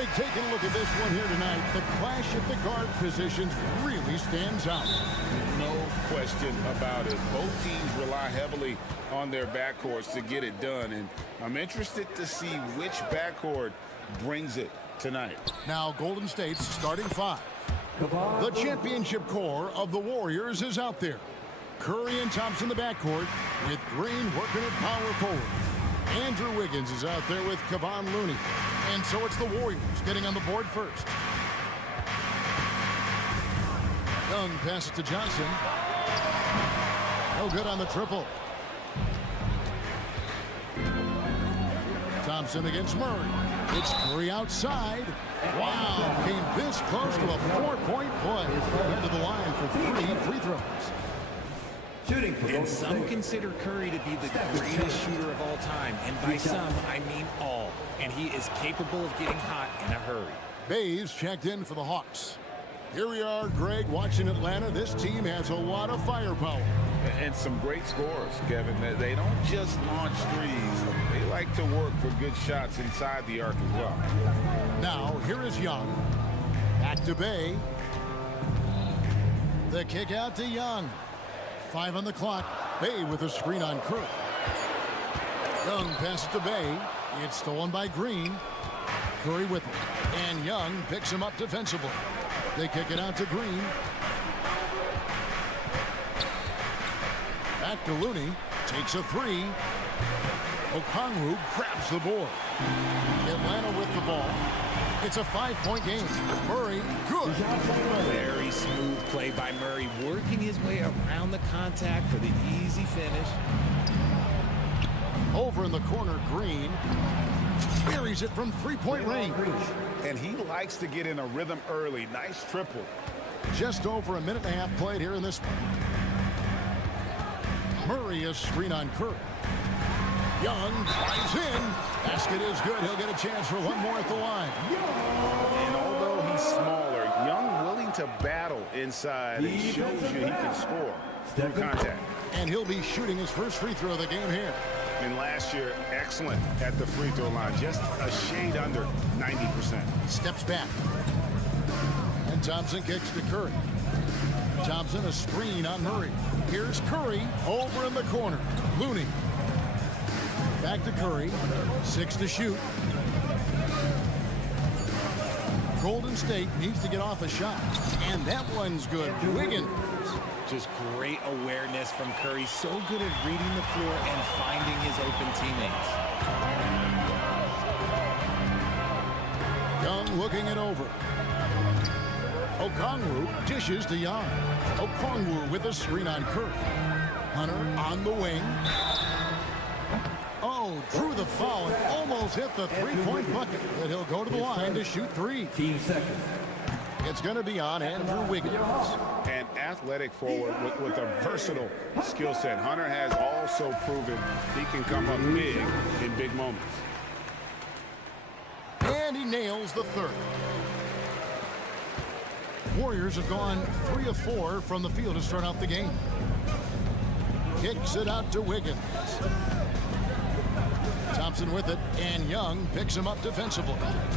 Greg, taking a look at this one here tonight, the clash at the guard positions really stands out. No question about it. Both teams rely heavily on their backcourts to get it done, and I'm interested to see which backcourt brings it tonight. Now Golden State's starting five. The championship core of the Warriors is out there. Curry and Thompson the backcourt, with Green working at power forward. Andrew Wiggins is out there with Kevon Looney. And so it's the Warriors getting on the board first. Young passes to Johnson. No good on the triple. Thompson against Murray. It's Curry outside. Wow, came this close to a 4-point play. Went to the line for 3 free throws. And some consider Curry to be the greatest shooter of all time. And by some, I mean all. And he is capable of getting hot in a hurry. Bayes checked in for the Hawks. Here we are, Greg, watching Atlanta. This team has a lot of firepower. And some great scores, Kevin. They don't just launch threes. They like to work for good shots inside the arc as well. Now, here is Young. Back to Bay. The kick out to Young. 5 on the clock. Bay with a screen on Curry. Young passes to Bay. It's stolen by Green. Curry with it. And Young picks him up defensively. They kick it out to Green. Back to Looney. Takes a 3. Okongwu grabs the board. Atlanta with the ball. It's a 5-point game. Murray, good. Very smooth play by Murray, working his way around the contact for the easy finish. Over in the corner, Green buries it from 3-point range. And he likes to get in a rhythm early. Nice triple. Just over a minute and a half played here in this one. Murray is screen on Curry. Young drives in. Basket is good. He'll get a chance for one more at the line. And although he's smaller, Young willing to battle inside, it shows you he can score through contact. And he'll be shooting his first free throw of the game here. And last year, excellent at the free throw line. Just a shade under 90%. Steps back. And Thompson kicks to Curry. Thompson a screen on Murray. Here's Curry over in the corner. Looney. Back to Curry. 6 to shoot. Golden State needs to get off a shot. And that one's good. Wiggins. Just great awareness from Curry. So good at reading the floor and finding his open teammates. Young looking it over. Okongwu dishes to Young. Okongwu with a screen on Curry. Hunter on the wing. Oh, drew the foul and almost hit the 3-point bucket. But he'll go to the line to shoot 3. Team second. It's going to be on Andrew Wiggins. An athletic forward with a versatile skill set. Hunter has also proven he can come up big in big moments. And he nails the third. Warriors have gone 3 of 4 from the field to start out the game. Kicks it out to Wiggins. Thompson with it, and Young picks him up defensively.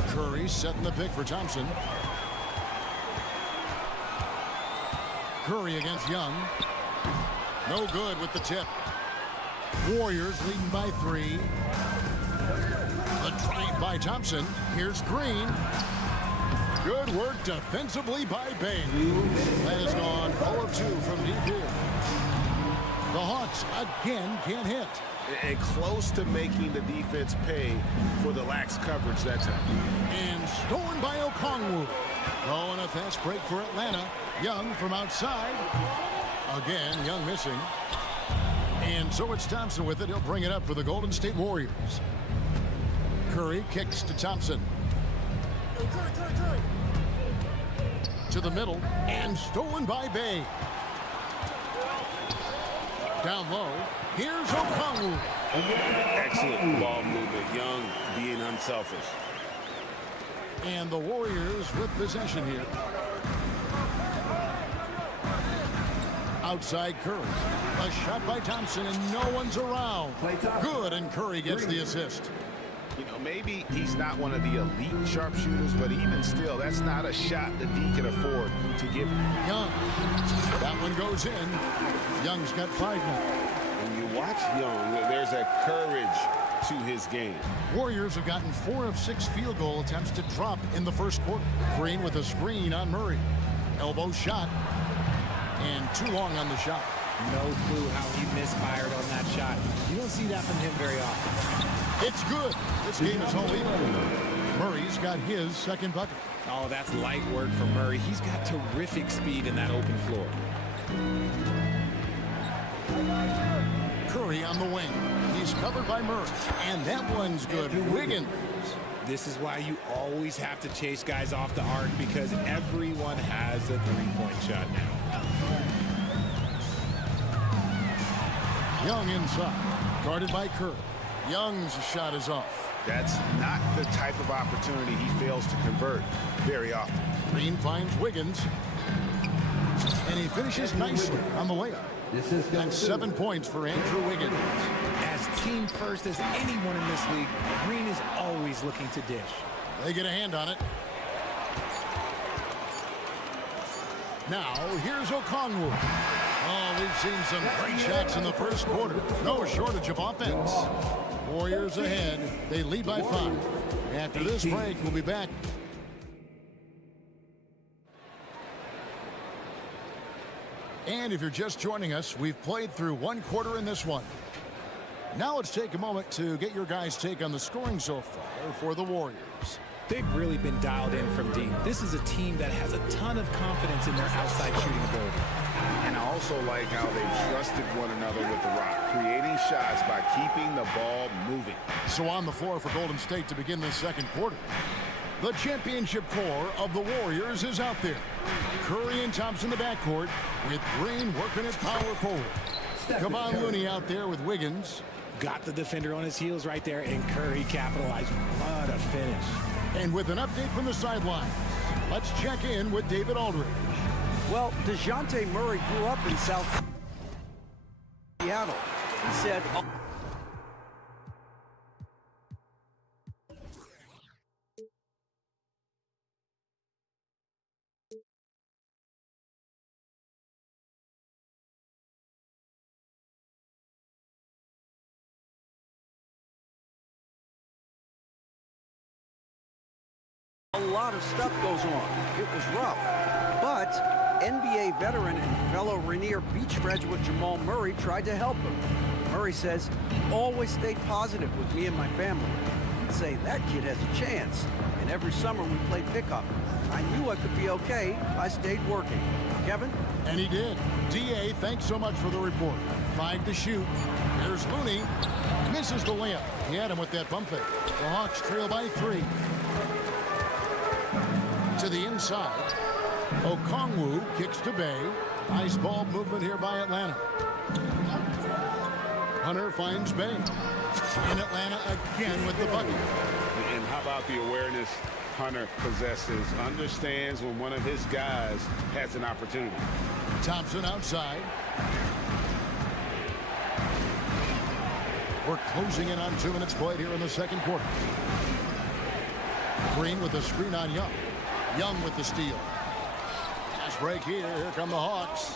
Curry setting the pick for Thompson. Curry against Young. No good with the tip. Warriors leading by 3. The drive by Thompson. Here's Green. Good work defensively by Bay. That has gone 0 of 2 from deep here. The Hawks again can't hit. And close to making the defense pay for the lax coverage that time. And stolen by Okongwu. Oh, and a fast break for Atlanta. Young from outside. Again, Young missing. And so it's Thompson with it. He'll bring it up for the Golden State Warriors. Curry kicks to Thompson. Curry. To the middle. And stolen by Bay. Down low. Here's Okongwu. Excellent ball movement. Young being unselfish. And the Warriors with possession here. Outside Curry. A shot by Thompson, and no one's around. Good, and Curry gets the assist. You know, maybe he's not one of the elite sharpshooters, but even still, that's not a shot that he can afford to give Young. That one goes in. Young's got 5 now. When you watch Young, there's a courage to his game. Warriors have gotten 4 of 6 field goal attempts to drop in the first quarter. Green with a screen on Murray. Elbow shot. And too long on the shot. No clue how he misfired on that shot. You don't see that from him very often. It's good. This game is all even. Murray's got his second bucket. Oh, that's light work for Murray. He's got terrific speed in that open floor. Curry on the wing. He's covered by Murray. And that one's good. Wiggins. This is why you always have to chase guys off the arc, because everyone has a three-point shot now. Young inside. Guarded by Curry. Young's shot is off. That's not the type of opportunity he fails to convert very often. Green finds Wiggins. And he finishes nicely on the layup. That's 7 points for Andrew Wiggins. As team first as anyone in this league, Green is always looking to dish. They get a hand on it. Now, here's Okongwu. Oh, we've seen some great shots in the first quarter. No shortage of offense. Warriors ahead. They lead by 5. After this break, we'll be back. And if you're just joining us, we've played through 1 quarter in this one. Now let's take a moment to get your guys' take on the scoring so far for the Warriors. They've really been dialed in from deep. This is a team that has a ton of confidence in their outside shooting ability. And I also like how they've trusted one another with the rock, creating shots by keeping the ball moving. So on the floor for Golden State to begin this second quarter. The championship core of the Warriors is out there. Curry and Thompson in the backcourt with Green working at power forward. Kevon Looney out there with Wiggins. Got the defender on his heels right there, and Curry capitalized. What a finish. And with an update from the sideline, let's check in with David Aldridge. Well, DeJounte Murray grew up in South Seattle. He said, a lot of stuff goes on. It was rough. But NBA veteran and fellow Rainier Beach graduate Jamal Murray tried to help him. Murray says, he always stayed positive with me and my family. He'd say, that kid has a chance. And every summer we played pickup. I knew I could be okay if I stayed working. Kevin? And he did. D.A., thanks so much for the report. 5 to shoot. Here's Looney. Misses the layup. He had him with that bump fake. The Hawks trail by 3. To the inside. Okongwu kicks to Bay. Nice ball movement here by Atlanta. Hunter finds Bay. And Atlanta again with the bucket. And how about the awareness Hunter possesses? Understands when one of his guys has an opportunity. Thompson outside. We're closing in on 2 minutes played here in the second quarter. Green with the screen on Young. Young with the steal. Pass break here. Here come the Hawks.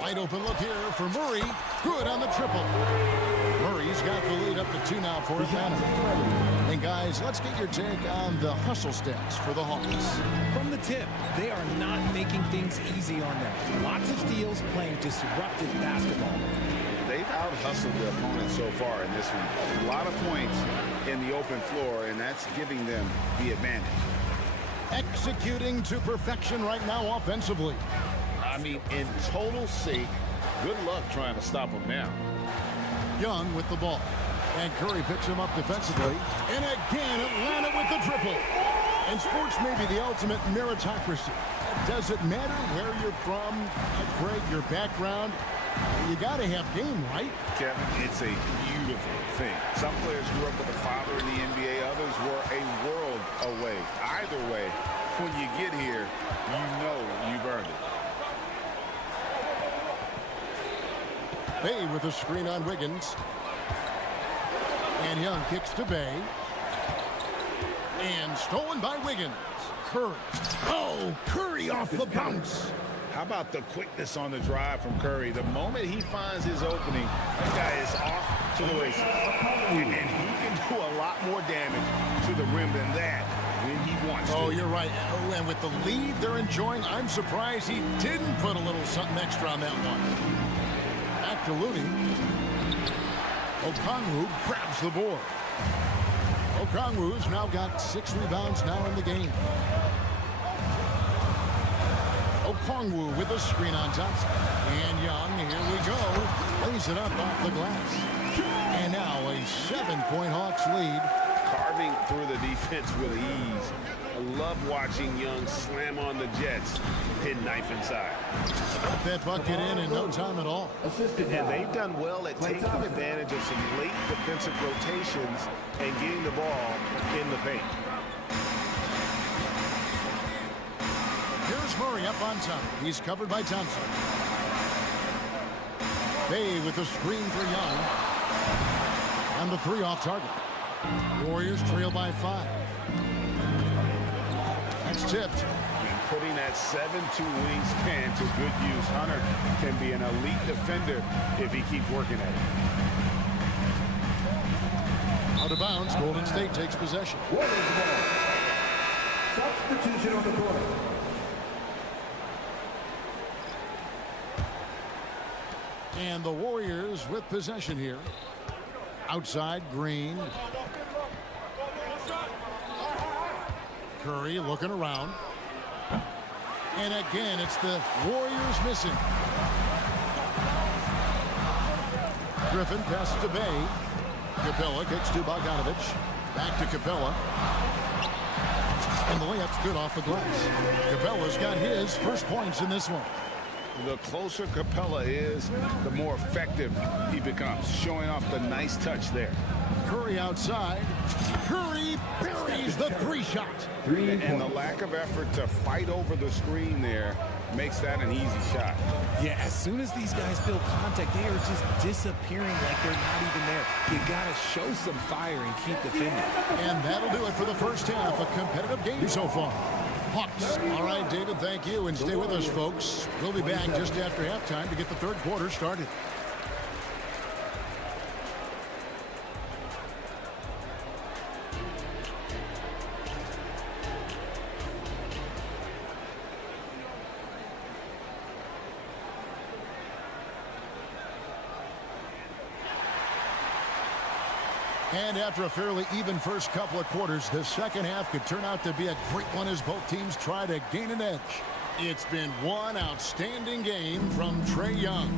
Wide open look here for Murray. Good on the triple. Murray's got the lead up to 2 now for Atlanta. And guys, let's get your take on the hustle stats for the Hawks. From the tip, they are not making things easy on them. Lots of steals, playing disruptive basketball. They've out-hustled their opponent so far in this one. A lot of points in the open floor, and that's giving them the advantage. Executing to perfection right now offensively. I mean, in total sake, good luck trying to stop them now. Young with the ball. And Curry picks him up defensively. And again, Atlanta with the triple. And sports may be the ultimate meritocracy. Does it matter where you're from, how great your background? You got to have game, right? Kevin, it's a beautiful thing. Some players grew up with a father in the NBA. Others were a world away. Either way, when you get here, you know you've earned it. Bay with a screen on Wiggins. And Young kicks to Bay. And stolen by Wiggins. Curry. Oh, Curry off the bounce. How about the quickness on the drive from Curry? The moment he finds his opening, that guy is off to the races. And he can do a lot more damage to the rim than that when he wants to. Oh, you're right. Oh, and with the lead they're enjoying, I'm surprised he didn't put a little something extra on that one. Back to Looney. Okongwu grabs the board. Okongwu's now got 6 rebounds now in the game. Okongwu with a screen on Thompson. And Young, here we go. Lays it up off the glass. And now a 7-point Hawks lead. Carving through the defense with ease. I love watching Young slam on the Jets, hit knife inside. Got that bucket in no time at all. And they've done well at taking advantage of some late defensive rotations and getting the ball in the paint. Here's Murray up on top. He's covered by Thompson. Bay with the screen for Young. And the 3 off target. Warriors trail by 5. That's tipped. And putting that 7'2" wingspan to good use. Hunter can be an elite defender if he keeps working at it. Out of bounds, Golden State takes possession. Substitution on the court. And the Warriors with possession here. Outside, Green. Curry looking around. And again, it's the Warriors missing. Griffin passes to Bay. Capella kicks to Bogdanovich. Back to Capella. And the layup's good off the glass. Capella's got his first points in this one. The closer Capella is, the more effective he becomes, showing off the nice touch there. Curry outside. Curry buries the 3-shot. And the lack of effort to fight over the screen there makes that an easy shot. Yeah, as soon as these guys feel contact, they are just disappearing like they're not even there. You got to show some fire and keep defending. And that'll do it for the first half. A competitive game so far. Hawks. All right, David, thank you. And stay with us, folks. We'll be back just after halftime to get the third quarter started. And after a fairly even first couple of quarters, the second half could turn out to be a great one as both teams try to gain an edge. It's been one outstanding game from Trae Young.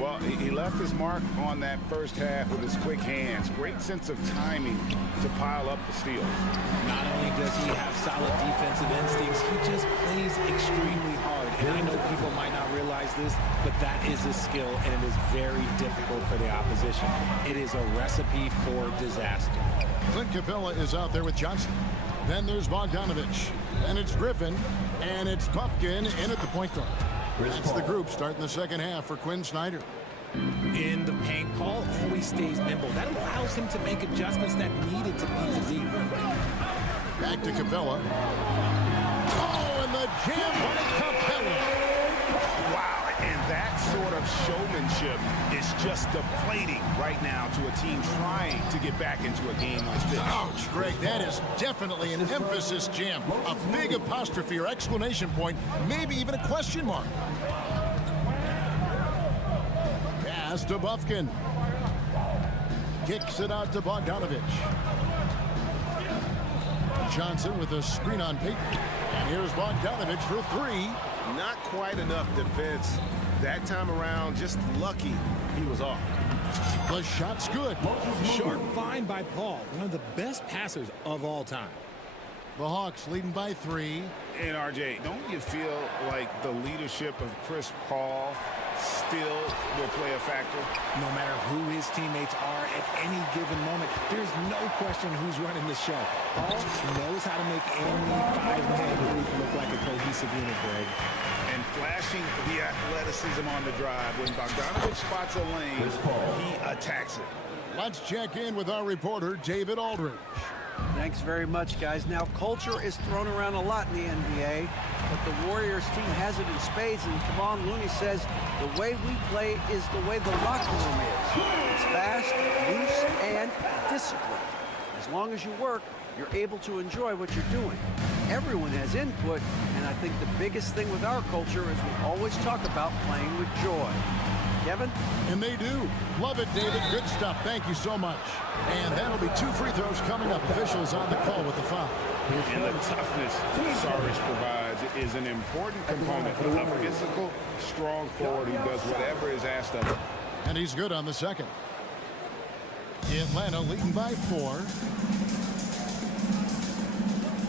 Well, he left his mark on that first half with his quick hands. Great sense of timing to pile up the steals. Not only does he have solid defensive instincts, he just plays extremely hard. And I know people might not realize this, but that is a skill, and it is very difficult for the opposition. It is a recipe for disaster. Clint Capella is out there with Johnson. Then there's Bogdanovich. And it's Griffin. And it's Buffkin in at the point guard. That's the group starting the second half for Quinn Snyder. In the paint, Paul always stays nimble. That allows him to make adjustments that needed to be the lead. Back to Capella. Oh, and the jam by Capella. Wow, and that sort of showmanship is just deflating right now to a team trying to get back into a game like this. Ouch, Greg, that is definitely an emphasis jam. A big apostrophe or exclamation point, maybe even a question mark. Pass to Buffkin. Kicks it out to Bogdanovich. Johnson with a screen on Peyton. And here's Bogdanovich for 3. Not quite enough defense that time around. Just lucky he was off. The shot's good. Sharp find by Paul, one of the best passers of all time. The Hawks leading by 3. And RJ, don't you feel like the leadership of Chris Paul still will play a factor? No matter who his teammates are at any given moment, there's no question who's running the show. Paul knows how to make any 5-man group look like a cohesive unit, Greg. And flashing the athleticism on the drive. When Bogdanovich spots a lane, he attacks it. Let's check in with our reporter, David Aldridge. Thanks very much, guys. Now, culture is thrown around a lot in the NBA, but the Warriors team has it in spades, and Kevon Looney says the way we play is the way the locker room is. It's fast, loose, and disciplined. As long as you work, you're able to enjoy what you're doing. Everyone has input, and I think the biggest thing with our culture is we always talk about playing with joy. Kevin? And they do. Love it, David. Good stuff. Thank you so much. And that'll be 2 free throws coming up. Officials on the call with the foul. And the toughness Saric provides is an important component. A physical, strong forward who does whatever is asked of him. And he's good on the second. Atlanta leading by 4.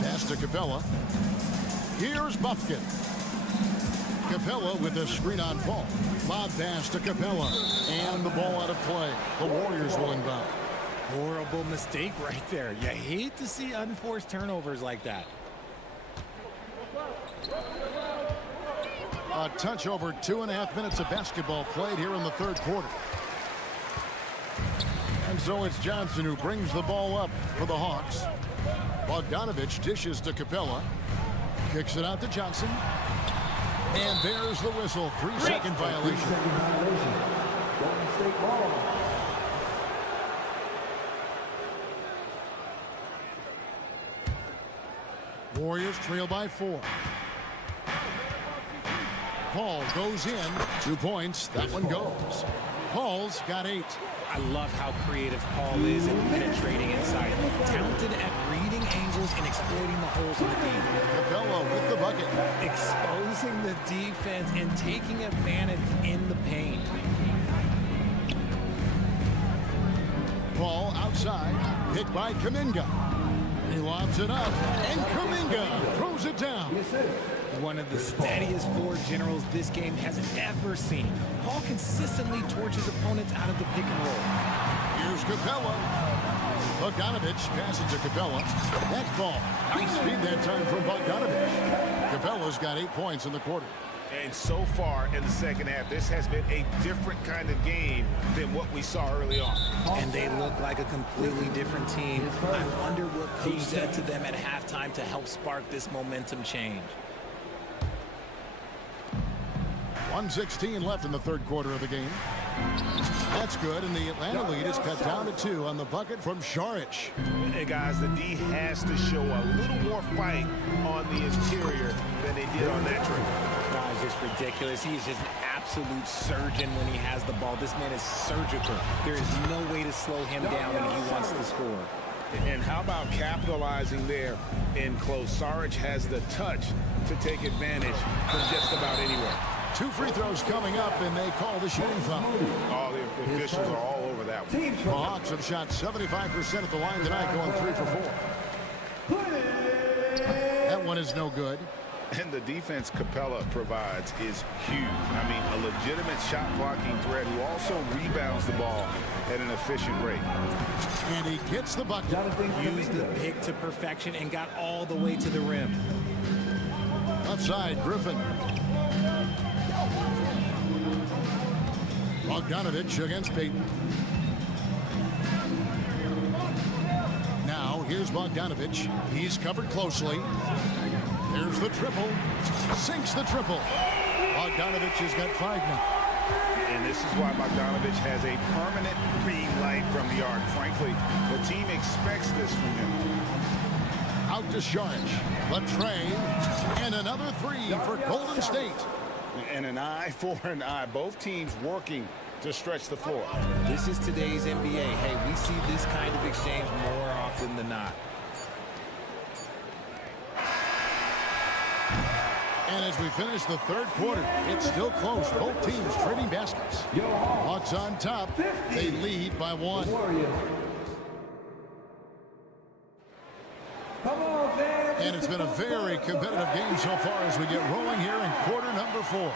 Pass to Capella. Here's Buffkin. Capella with a screen on Paul. Lob pass to Capella. And the ball out of play. The Warriors will inbound. Horrible mistake right there. You hate to see unforced turnovers like that. A touch over 2.5 minutes of basketball played here in the third quarter. And so it's Johnson who brings the ball up for the Hawks. Bogdanovich dishes to Capella. Kicks it out to Johnson. And there's the whistle. 3-second violation. Golden State ball. Warriors trail by 4. Paul goes in. 2 points. That one goes. Paul's got 8. I love how creative Paul is in penetrating inside. Talented at reading angles and exploiting the holes in the game. Capella with the bucket. Exposing the defense and taking advantage in the paint. Paul outside. Hit by Kuminga. He lobs it up. And Kuminga throws it down. One of the steadiest floor generals this game has ever seen. Paul consistently torches opponents out of the pick and roll. Here's Capella. Bogdanovich passes to Capella. That ball. Nice feed that time from Bogdanovich. Capella's got 8 points in the quarter. And so far in the second half, this has been a different kind of game than what we saw early on. And they look like a completely different team. I wonder what coach said to them at halftime to help spark this momentum change. 1:16 left in the third quarter of the game. That's good, and the Atlanta lead is cut down to 2 on the bucket from Saric. And guys, the D has to show a little more fight on the interior than they did on that trip. It's just ridiculous. He's just an absolute surgeon when he has the ball. This man is surgical. There is no way to slow him down when he wants to score. And how about capitalizing there in close? Saric has the touch to take advantage from just about anywhere. 2 free throws coming up, and they call the shooting foul. All the officials are all over that one. The Hawks have shot 75% at the line tonight, going 3 for 4. That one is no good. And the defense Capella provides is huge. I mean, a legitimate shot blocking threat who also rebounds the ball at an efficient rate. And he gets the bucket. Used the pick to perfection and got all the way to the rim. Outside, Griffin. Bogdanovich against Payton. Now, here's Bogdanovich. He's covered closely. There's the triple. Sinks the triple. Bogdanovich has got 5 now. And this is why Bogdanovich has a permanent green light from the arc. Frankly, the team expects this from him. Out to Saric. Latrey. And another 3 for Golden State. And an eye for an eye. Both teams working to stretch the floor. This is today's NBA. Hey, we see this kind of exchange more often than not. And as we finish the third quarter, it's still close. Both teams trading baskets. Hawks on top. They lead by 1. And it's been a very competitive game so far as we get rolling here in quarter number 4.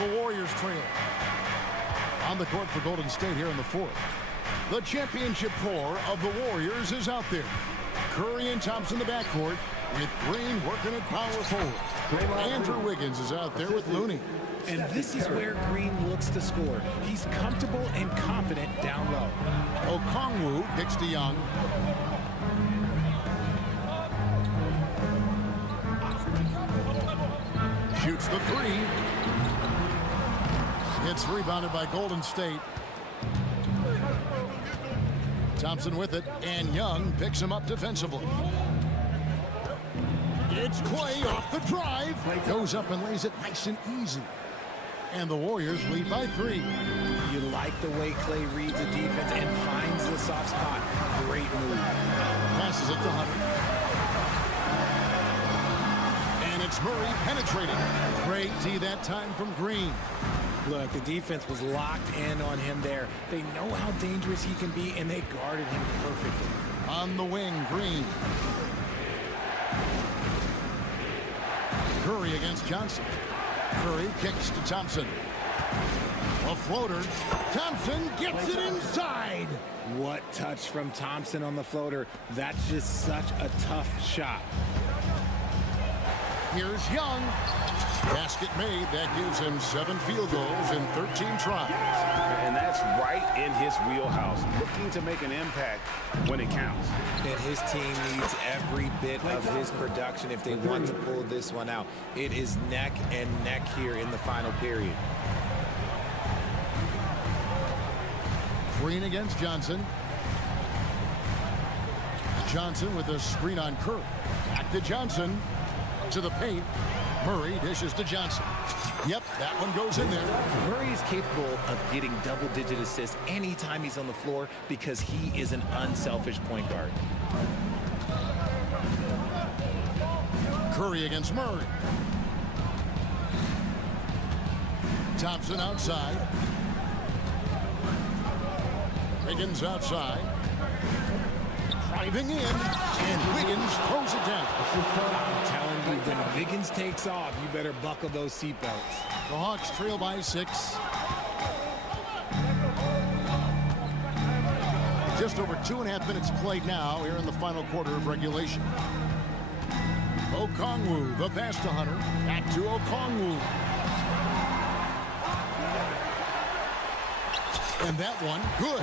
The Warriors trail. On the court for Golden State here in the 4th. The championship core of the Warriors is out there. Curry and Thompson in the backcourt. With Green working at power forward. Andrew Wiggins is out there with Looney. And this is where Green looks to score. He's comfortable and confident down low. Okongwu kicks to Young. Shoots the three. It's rebounded by Golden State. Thompson with it, and Young picks him up defensively. It's Clay off the drive. Goes up and lays it nice and easy. And the Warriors lead by 3. You like the way Clay reads the defense and finds the soft spot. Great move. Passes it to Hunter. And it's Murray penetrating. Great D that time from Green. Look, the defense was locked in on him there. They know how dangerous he can be, and they guarded him perfectly. On the wing, Green. Curry against Johnson. Curry kicks to Thompson. A floater. Thompson gets it inside. What touch from Thompson on the floater. That's just such a tough shot. Here's Young. Basket made. That gives him 7 field goals in 13 tries. And that's right in his wheelhouse, looking to make an impact when it counts. And his team needs every bit of his production if they want to pull this one out. It is neck and neck here in the final period. Green against Johnson. Johnson with a screen on Curry. Back to Johnson. To the paint. Murray dishes to Johnson. Yep, that one goes in there. Murray is capable of getting double-digit assists anytime he's on the floor because he is an unselfish point guard. Curry against Murray. Thompson outside. Wiggins outside. Driving in, and Wiggins throws it down. I'm telling you, when Wiggins takes off, you better buckle those seatbelts. The Hawks trail by 6. Just over 2.5 minutes played now here in the final quarter of regulation. Okongwu, the pass to Hunter. Back to Okongwu. And that one, good.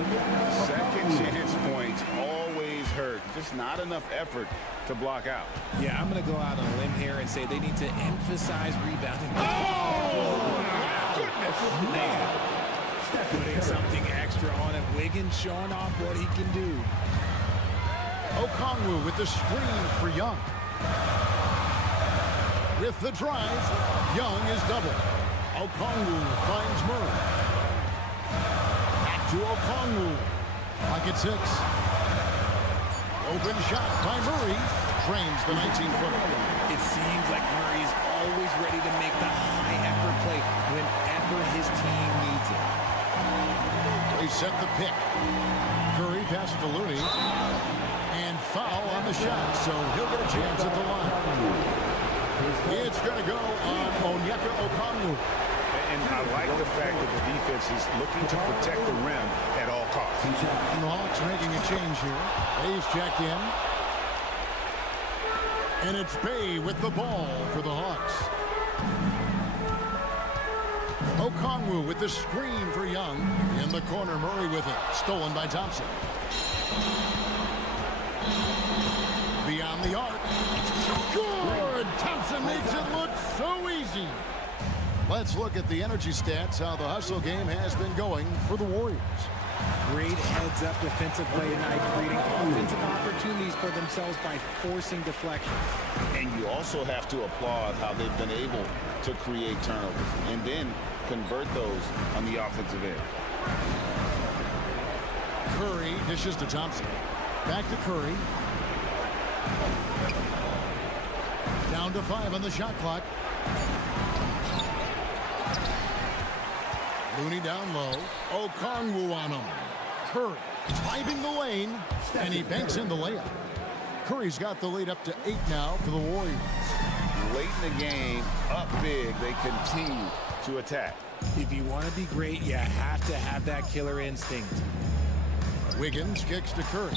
Second chance points always hurt. Just not enough effort to block out. Yeah, I'm going to go out on a limb here and say they need to emphasize rebounding. Oh, goodness, man. Putting something extra on it. Wiggins showing off what he can do. Okongwu with the screen for Young. With the drive, Young is double. Okongwu finds Murray. To Okongwu. Pocket 6. Open shot by Murray. Drains the 19-footer. It seems like Murray is always ready to make the high-effort play whenever his team needs it. They set the pick. Curry passes to Looney. And foul on the shot, so he'll get a chance at the line. It's going to go on Onyeka Okongwu. And I like the fact that the defense is looking to protect the rim at all costs. And the Hawks making a change here. Bay's checked in. And it's Bay with the ball for the Hawks. Okongwu with the screen for Young. In the corner, Murray with it. Stolen by Thompson. Beyond the arc. Good! Thompson makes it look so easy. Let's look at the energy stats, how the hustle game has been going for the Warriors. Great heads-up defensive play tonight, creating offensive opportunities for themselves by forcing deflections. And you also have to applaud how they've been able to create turnovers and then convert those on the offensive end. Curry dishes to Thompson. Back to Curry. Down to 5 on the shot clock. Looney down low. Okongwu on him. Curry driving the lane, and he banks in the layup. Curry's got the lead up to 8 now for the Warriors. Late in the game, up big, they continue to attack. If you want to be great, you have to have that killer instinct. Wiggins kicks to Curry.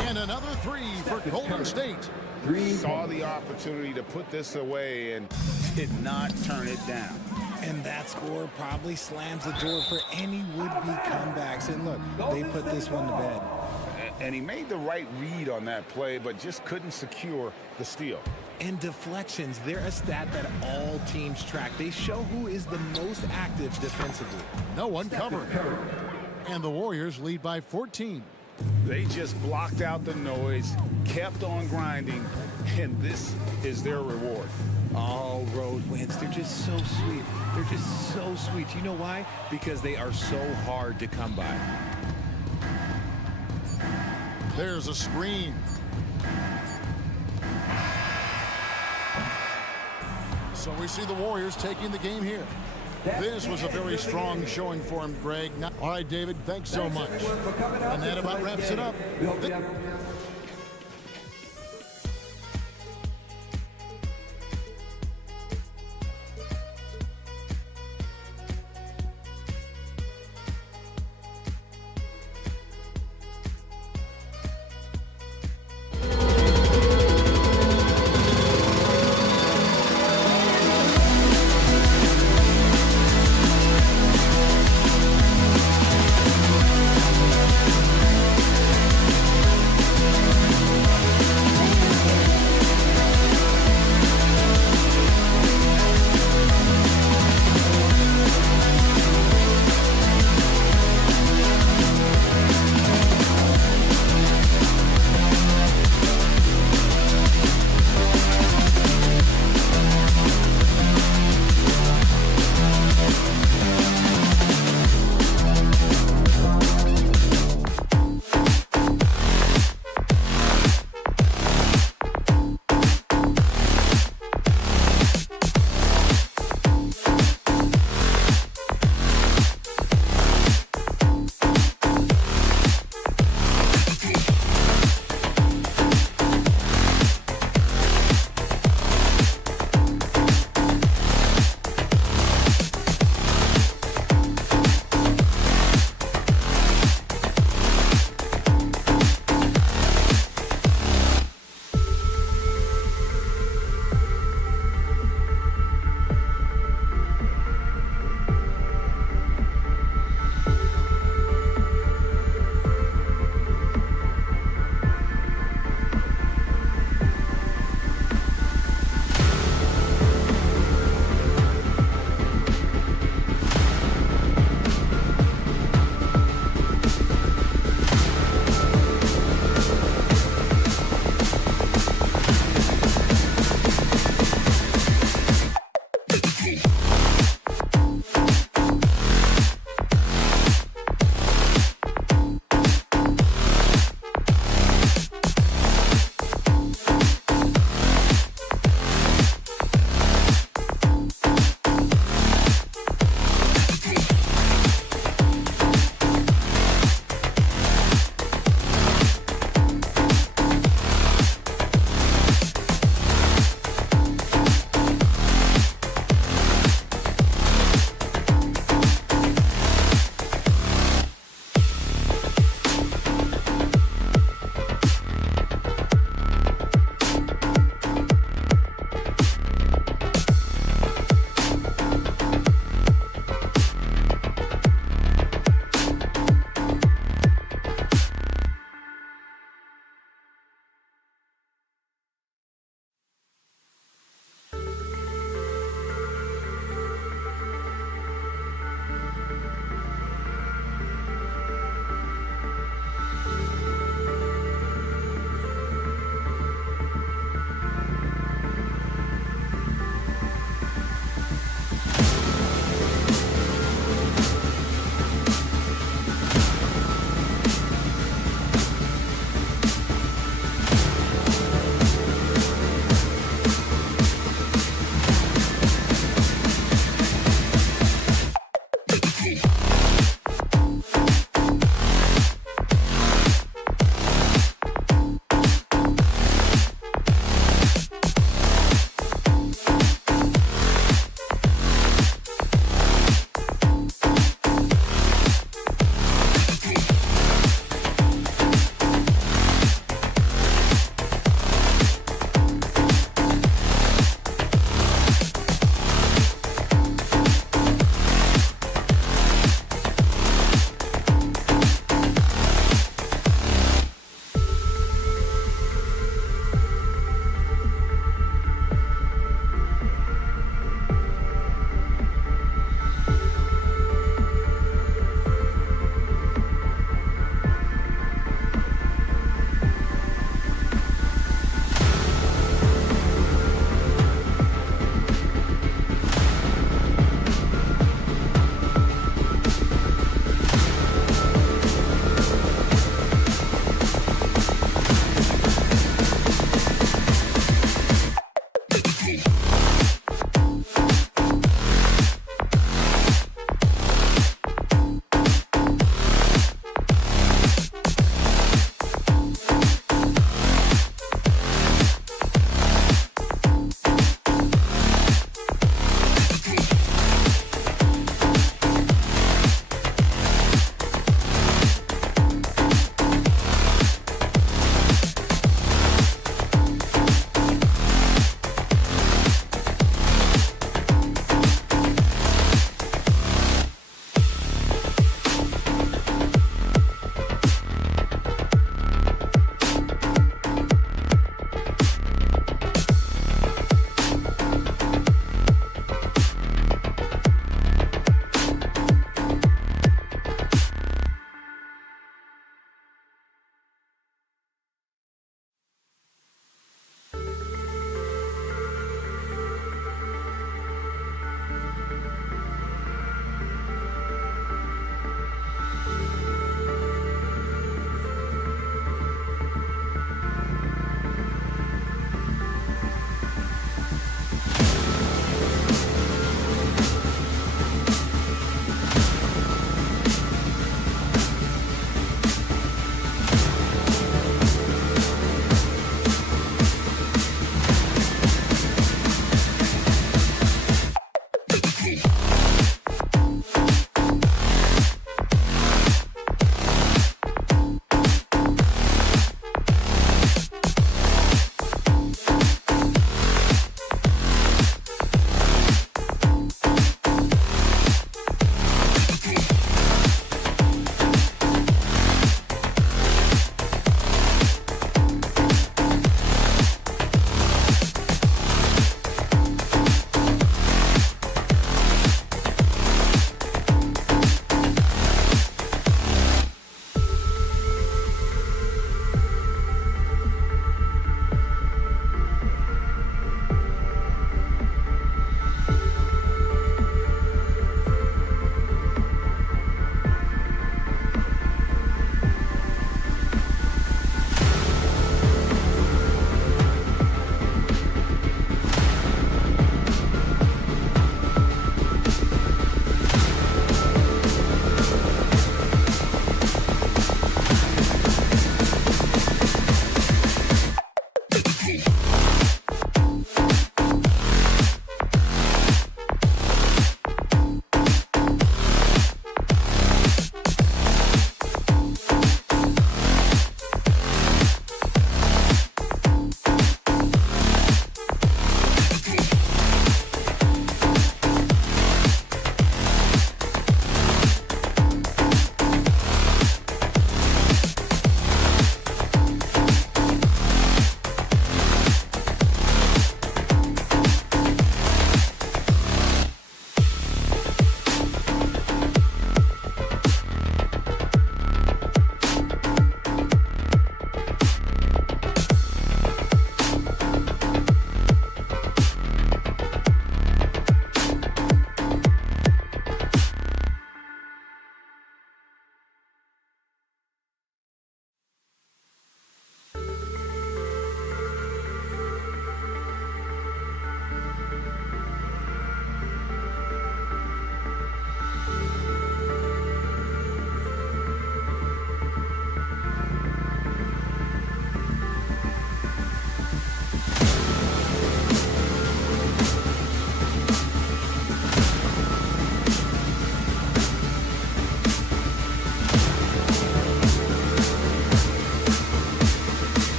And another three for Golden State. Saw the opportunity to put this away and did not turn it down. And that score probably slams the door for any would-be comebacks. And look, they put this one to bed. And he made the right read on that play, but just couldn't secure the steal. And deflections, they're a stat that all teams track. They show who is the most active defensively. No one covered. And the Warriors lead by 14. They just blocked out the noise, kept on grinding, and this is their reward. All road wins. They're just so sweet. They're just so sweet. You know why? Because they are so hard to come by. There's a screen. So we see the Warriors taking the game here. This was a very strong showing for him, Greg. All right, David, thanks so much. And that about wraps it up.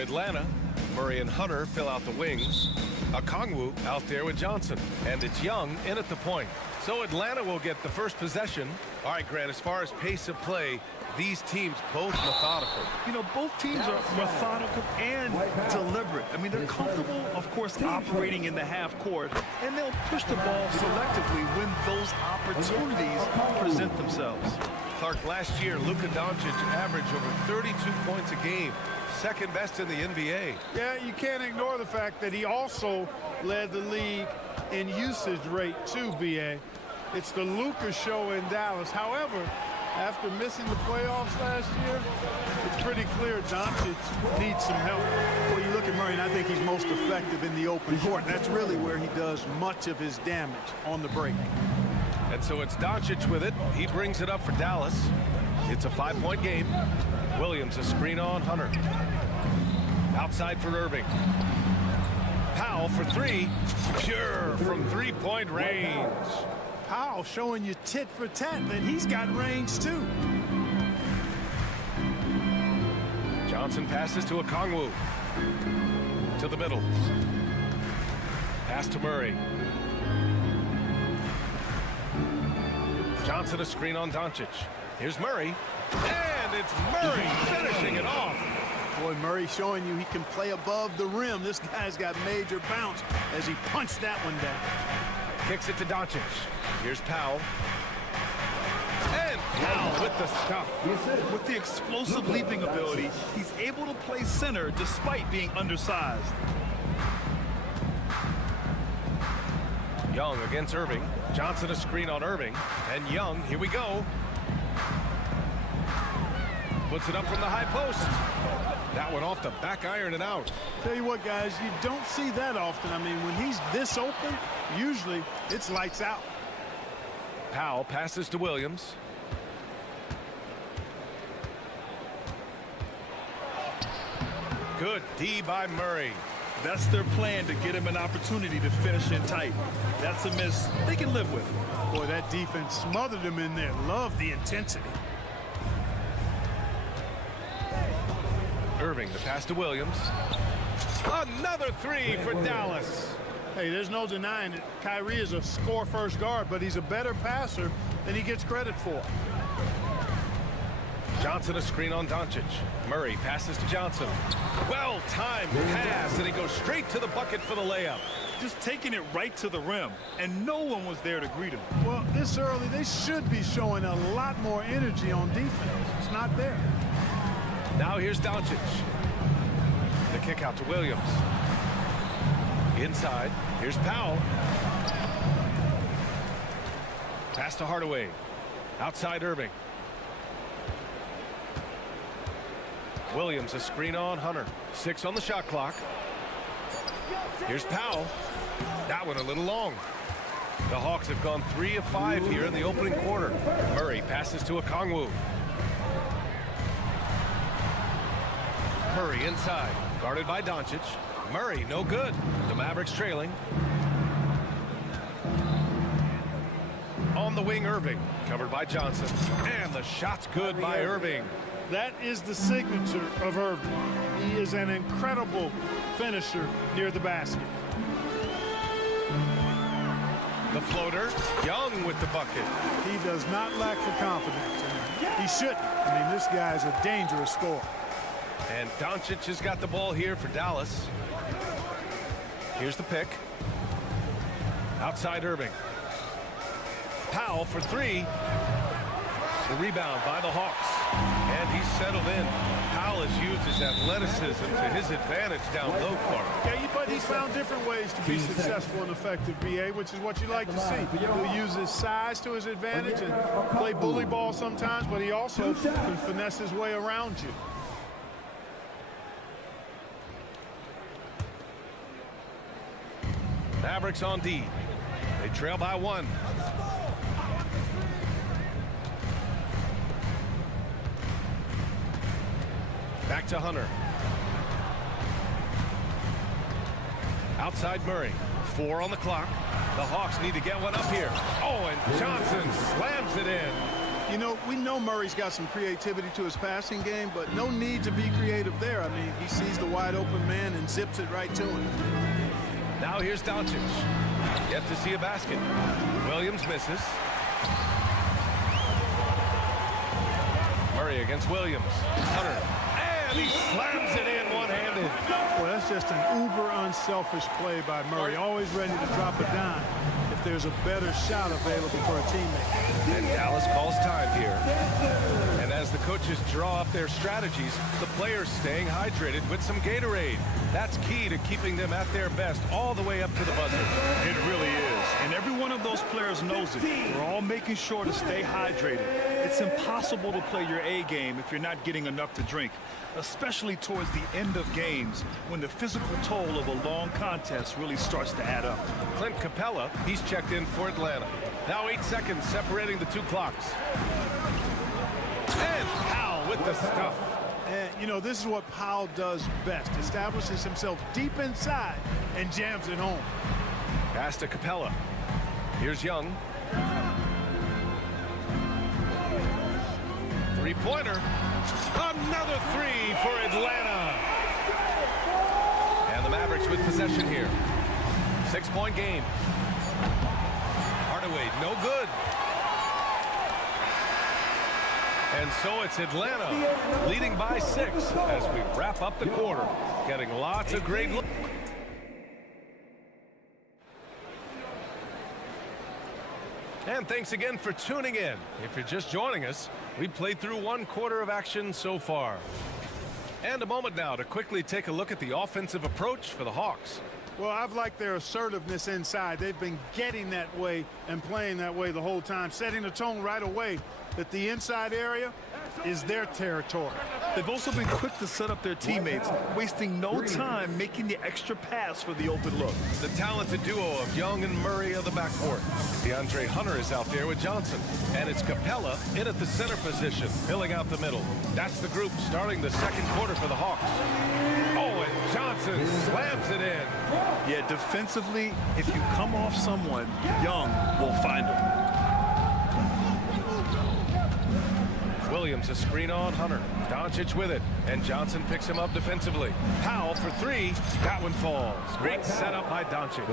Atlanta, Murray and Hunter fill out the wings. Okongwu out there with Johnson. And it's Young in at the point. So Atlanta will get the first possession. All right, Grant, as far as pace of play, these teams both methodical. You know, both teams are methodical and deliberate. I mean, they're comfortable, of course, operating in the half court, and they'll push the ball selectively when those opportunities present themselves. Clark, last year, Luka Doncic averaged over 32 points a game. Second best in the NBA. Yeah, you can't ignore the fact that he also led the league in usage rate too, B.A. It's the Luka show in Dallas. However, after missing the playoffs last year, it's pretty clear Doncic needs some help. Well, you look at Murray, and I think he's most effective in the open court. That's really where he does much of his damage, on the break. And so it's Doncic with it. He brings it up for Dallas. It's a 5-point game. Williams a screen on Hunter. Outside for Irving. Powell for three. Sure, from three-point range. Powell showing you tit for tat that he's got range too. Johnson passes to Okongwu. To the middle. Pass to Murray. Johnson a screen on Doncic. Here's Murray. And it's Murray finishing it off. Boy, Murray showing you he can play above the rim. This guy's got major bounce as he punched that one down. Kicks it to Doncic. Here's Powell. And Powell with the stuff. With the explosive leaping ability, he's able to play center despite being undersized. Young against Irving. Johnson a screen on Irving. And Young, here we go. Puts it up from the high post. That one off the back iron and out. Tell you what, guys, you don't see that often. I mean, when he's this open, usually it's lights out. Powell passes to Williams. Good D by Murray. That's their plan, to get him an opportunity to finish in tight. That's a miss they can live with. Boy, that defense smothered him in there. Love the intensity. Irving, the pass to Williams. Another three for Dallas. Hey, there's no denying it. Kyrie is a score-first guard, but he's a better passer than he gets credit for. Johnson a screen on Doncic. Murray passes to Johnson. Well-timed pass, and he goes straight to the bucket for the layup. Just taking it right to the rim, and no one was there to greet him. Well, this early, they should be showing a lot more energy on defense. It's not there. Now here's Doncic. The kick out to Williams. Inside, here's Powell. Pass to Hardaway. Outside Irving. Williams a screen on Hunter. 6 on the shot clock. Here's Powell. That one a little long. The Hawks have gone 3 of 5 here in the opening quarter. Murray passes to Okongwu. Murray inside, guarded by Doncic. Murray no good. The Mavericks trailing. On the wing, Irving, covered by Johnson. And the shot's good by Irving. That is the signature of Irving. He is an incredible finisher near the basket. The floater, Young with the bucket. He does not lack for confidence. He shouldn't. I mean, this guy's a dangerous scorer. And Doncic has got the ball here for Dallas. Here's the pick. Outside Irving. Powell for three. The rebound by the Hawks. And he's settled in. Powell has used his athleticism to his advantage down low, Clark. Yeah, but he's found different ways to be successful and effective, B.A., which is what you like to see. He'll use his size to his advantage and play bully ball sometimes, but he also can finesse his way around you. Mavericks on D. They trail by 1. Back to Hunter. Outside Murray. 4 on the clock. The Hawks need to get one up here. Oh, and Johnson slams it in. You know, we know Murray's got some creativity to his passing game, but no need to be creative there. I mean, he sees the wide open man and zips it right to him. Now here's Doncic. Yet to see a basket. Williams misses. Murray against Williams. Hunter. And he slams it in one-handed. Well, that's just an uber unselfish play by Murray. Always ready to drop a dime if there's a better shot available for a teammate. And Dallas calls time here. And as the coaches draw up their strategies, the players staying hydrated with some Gatorade. That's key to keeping them at their best all the way up to the buzzer. It really is. And every one of those players knows it. We're all making sure to stay hydrated. It's impossible to play your A game if you're not getting enough to drink, especially towards the end of games when the physical toll of a long contest really starts to add up. Clint Capella, he's checked in for Atlanta. Now 8 seconds separating the two clocks. And Powell with the stuff. And, you know, this is what Powell does best. Establishes himself deep inside and jams it home. Pass to Capella. Here's Young. Three-pointer. Another three for Atlanta. And the Mavericks with possession here. 6-point game. Hardaway, no good. And so it's Atlanta leading by 6 as we wrap up the quarter. Getting lots of great looks. And thanks again for tuning in. If you're just joining us, we played through 1 quarter of action so far. And a moment now to quickly take a look at the offensive approach for the Hawks. Well, I've liked their assertiveness inside. They've been getting that way and playing that way the whole time, setting the tone right away that the inside area is their territory. They've also been quick to set up their teammates, wasting no time making the extra pass for the open look. The talented duo of Young and Murray of the backcourt. DeAndre Hunter is out there with Johnson. And it's Capella in at the center position, filling out the middle. That's the group starting the second quarter for the Hawks. Oh, and Johnson slams it in. Yeah, defensively, if you come off someone, Young will find him. Williams a screen on Hunter. Doncic with it, and Johnson picks him up defensively. Powell for 3. That one falls. Great setup by Doncic.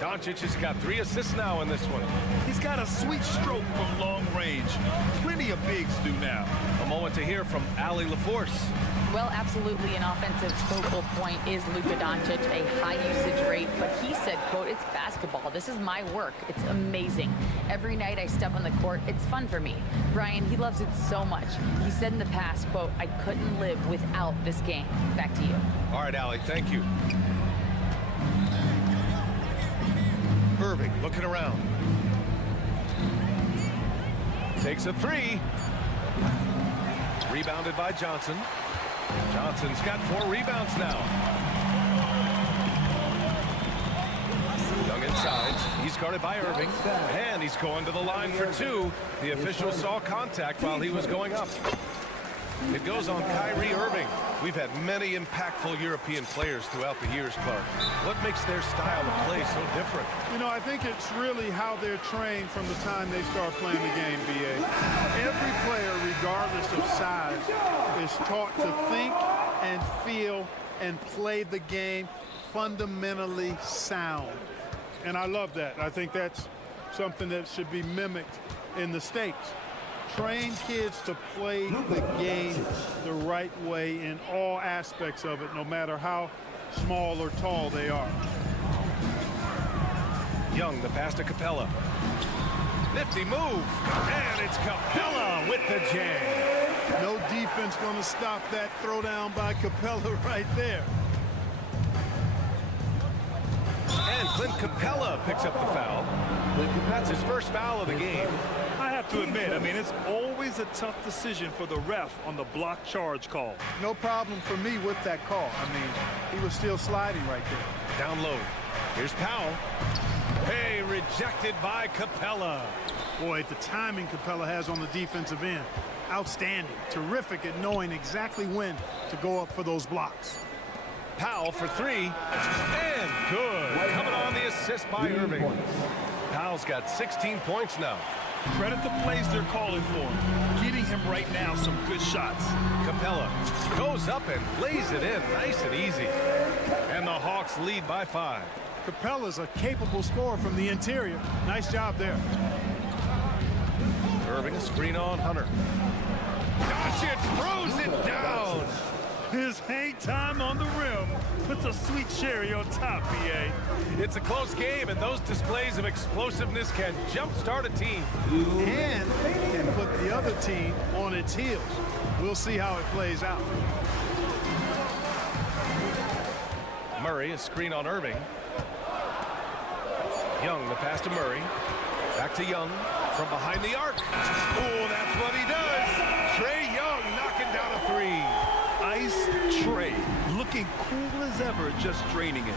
Doncic has got 3 assists now in this one. He's got a sweet stroke from long range. Plenty of bigs do now. A moment to hear from Allie LaForce. Well, absolutely an offensive focal point is Luka Doncic, a high usage rate, but he said, quote, it's basketball. This is my work. It's amazing. Every night I step on the court, it's fun for me. Brian, he loves it so much. He said in the past, quote, I couldn't live without this game. Back to you. All right, Allie, thank you. Irving looking around. Takes a 3. Rebounded by Johnson. Johnson's got 4 rebounds now. Young inside. He's guarded by Irving. And he's going to the line for 2. The official saw contact while he was going up. It goes on Kyrie Irving. We've had many impactful European players throughout the years, Clark. What makes their style of play so different? You know, I think it's really how they're trained from the time they start playing the game, B.A. Every player, regardless of size, is taught to think and feel and play the game fundamentally sound. And I love that. I think that's something that should be mimicked in the States. train kids to play the game the right way in all aspects of it, no matter how small or tall they are. Young, the pass to Capella. Nifty move, and it's Capella with the jam. No defense going to stop that throwdown by Capella right there. And Clint Capella picks up the foul. That's his first foul of the game. I have to admit, I mean, it's always a tough decision for the ref on the block charge call. No problem for me with that call. I mean, he was still sliding right there. Down low. Here's Powell. Hey, rejected by Capella. Boy, the timing Capella has on the defensive end. Outstanding. Terrific at knowing exactly when to go up for those blocks. Powell for three. And good. Coming on the assist by Irving. Powell's got 16 points now. Credit the plays they're calling for him. Getting him right now some good shots. Capella goes up and lays it in nice and easy. And the Hawks lead by 5. Capella's a capable scorer from the interior. Nice job there. Irving, a screen on Hunter. Doncic throws it down. His hang time on the rim puts a sweet cherry on top, B.A. It's a close game, and those displays of explosiveness can jumpstart a team. And can put the other team on its heels. We'll see how it plays out. Murray, a screen on Irving. Young, the pass to Murray. Back to Young from behind the arc. Oh, that's what he does. Trae Young knocking down a three. Ice Trae, looking cool as ever, just draining it.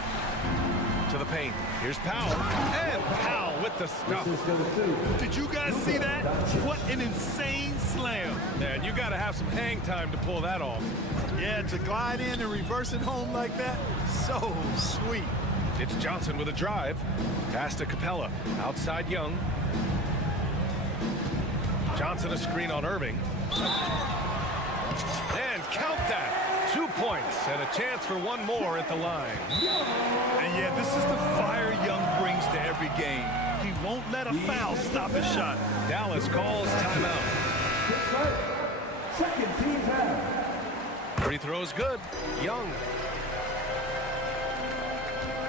To the paint. Here's Powell. And Powell with the stuff. Did you guys see that? What an insane slam. Man, you got to have some hang time to pull that off. Yeah, to glide in and reverse it home like that, so sweet. It's Johnson with a drive. Pass to Capella. Outside Young. Johnson a screen on Irving. And count that. 2 points and a chance for one more at the line. And yeah, this is the fire Young brings to every game. He won't let a foul stop his shot. Dallas calls timeout. Second team foul. Free throw's good. Young.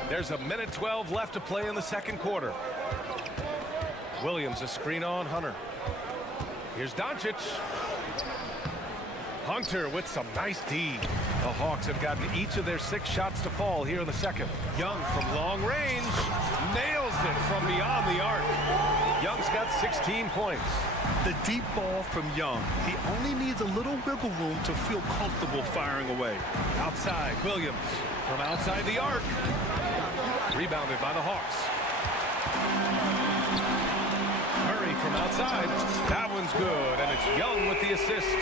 There's a minute 12 left to play in the second quarter. Williams a screen on Hunter. Here's Doncic. Hunter with some nice D. The Hawks have gotten each of their 6 shots to fall here in the second. Young from long range nails it from beyond the arc. Young's got 16 points. The deep ball from Young. He only needs a little wiggle room to feel comfortable firing away. Outside, Williams from outside the arc. Rebounded by the Hawks. Murray from outside. That one's good, and it's Young with the assist.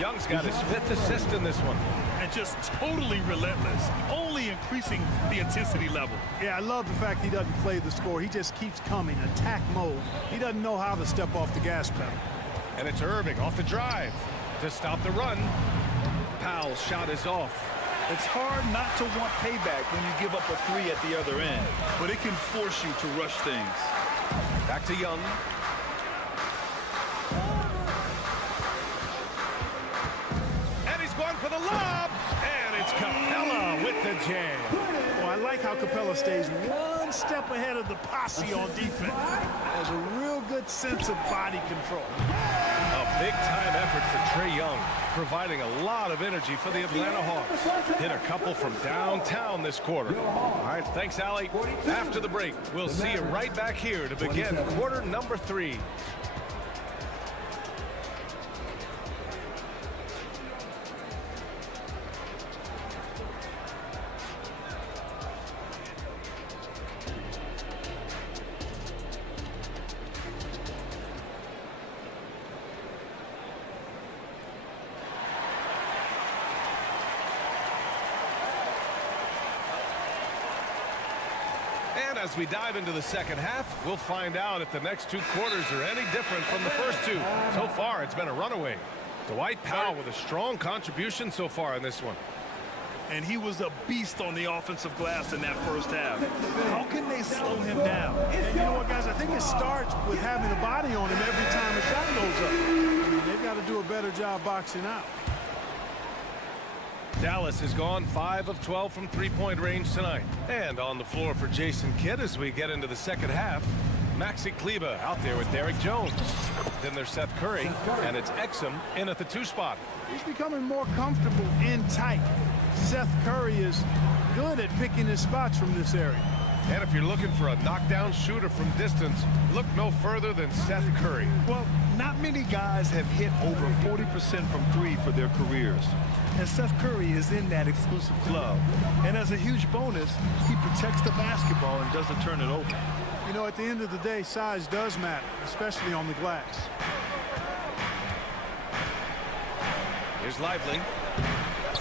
Young's got his 5th assist in this one. And just totally relentless, only increasing the intensity level. Yeah, I love the fact he doesn't play the score. He just keeps coming, attack mode. He doesn't know how to step off the gas pedal. And it's Irving off the drive to stop the run. Powell's shot is off. It's hard not to want payback when you give up a 3 at the other end, but it can force you to rush things. Back to Young. And he's going for the lob. And it's Capella with the jam. Well, I like how Capella stays one step ahead of the posse on defense. Has a real good sense of body control. A big-time effort for Trae Young, providing a lot of energy for the Atlanta Hawks. Hit a couple from downtown this quarter. All right, thanks, Allie. After the break, we'll see you right back here to begin quarter number 3. And as we dive into the second half, we'll find out if the next 2 quarters are any different from the first 2. So far, it's been a runaway. Dwight Powell with a strong contribution so far in this one. and he was a beast on the offensive glass in that first half. How can they slow him down? And you know what, guys? I think it starts with having a body on him every time a shot goes up. I mean, they've got to do a better job boxing out. Dallas has gone 5 of 12 from three-point range tonight. And on the floor for Jason Kidd as we get into the second half, Maxi Kleber out there with Derek Jones. Then there's Seth Curry, and it's Exum in at the 2 spot. He's becoming more comfortable in tight. Seth Curry is good at picking his spots from this area. And if you're looking for a knockdown shooter from distance, look no further than Seth Curry. Well, not many guys have hit over 40% from 3 for their careers. And Seth Curry is in that exclusive club. And as a huge bonus, he protects the basketball and doesn't turn it over. You know, at the end of the day, size does matter, especially on the glass. Here's Lively.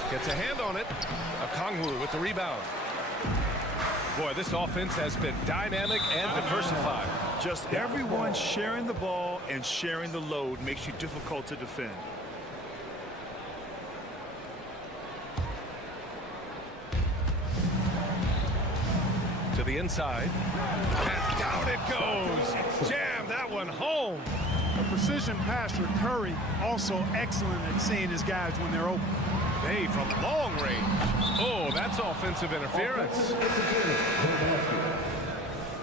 Gets a hand on it. Okongwu with the rebound. Boy, this offense has been dynamic and diversified. Just everyone sharing the ball and sharing the load makes you difficult to defend. To the inside. And down it goes. Jam that one home. A precision passer, Curry, also excellent at seeing his guys when they're open. Bay from long range. Oh, that's offensive interference.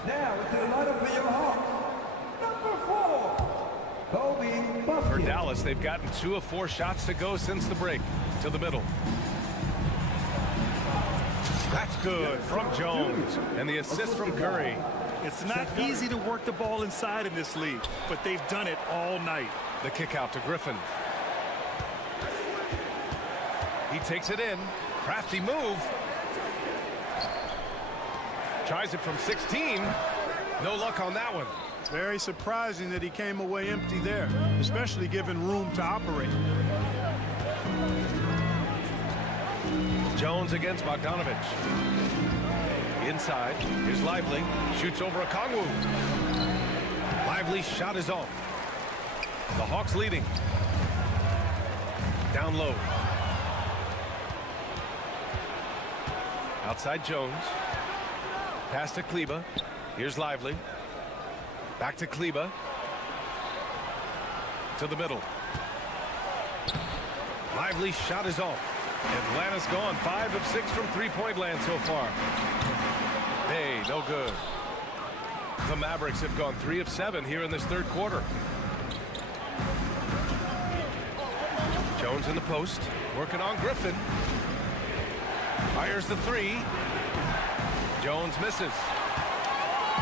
Now it's a line up for your Hawks. Number 4, Kobe Buffett. For Dallas, they've gotten 2 of 4 shots to go since the break. To the middle. That's good from Jones. And the assist from Curry. It's not easy to work the ball inside in this league, but they've done it all night. The kick out to Griffin. He takes it in. Crafty move. Tries it from 16. No luck on that one. Very surprising that he came away empty there, especially given room to operate. Jones against Bogdanovich. Inside. Here's Lively. Shoots over Okongwu. Lively's shot is off. The Hawks leading. Down low. Outside Jones. Pass to Kleber. Here's Lively. Back to Kleber. To the middle. Lively's shot is off. Atlanta's gone 5 of 6 from three-point land so far. Hey, no good. The Mavericks have gone 3 of 7 here in this third quarter. Jones in the post, working on Griffin. Fires the 3. Jones misses.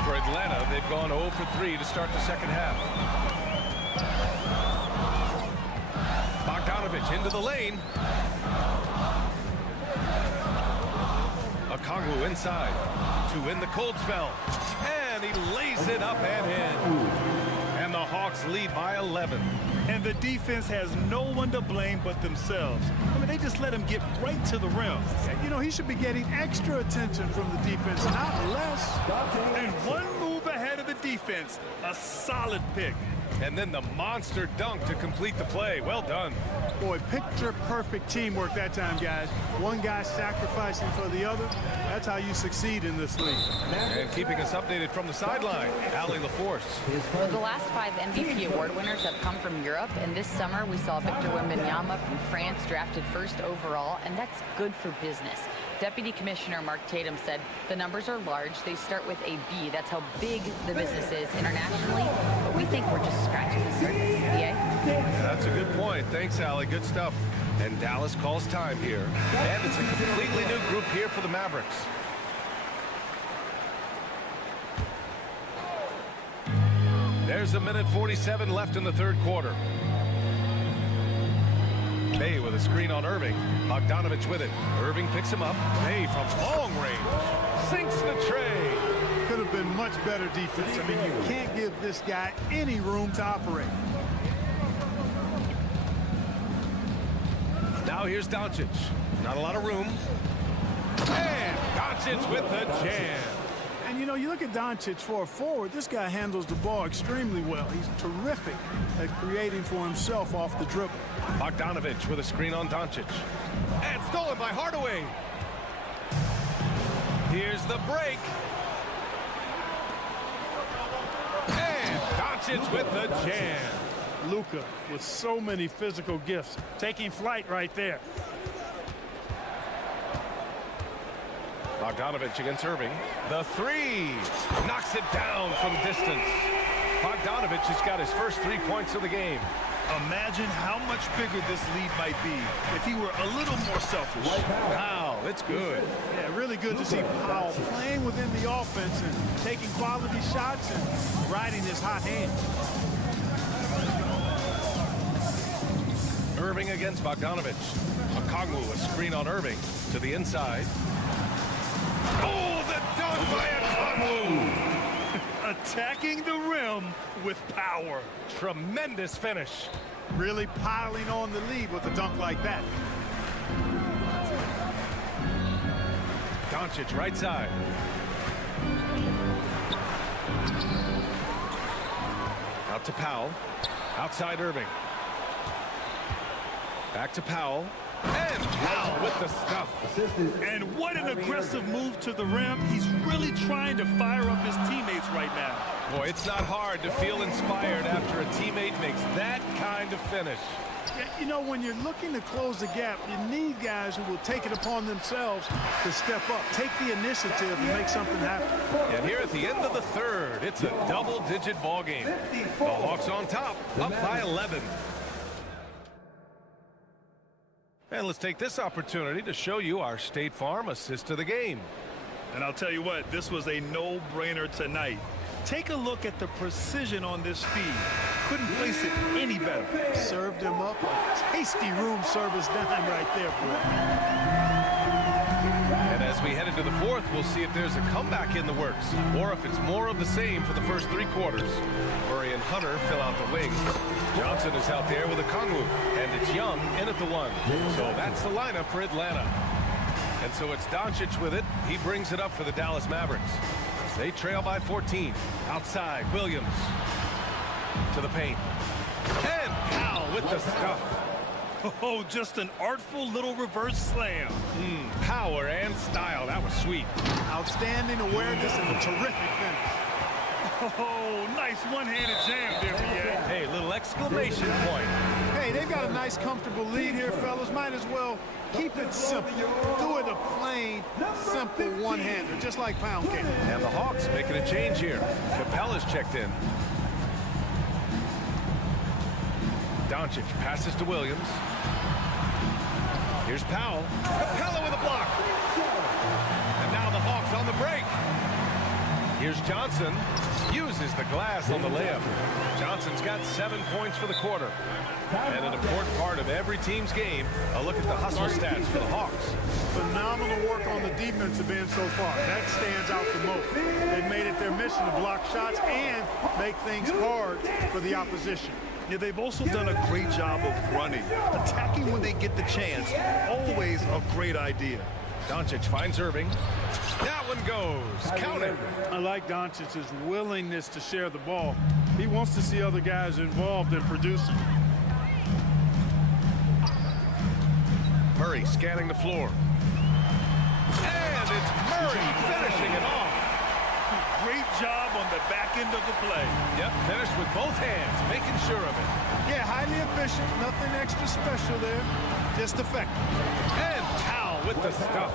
For Atlanta, they've gone 0 for 3 to start the second half. Bogdanovich into the lane. Okongwu inside to win the cold spell. And he lays it up and in. And the Hawks lead by 11. And the defense has no one to blame but themselves. I mean, they just let him get right to the rim. You know, he should be getting extra attention from the defense, not less. And one move ahead of the defense. A solid pick. And then the monster dunk to complete the play. Well done. Boy, picture-perfect teamwork that time, guys. One guy sacrificing for the other. That's how you succeed in this league. And keeping us updated from the sideline, Allie LaForce. Well, the last 5 MVP award winners have come from Europe, and this summer we saw Victor Wembanyama from France drafted first overall, and that's good for business. Deputy Commissioner Mark Tatum said the numbers are large. They start with a B. That's how big the business is internationally, but we think we're just scratching the surface. That's a good point. Thanks, Allie. Good stuff. And Dallas calls time here. And it's a completely new group here for the Mavericks. There's a minute 47 left in the third quarter. Bay with a screen on Irving. Bogdanovich with it. Irving picks him up. Bay from long range. Sinks the tray. Could have been much better defense. I mean, you can't give this guy any room to operate. Now here's Doncic. Not a lot of room. And Doncic with the jam. And, you know, you look at Doncic for a forward, this guy handles the ball extremely well. He's terrific at creating for himself off the dribble. Bogdanovich with a screen on Doncic. And stolen by Hardaway. the break. And Doncic with the jam. Luka with so many physical gifts, taking flight right there. Bogdanovic against Irving. The three. Knocks it down from distance. Bogdanovic has got his first 3 points of the game. Imagine how much bigger this lead might be if he were a little more selfish. Wow, it's good. Yeah, really good to see Powell playing within the offense and taking quality shots and riding his hot hand. Irving against Bogdanovic. Okongwu, a screen on Irving to the inside. Oh, the dunk by Okongwu! Attacking the rim with power. Tremendous finish. Really piling on the lead with a dunk like that. Doncic right side. Out to Powell. Outside Irving. Back to Powell. And Powell with the stuff. And what an aggressive move to the rim. He's really trying to fire up his teammates right now. Boy, it's not hard to feel inspired after a teammate makes that kind of finish. Yeah, you know, when you're looking to close the gap, you need guys who will take it upon themselves to step up, take the initiative and make something happen. And here at the end of the third, it's a double-digit ball game. The Hawks on top, up by 11. And let's take this opportunity to show you our State Farm assist of the game. And I'll tell you what, this was a no-brainer tonight. Take a look at the precision on this feed. Couldn't place it any better. Served him up a tasty room service dime right there, boy. And as we head into the fourth, we'll see if there's a comeback in the works, or if it's more of the same for the first 3 quarters. Murray and Hunter fill out the wings. Johnson is out there with Okongwu, and it's Young in at the 1. So that's the lineup for Atlanta. And so it's Doncic with it. He brings it up for the Dallas Mavericks. They trail by 14. Outside, Williams to the paint. And Powell with the stuff. Oh, just an artful little reverse slam. Power and style. That was sweet. Outstanding awareness and a terrific finish. Oh, nice one-handed jam there, B.A. Hey, little exclamation point. Hey, they've got a nice, comfortable lead here, fellas. Might as well keep it simple. Do it a plain, simple one-hander, just like pound cake. And the Hawks making a change here. Capella's checked in. Doncic passes to Williams. Here's Powell. Capella with a block. And now the Hawks on the break. Here's Johnson. Uses the glass on the layup. Johnson's got 7 points for the quarter. And an important part of every team's game, a look at the hustle stats for the Hawks. Phenomenal work on the defensive end so far. That stands out the most. They've made it their mission to block shots and make things hard for the opposition. Yeah, they've also done a great job of running. Attacking when they get the chance. Always a great idea. Doncic finds Irving. That one goes. Count it. I like Doncic's willingness to share the ball. He wants to see other guys involved in producing. Murray scanning the floor. And it's Murray finishing it off. Great job on the back end of the play. Yep, finished with both hands, making sure of it. Yeah, highly efficient. Nothing extra special there. Just effective. And Powell with the stuff.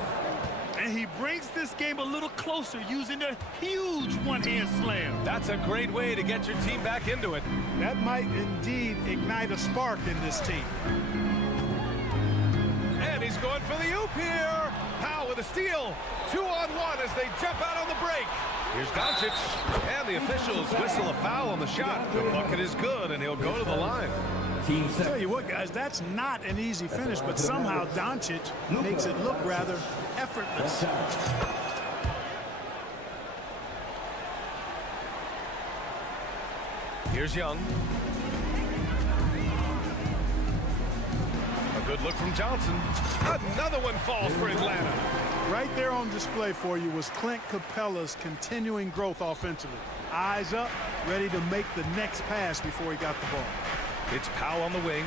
And he brings this game a little closer using a huge one-hand slam. That's a great way to get your team back into it. That might indeed ignite a spark in this team. And he's going for the oop here. Powell with a steal. 2-on-1 as they jump out on the break. Here's Doncic. And the officials whistle a foul on the shot. The bucket is good, and he'll go to the line. I'll tell you what, guys, that's not an easy finish, but somehow Doncic makes it look rather effortless. Here's Young. A good look from Johnson. Another one falls for Atlanta. Right there on display for you was Clint Capella's continuing growth offensively. Eyes up, ready to make the next pass before he got the ball. It's Powell on the wing.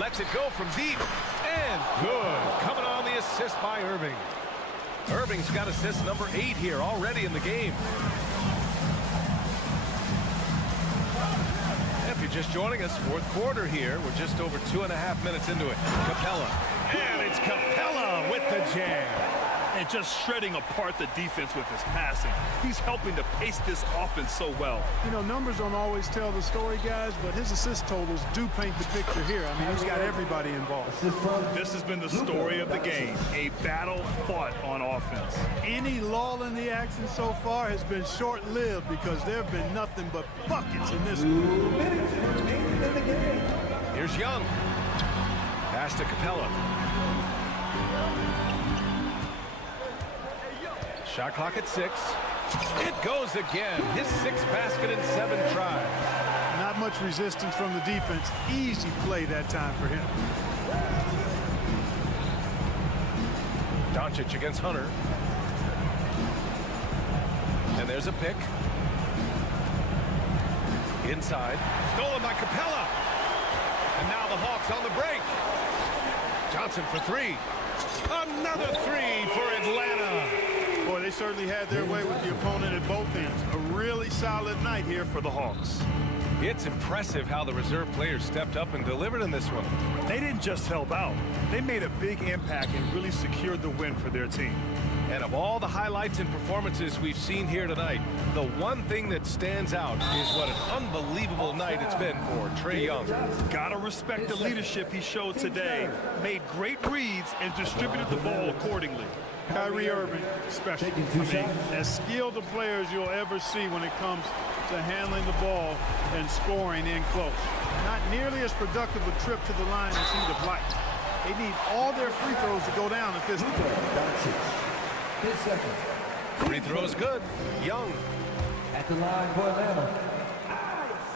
Lets it go from deep. And good. Coming on the assist by Irving. Irving's got assist number 8 here already in the game. If you're just joining us, fourth quarter here. We're just over 2.5 minutes into it. Capella. And it's Capella with the jam. And just shredding apart the defense with his passing. He's helping to pace this offense so well. You know, numbers don't always tell the story, guys, but his assist totals do paint the picture here. I mean, he's got everybody involved. This has been the story of the game, a battle fought on offense. Any lull in the action so far has been short-lived because there have been nothing but buckets in this one. Here's Young. Pass to Capella. Shot clock at 6. It goes again. His 6th basket in 7 tries. Not much resistance from the defense. Easy play that time for him. Doncic against Hunter. And there's a pick. Inside. Stolen by Capella. And now the Hawks on the break. Johnson for 3. Another 3 for Atlanta. Boy, they certainly had their way with the opponent at both ends. A really solid night here for the Hawks. It's impressive how the reserve players stepped up and delivered in this one. They didn't just help out. They made a big impact and really secured the win for their team. And of all the highlights and performances we've seen here tonight, the one thing that stands out is what an unbelievable night it's been for Trae Young. Gotta respect the leadership he showed today. Made great reads and distributed the ball accordingly. Kyrie Irving, especially. I mean, as skilled a players you'll ever see when it comes to handling the ball and scoring in close. Not nearly as productive a trip to the line as he'd have liked. They need all their free throws to go down at this point. Free throws good. Young. At the line for Atlanta.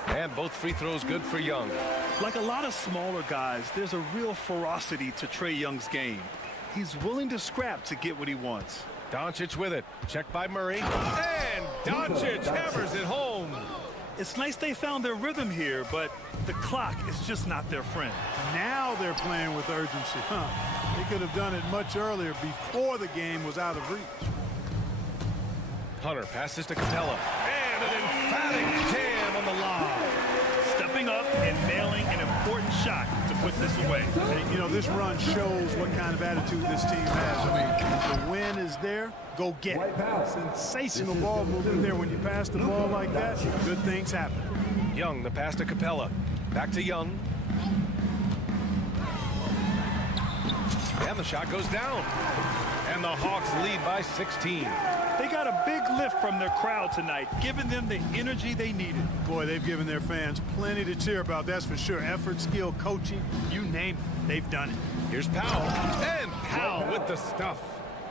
And both free throws good for Young. Like a lot of smaller guys, there's a real ferocity to Trae Young's game. He's willing to scrap to get what he wants. Doncic with it. Checked by Murray. And Doncic hammers it home. It's nice they found their rhythm here, but the clock is just not their friend. Now they're playing with urgency. They could have done it much earlier before the game was out of reach. Hunter passes to Capella. And an emphatic jam on the lob. Stepping up and nailing an important shot to put this away. And, you know, this run shows what kind of attitude this team has. I mean, if the win is there, go get it. Sensational ball movement there. When you pass the ball like that, good things happen. Young, the pass to Capella. Back to Young. And the shot goes down. And the Hawks lead by 16. They got a big lift from their crowd tonight, giving them the energy they needed. Boy, they've given their fans plenty to cheer about, that's for sure. Effort, skill, coaching, you name it, they've done it. Here's Powell. And Powell with the stuff.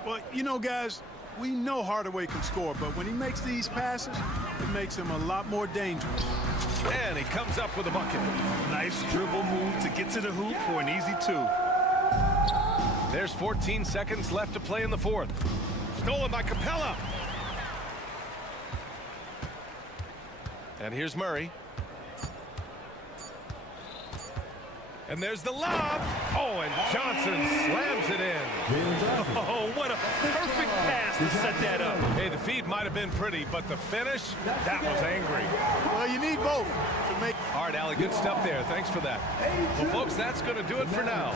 Well, you know, guys, we know Hardaway can score, but when he makes these passes, it makes him a lot more dangerous. And he comes up with a bucket. Nice dribble move to get to the hoop for an easy 2. There's 14 seconds left to play in the fourth. Stolen by Capella. And here's Murray. And there's the lob. Oh, and Johnson slams it in. Oh, what a perfect pass to set that up. Hey, the feed might have been pretty, but the finish, that was angry. Well, you need both to make. All right, Allie, good stuff there. Thanks for that. Well, folks, that's going to do it for now.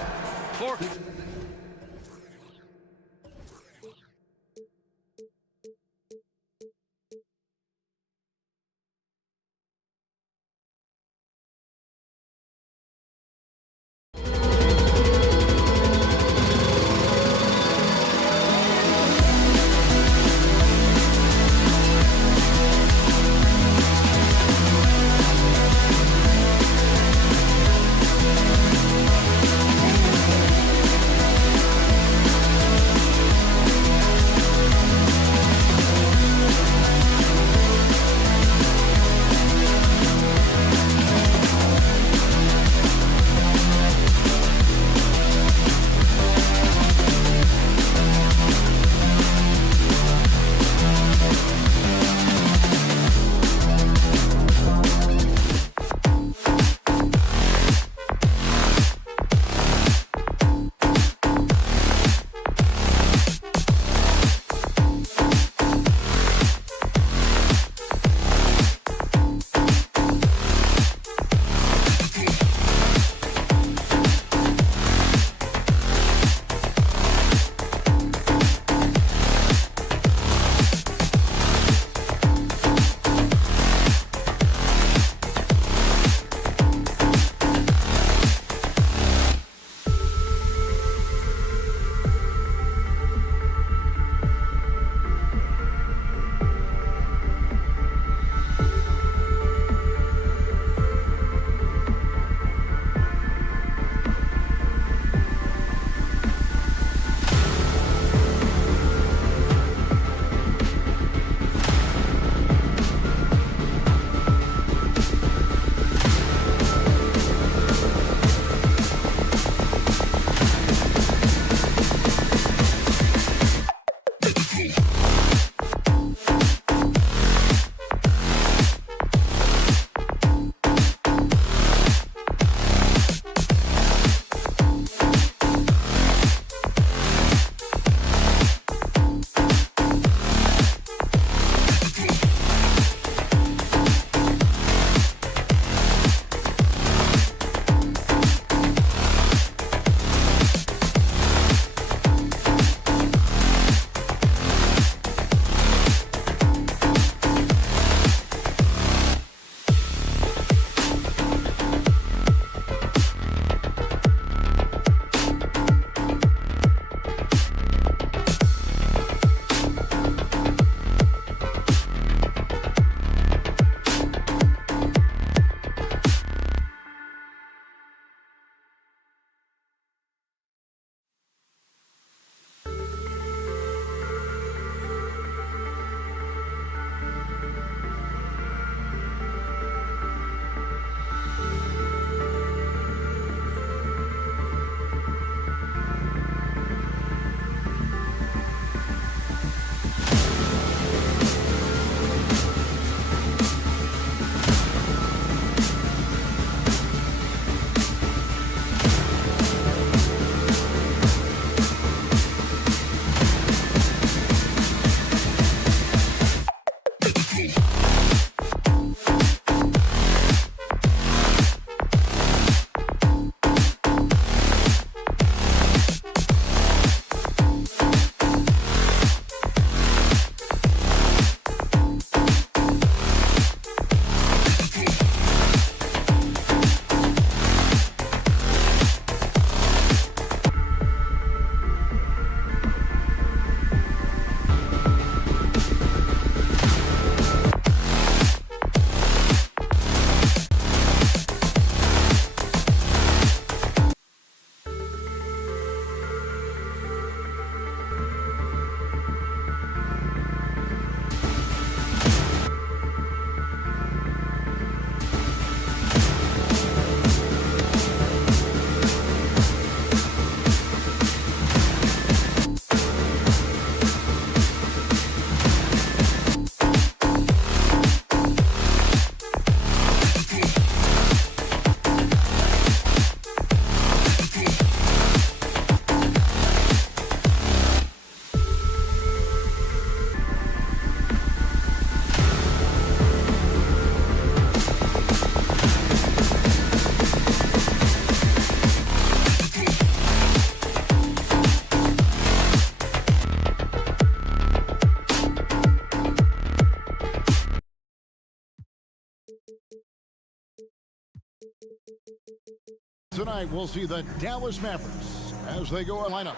Tonight, we'll see the Dallas Mavericks as they go on lineup.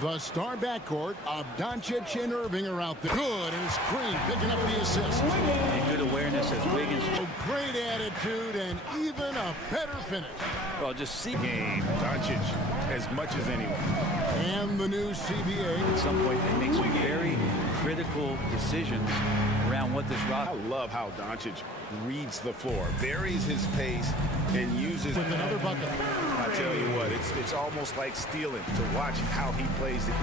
The star backcourt of Doncic and Irving are out there. Good, and Screen picking up the assist. And good awareness as Wiggins. A great attitude and even a better finish. Well, just see Game, Doncic, as much as anyone. And the new CBA. at some point they make some very critical decisions around what this roster. I love how Doncic reads the floor, varies his pace, and uses With another bucket. I tell you what, it's almost like stealing to watch how he plays it.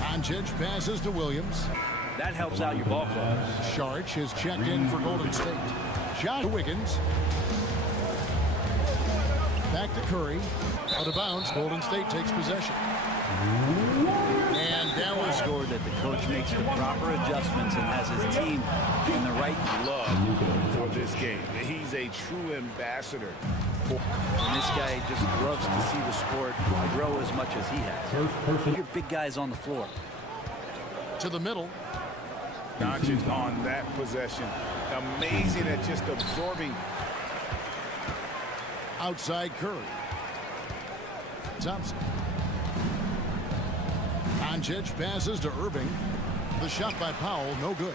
Doncic passes to Williams. That helps out your ball club. Sharch is checked in for Golden State. Shot to Wiggins. Back to Curry. Out of bounds. Golden State takes possession. And Dallas Score that the coach makes the proper adjustments and has his team in the right Love for this game. He's a true ambassador. And this guy just loves to see the sport grow as much as he has. Your big guys on the floor. to the middle. Doncic on that possession. Amazing at just absorbing. Outside Curry. Thompson. Doncic passes to Irving. The shot by Powell, no good.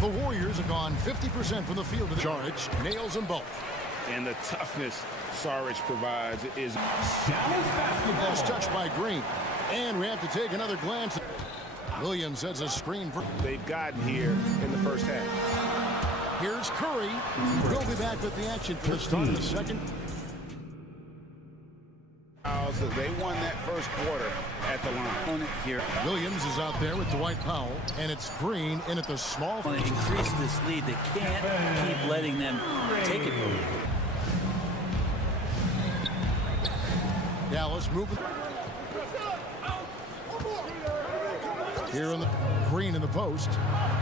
The Warriors have gone 50% from the field to the charge. Nails them both. And the toughness Saric provides is Last touch by Green. And we have to take another glance. Williams has a screen. they've gotten here in the first half. Here's Curry. We'll be back with the action for the start of the second. They won that first quarter at the line. Here. Williams is out there with Dwight Powell, and it's Green in at the small. Want to increase this lead. They can't keep letting them take it from you. Dallas moving. Here in the Green in the post,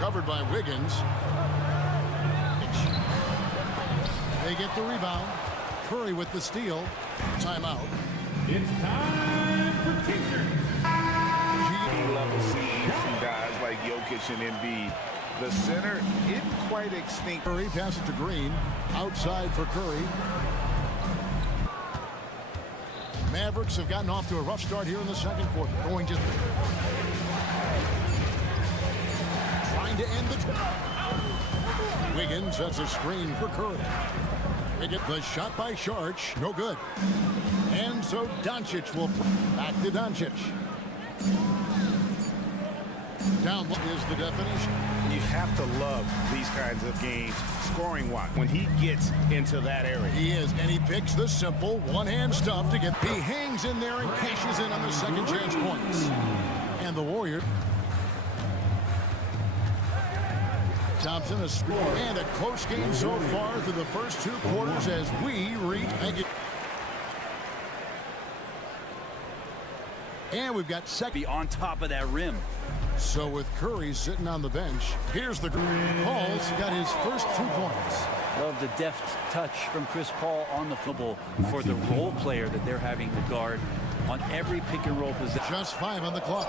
covered by Wiggins. They get the rebound. Curry with the steal. Timeout. It's time for teachers. Level some guys like Jokic and Embiid. The center isn't quite extinct. Curry passes to Green. Outside for Curry. Mavericks have gotten off to a rough start here in the second quarter. Going just trying to end the. Wiggins sets a screen for Curry. They get the shot by Sharch. No good. And so Doncic will back to Doncic. Down is the definition. You have to love these kinds of games, scoring-wise, when he gets into that area. He is, and he picks the simple one-hand stuff to get. He hangs in there and cashes in on the second chance points. And the Warriors. Thompson a score and a close game so far through the first two quarters as we reach. And we've got second Be on top of that rim. So with Curry sitting on the bench, here's the Paul's got his first 2 points. Love the deft touch from Chris Paul on the football for the role player that they're having to guard on every pick and roll possession. Just 5 on the clock.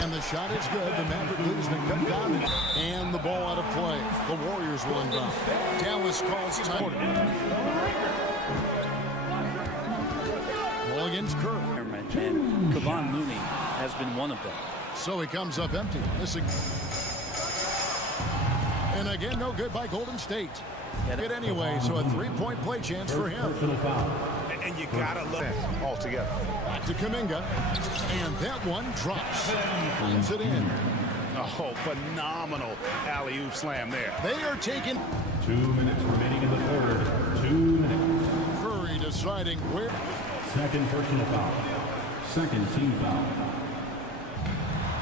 And the shot is good. The Maverick lead has been cut down. And the ball out of play. The Warriors will inbound. Dallas calls time. Ball against Curry. And Kevon Looney has been one of them. So he comes up empty. Missing. And again, no good by Golden State. It anyway, so a 3-point play chance for him. And you gotta look at it altogether. Back to Kuminga. And that one drops. Brings it in. Oh, phenomenal alley-oop slam there. They are taking 2 minutes remaining in the quarter. 2 minutes. Curry deciding where. Second personal foul. Second team foul.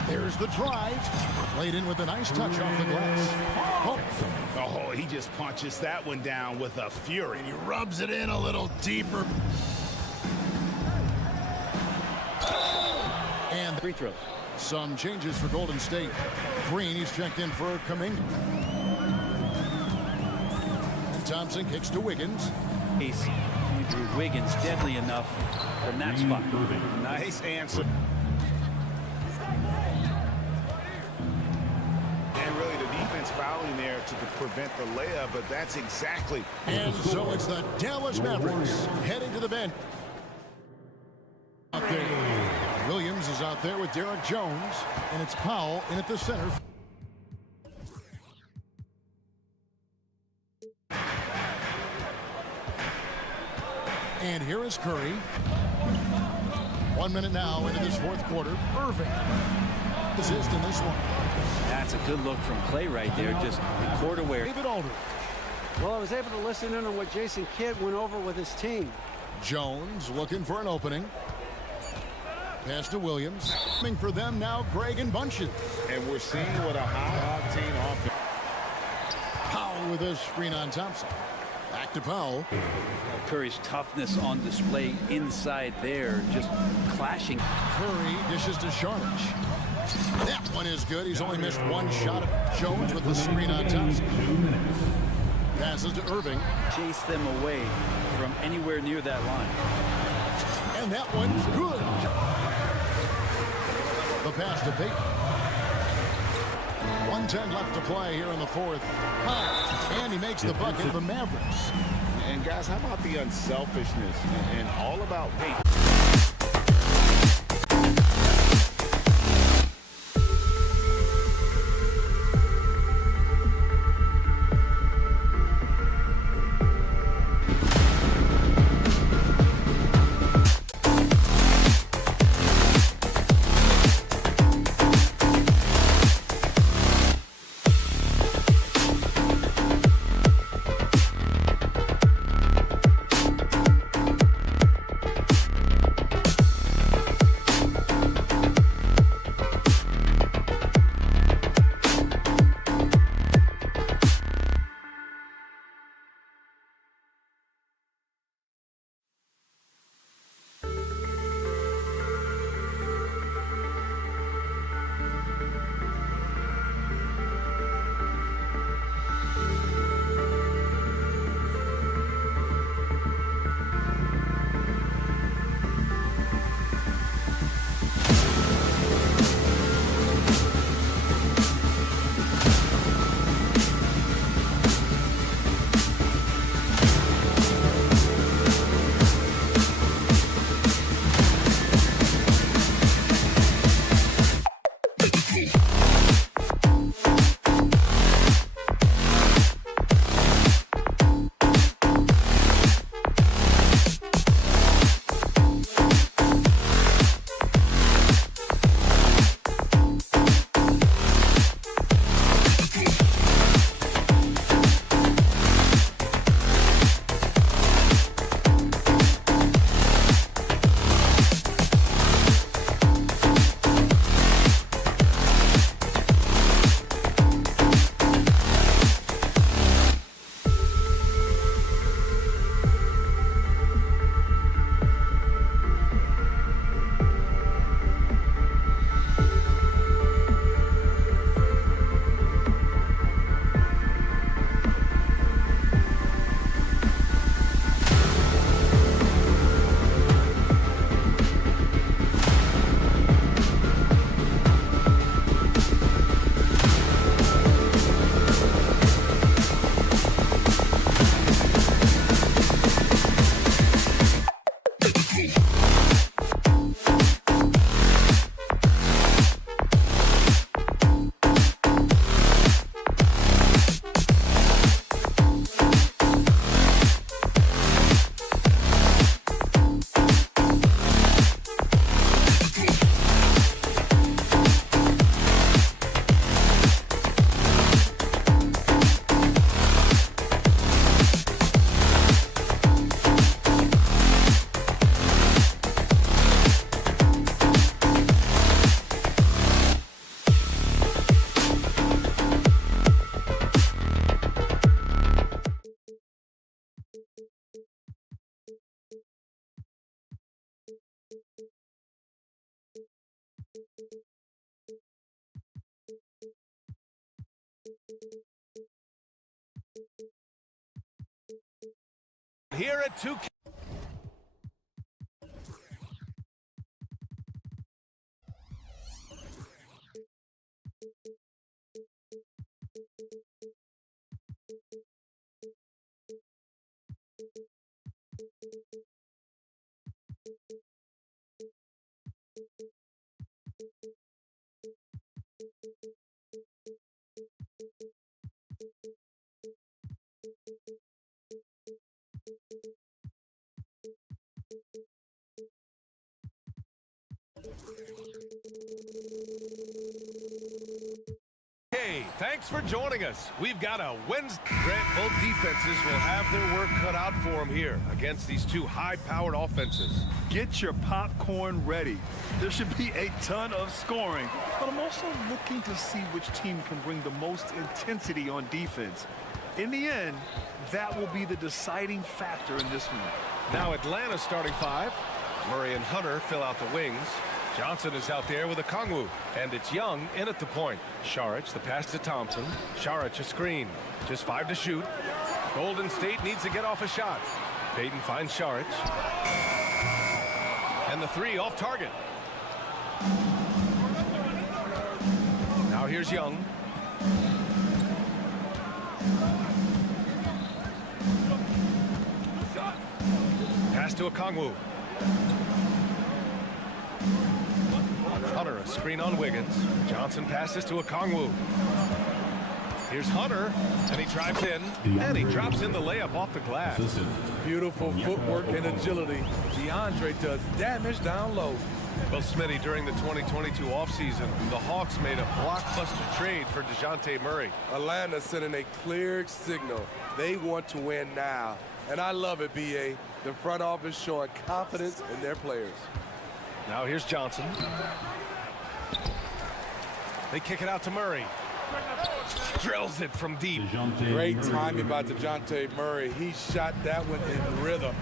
There's the drive. Played in with a nice touch off the glass. Oh, he just punches that one down with a fury. He rubs it in a little deeper. And Free throws. some changes for Golden State. Green, he's checked in for Kuminga. Thompson kicks to Wiggins. Ace Andrew Wiggins deadly enough from that spot. Nice answer. And really the defense fouling there to prevent the layup, but that's exactly. And so it's the Dallas Mavericks heading to the bench. Out there. Williams is out there with Derek Jones, and it's Powell in at the center. And here is Curry. 1 minute now into this fourth quarter. Irving assist in this one. That's a good look from Clay right there, just court aware. David Aldridge. Well, I was able to listen in on what Jason Kidd went over with his team. Jones looking for an opening. Pass to Williams. Coming for them now, Greg and Bunches. And we're seeing what a high-octane offense. Powell with a screen on Thompson. Back to Powell. Curry's toughness on display inside there, just clashing. Curry dishes to Sharnish. That one is good. He's only missed one shot. Jones with the screen on Thompson. Passes to Irving. Chase them away from anywhere near that line. And that one's good. The pass to Payton. 1:10 left to play here in the fourth. And he makes the bucket for the Mavericks. And guys, how about the unselfishness and all about Payton? Here at 2K. Thanks for joining us. We've got a Wednesday. Grant, both defenses will have their work cut out for them here against these two high-powered offenses. Get your popcorn ready. There should be a ton of scoring, but I'm also looking to see which team can bring the most intensity on defense. In the end, that will be the deciding factor in this one. Now Atlanta starting five. Murray and Hunter fill out the wings. Johnson is out there with a Kongwu, and it's Young in at the point. Sharich, the pass to Thompson. Sharich, a screen. Just 5 to shoot. Golden State needs to get off a shot. Payton finds Sharich. And the 3 off target. Now here's Young. Pass to a Kongwu. Hunter, a screen on Wiggins. Johnson passes to a Kongwu. Here's Hunter, and he drives in, and he drops in the layup off the glass. Beautiful footwork and agility. DeAndre does damage down low. Well, Smitty, during the 2022 offseason, the Hawks made a blockbuster trade for DeJounte Murray. Atlanta sending a clear signal. They want to win now. And I love it, B.A. The front office showing confidence in their players. Now here's Johnson. They kick it out to Murray. Drills it from deep. Great timing by DeJounte Murray. He shot that one in rhythm.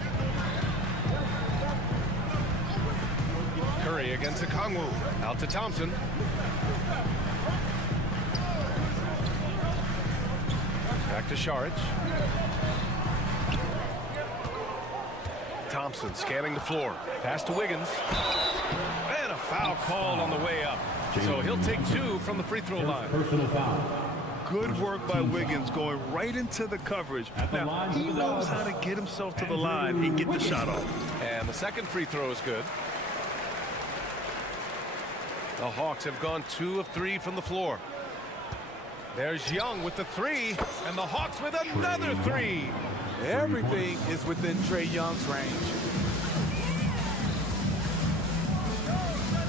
Curry against Okongwu. Out to Thompson. Back to Sharich. Thompson scanning the floor. Pass to Wiggins. And a foul called on the way up. So he'll take 2 from the free throw line. Personal foul. Good work by Wiggins going right into the coverage. Now, he knows how to get himself to the line and get the shot off. And the second free throw is good. The Hawks have gone 2 of 3 from the floor. There's Young with the 3, and the Hawks with another 3. Everything is within Trae Young's range.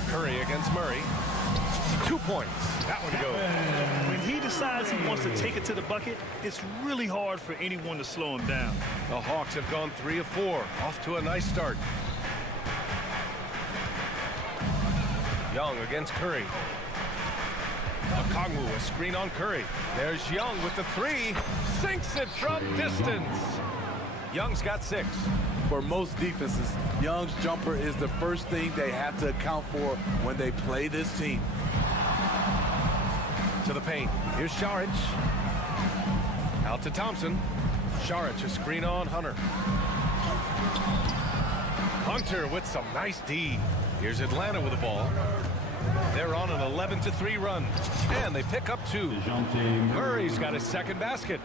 Curry against Murray. 2 points. That one goes. When he decides he wants to take it to the bucket, it's really hard for anyone to slow him down. The Hawks have gone 3 of 4. Off to a nice start. Young against Curry. Okongwu, a screen on Curry. There's Young with the 3. Sinks it from distance. Young's got 6. For most defenses, Young's jumper is the first thing they have to account for when they play this team. To the paint. Here's Sharich. Out to Thompson. Sharich, a screen on Hunter. Hunter with some nice D. Here's Atlanta with the ball. They're on an 11-3 run. And they pick up 2. Murray's got his second basket.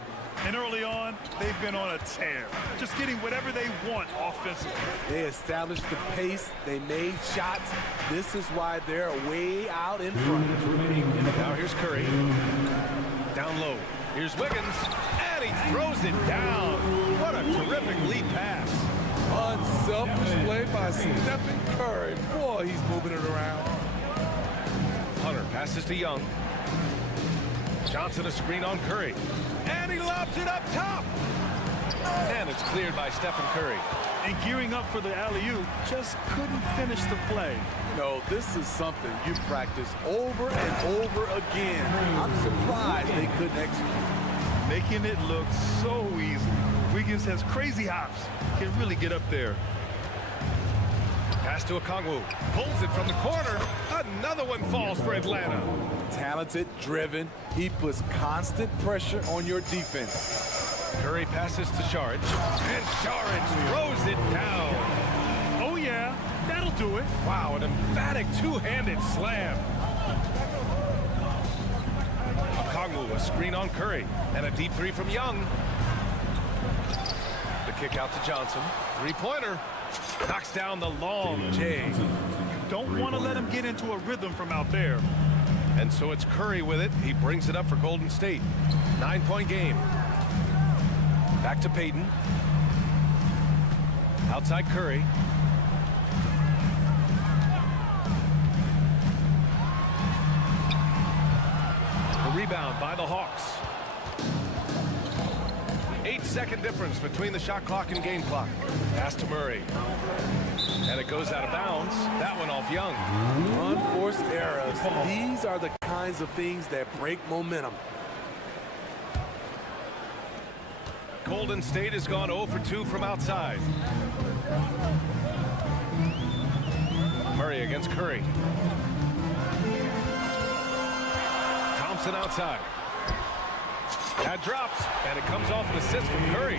And early on, they've been on a tear. Just getting whatever they want offensively. They established the pace. They made shots. This is why they're way out in front. Now here's Curry. Down low. Here's Wiggins. And he throws it down. What a terrific lead pass. Unselfish play by Stephen Curry. Boy, he's moving it around. Hunter passes to Young. Johnson a screen on Curry. And he lobs it up top. And it's cleared by Stephen Curry. And gearing up for the alley-oop, just couldn't finish the play. No, this is something you practice over and over again. I'm surprised they couldn't execute. Making it look so easy. Wiggins has crazy hops. Can really get up there. Pass to Okongwu. Pulls it from the corner. Another one falls for Atlanta. Talented, driven. He puts constant pressure on your defense. Curry passes to Sharich. And Sharich throws it down. Oh, yeah. That'll do it. Wow, an emphatic two-handed slam. Okongwu, a screen on Curry. And a deep 3 from Young. The kick out to Johnson. 3-pointer. Knocks down the long J. Don't want to let him get into a rhythm from out there. And so it's Curry with it. He brings it up for Golden State. 9-point game. Back to Payton. Outside Curry. The rebound by the Hawks. 8-second difference between the shot clock and game clock. Pass to Murray. And it goes out of bounds. That one off Young. Unforced errors. These are the kinds of things that break momentum. Golden State has gone 0 for 2 from outside. Murray against Curry. Thompson outside. That drops, and it comes off an assist from Curry.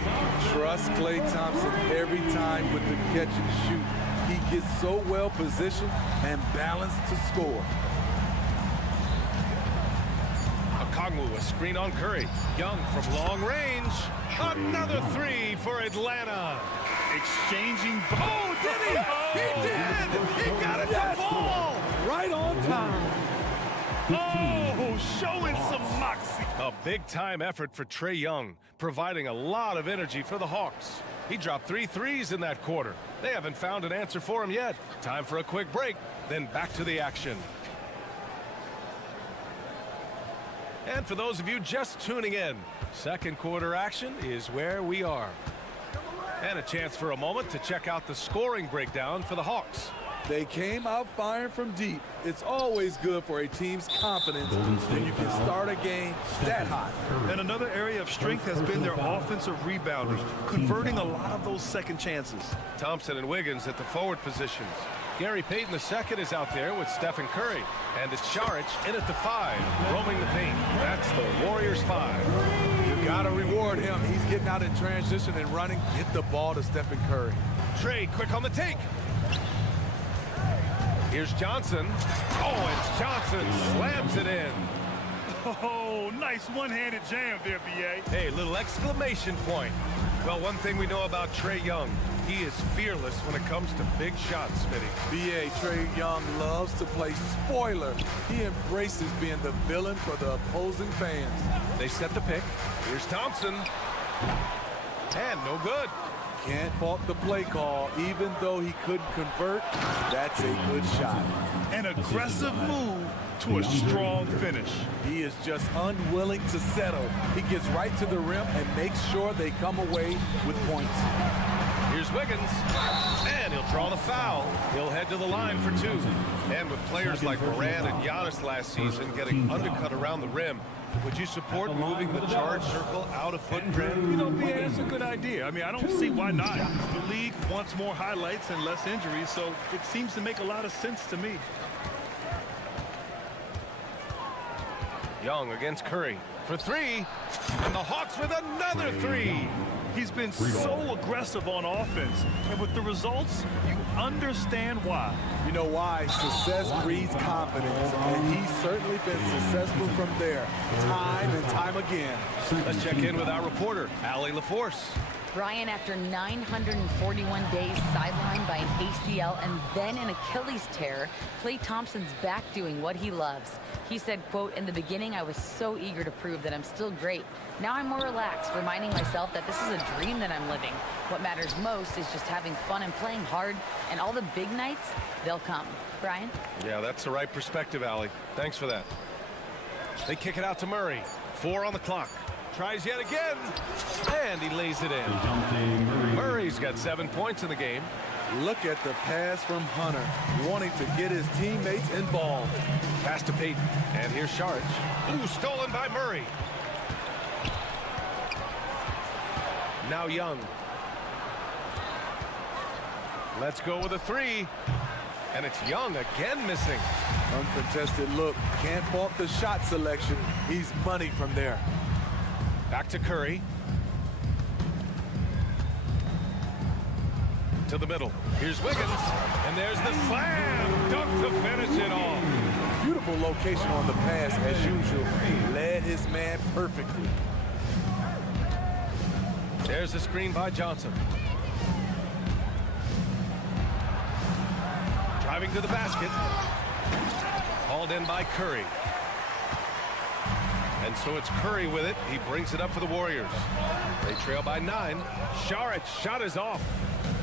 Trust Klay Thompson every time with the catch and shoot. He gets so well positioned and balanced to score. Okongwu, a screen on Curry. Young from long range. Another three for Atlanta. Exchanging. Oh, did he? He did! He got it to fall! Right on time. Oh, showing some moxie. A big-time effort for Trae Young, providing a lot of energy for the Hawks. He dropped 3 threes in that quarter. They haven't found an answer for him yet. Time for a quick break, then back to the action. And for those of you just tuning in, second quarter action is where we are. And a chance for a moment to check out the scoring breakdown for the Hawks. They came out firing from deep. It's always good for a team's confidence when you can start a game that hot. And another area of strength has been their offensive rebounding, converting a lot of those second chances. Thompson and Wiggins at the forward positions. Gary Payton II is out there with Stephen Curry. And it's Saric in at the 5, roaming the paint. That's the Warriors 5. You gotta reward him. He's getting out in transition and running. Get the ball to Stephen Curry. Trae quick on the take. Here's Johnson. Oh, and Johnson slams it in. Oh, nice one-handed jam there, B.A. Hey, little exclamation point. Well, one thing we know about Trae Young, he is fearless when it comes to big shots, Smitty. B.A. Trae Young loves to play spoiler. He embraces being the villain for the opposing fans. They set the pick. Here's Thompson. And no good. Can't fault the play call. Even though he couldn't convert, that's a good shot. An aggressive move to a strong finish. He is just unwilling to settle. He gets right to the rim and makes sure they come away with points. Here's Wiggins, and he'll draw the foul. He'll head to the line for 2. And with players like Morant and Giannis last season getting undercut around the rim, would you support moving the charge circle out of footprint? You know, B.A., that's a good idea. I mean, I don't see why not. The league wants more highlights and less injuries, so it seems to make a lot of sense to me. Young against Curry for 3, and the Hawks with another 3. He's been so aggressive on offense, and with the results, you understand why. You know why? Success breeds confidence, and he's certainly been successful from there, time and time again. Let's check in with our reporter, Allie LaForce. Brian, after 941 days sidelined by an ACL and then an Achilles tear, Klay Thompson's back doing what he loves. He said, quote, "In the beginning, I was so eager to prove that I'm still great. Now I'm more relaxed, reminding myself that this is a dream that I'm living. What matters most is just having fun and playing hard, and all the big nights, they'll come." Brian? Yeah, that's the right perspective, Allie. Thanks for that. They kick it out to Murray. 4 on the clock. Tries yet again, and he lays it in. Murray's got 7 points in the game. Look at the pass from Hunter, wanting to get his teammates involved. Pass to Payton, and here's Saric. Ooh, stolen by Murray. Now Young. Let's go with a 3, and it's Young again missing. Uncontested look. Can't fault the shot selection. He's money from there. Back to Curry. To the middle. Here's Wiggins. And there's the slam dunk to finish it off. Beautiful location on the pass as usual. He led his man perfectly. There's the screen by Johnson. Driving to the basket. Hauled in by Curry. And so it's Curry with it. He brings it up for the Warriors. They trail by 9. Saric shot is off.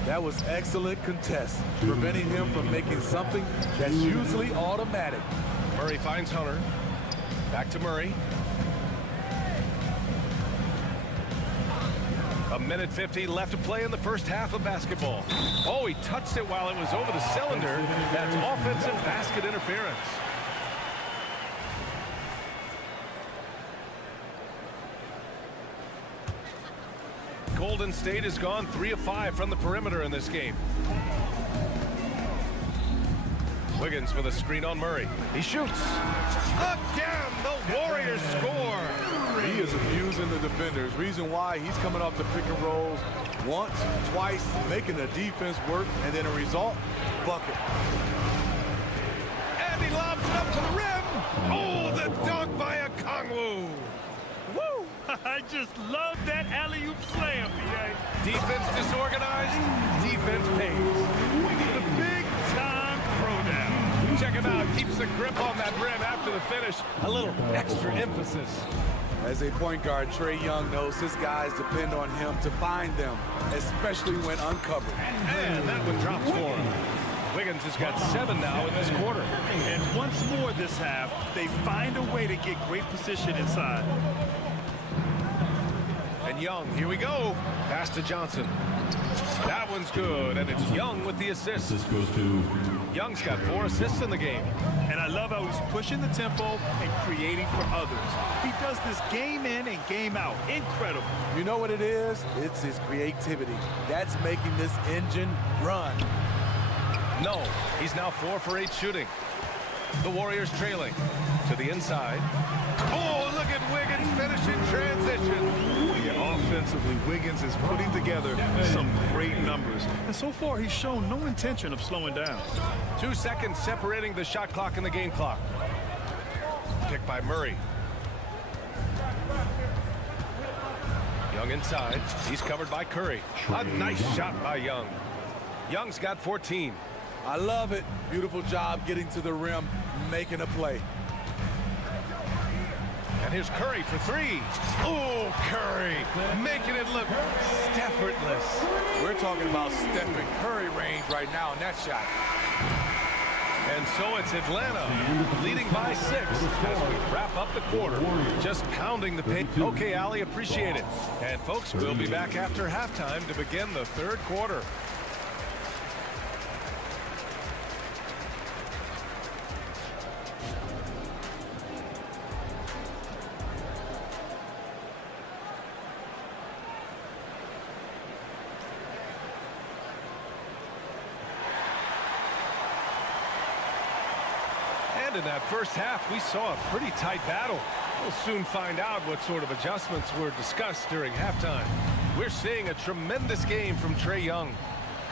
That was excellent contest, preventing him from making something that's usually automatic. Murray finds Hunter. Back to Murray. A minute 50 left to play in the first half of basketball. Oh, he touched it while it was over the cylinder. That's offensive basket interference. Golden State has gone 3 of 5 from the perimeter in this game. Wiggins with a screen on Murray. He shoots. Again, the Warriors score. He is abusing the defenders. Reason why he's coming off the pick and rolls once, twice, making the defense work, and then a result, bucket. And he lobs it up to the rim. Oh, the dunk by Okongwu. Woo! I just love that alley-oop slam, B.A. Defense disorganized, defense pays. The big-time throwdown. Check him out. Keeps the grip on that rim after the finish. A little extra emphasis. As a point guard, Trae Young knows his guys depend on him to find them, especially when uncovered. And that one drops for him. Wiggins has got 7 now in this quarter. And once more this half, they find a way to get great position inside. And Young, here we go. Pass to Johnson. That one's good, and it's Young with the assist. This goes to Young's got 4 assists in the game. And I love how he's pushing the tempo and creating for others. He does this game in and game out. Incredible. You know what it is? It's his creativity. That's making this engine run. No, he's now 4 for 8 shooting. The Warriors trailing to the inside. Oh, look at Wiggins finishing transition. Yeah, offensively, Wiggins is putting together some great numbers. And so far, he's shown no intention of slowing down. 2 seconds separating the shot clock and the game clock. Picked by Murray. Young inside. He's covered by Curry. A nice shot by Young. Young's got 14. I love it. Beautiful job getting to the rim, making a play. And here's Curry for 3. Oh, Curry making it look effortless. We're talking about Stephen Curry range right now in that shot. And so it's Atlanta leading by 6 as we wrap up the quarter. Just pounding the paint. Okay, Allie, appreciate it. And folks, we'll be back after halftime to begin the third quarter. In that first half, we saw a pretty tight battle. We'll soon find out what sort of adjustments were discussed during halftime. We're seeing a tremendous game from Trae Young.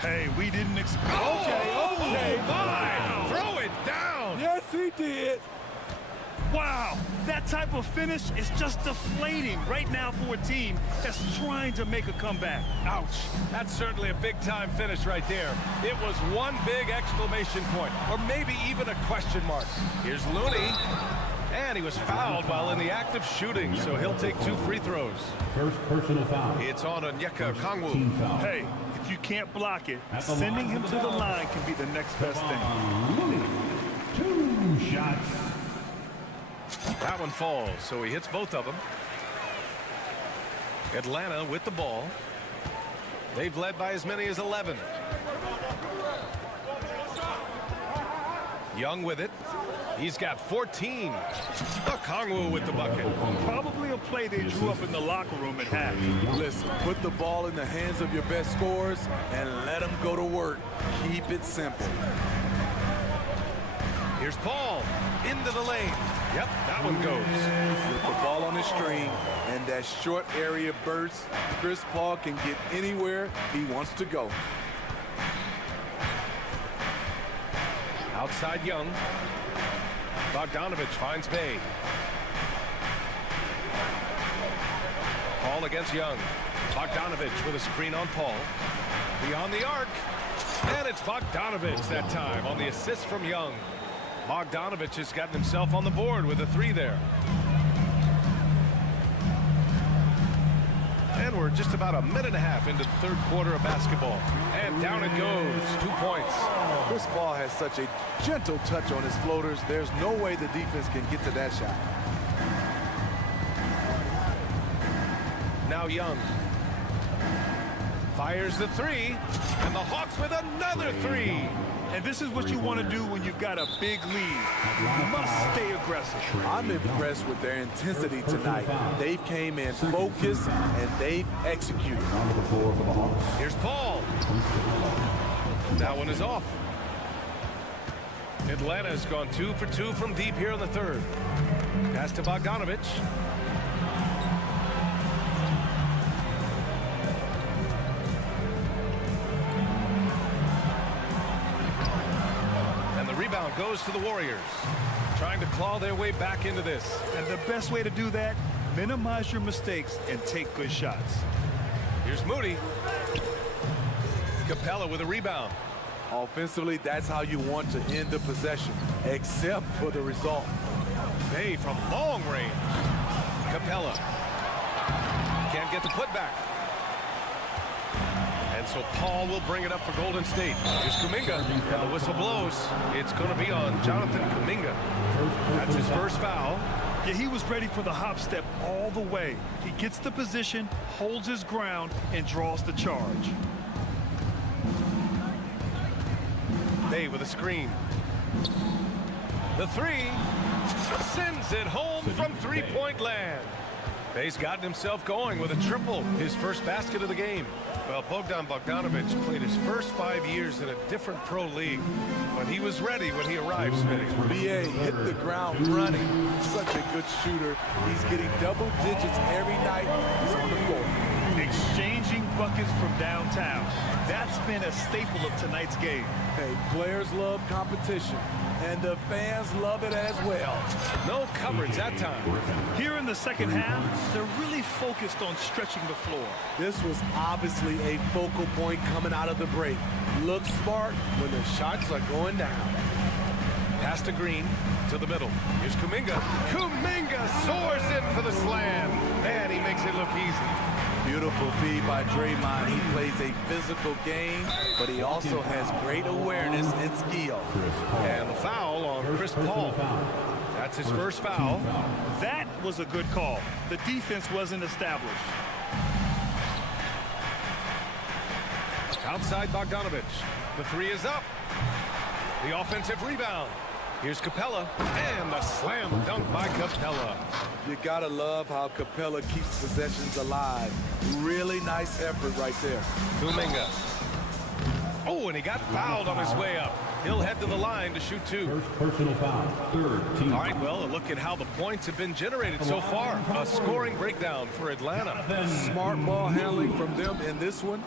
Hey, we didn't expect. Okay, my! Throw it down! Yes, he did. Wow, that type of finish is just deflating right now for a team that's trying to make a comeback. Ouch. That's certainly a big-time finish right there. It was one big exclamation point, or maybe even a question mark. Here's Looney, and he was fouled while in the act of shooting, so he'll take 2 free throws. first personal foul. It's on Okongwu. Team foul. Hey, if you can't block it, sending him to the line can be the next best thing. Looney, 2 shots. That one falls, so he hits both of them. Atlanta with the ball. They've led by as many as 11. Young with it. He's got 14. Okongwu with the bucket. Probably a play they drew up in the locker room at half. Listen, put the ball in the hands of your best scorers and let them go to work. Keep it simple. Here's Paul into the lane. Yep, that one goes. With the ball on the string and that short area burst, Chris Paul can get anywhere he wants to go. Outside Young. Bogdanovich finds Bay. Paul against Young. Bogdanovich with a screen on Paul. Beyond the arc. And it's Bogdanovich that time on the assist from Young. Bogdanovich has gotten himself on the board with a 3 there. And we're just about a minute and a half into the third quarter of basketball. And down it goes. 2 points. Chris Paul has such a gentle touch on his floaters. There's no way the defense can get to that shot. Now Young. Fires the three, and the Hawks with another three. And this is what you want to do when you've got a big lead. You must stay aggressive. I'm impressed with their intensity tonight. They've came in focused, and they've executed. Here's Paul. That one is off. Atlanta has gone 2 for 2 from deep here in the third. Pass to Bogdanovic. And the rebound goes to the Warriors, trying to claw their way back into this. And the best way to do that, minimize your mistakes and take good shots. Here's Moody. Capella with a rebound. Offensively, that's how you want to end the possession, except for the result. Bay from long range. Capella can't get the putback. And so Paul will bring it up for Golden State. Here's Kuminga, and the whistle blows. It's going to be on Jonathan Kuminga. That's his first foul. Yeah, he was ready for the hop step all the way. He gets the position, holds his ground, and draws the charge. Bay with a screen. The three sends it home from three-point land. Bay's gotten himself going with a triple, his first basket of the game. Well, Bogdan Bogdanovic played his first 5 years in a different pro league, but he was ready when he arrived, Smitty. B.A. hit the ground running. Such a good shooter. He's getting double digits every night he's on the floor. Exchanging buckets from downtown. That's been a staple of tonight's game. Hey, players love competition, and the fans love it as well. No coverage that time. Here in the second half, they're really focused on stretching the floor. This was obviously a focal point coming out of the break. Look smart when the shots are going down. Pass to Green, to the middle. Here's Kuminga. Kuminga soars in for the slam. Man, he makes it look easy. Beautiful feed by Draymond. He plays a physical game, but he also has great awareness and skill. And the foul on Chris Paul. That's his first foul. That was a good call. The defense wasn't established. Outside Bogdanovic. The three is up. The offensive rebound. Here's Capella, and the slam dunk by Capella. You gotta love how Capella keeps possessions alive. Really nice effort right there. Kuminga. Oh, and he got fouled on his way up. He'll head to the line to shoot two. First personal foul, third team. All right, well, a look at how the points have been generated so far. A scoring breakdown for Atlanta. Smart ball handling from them in this one.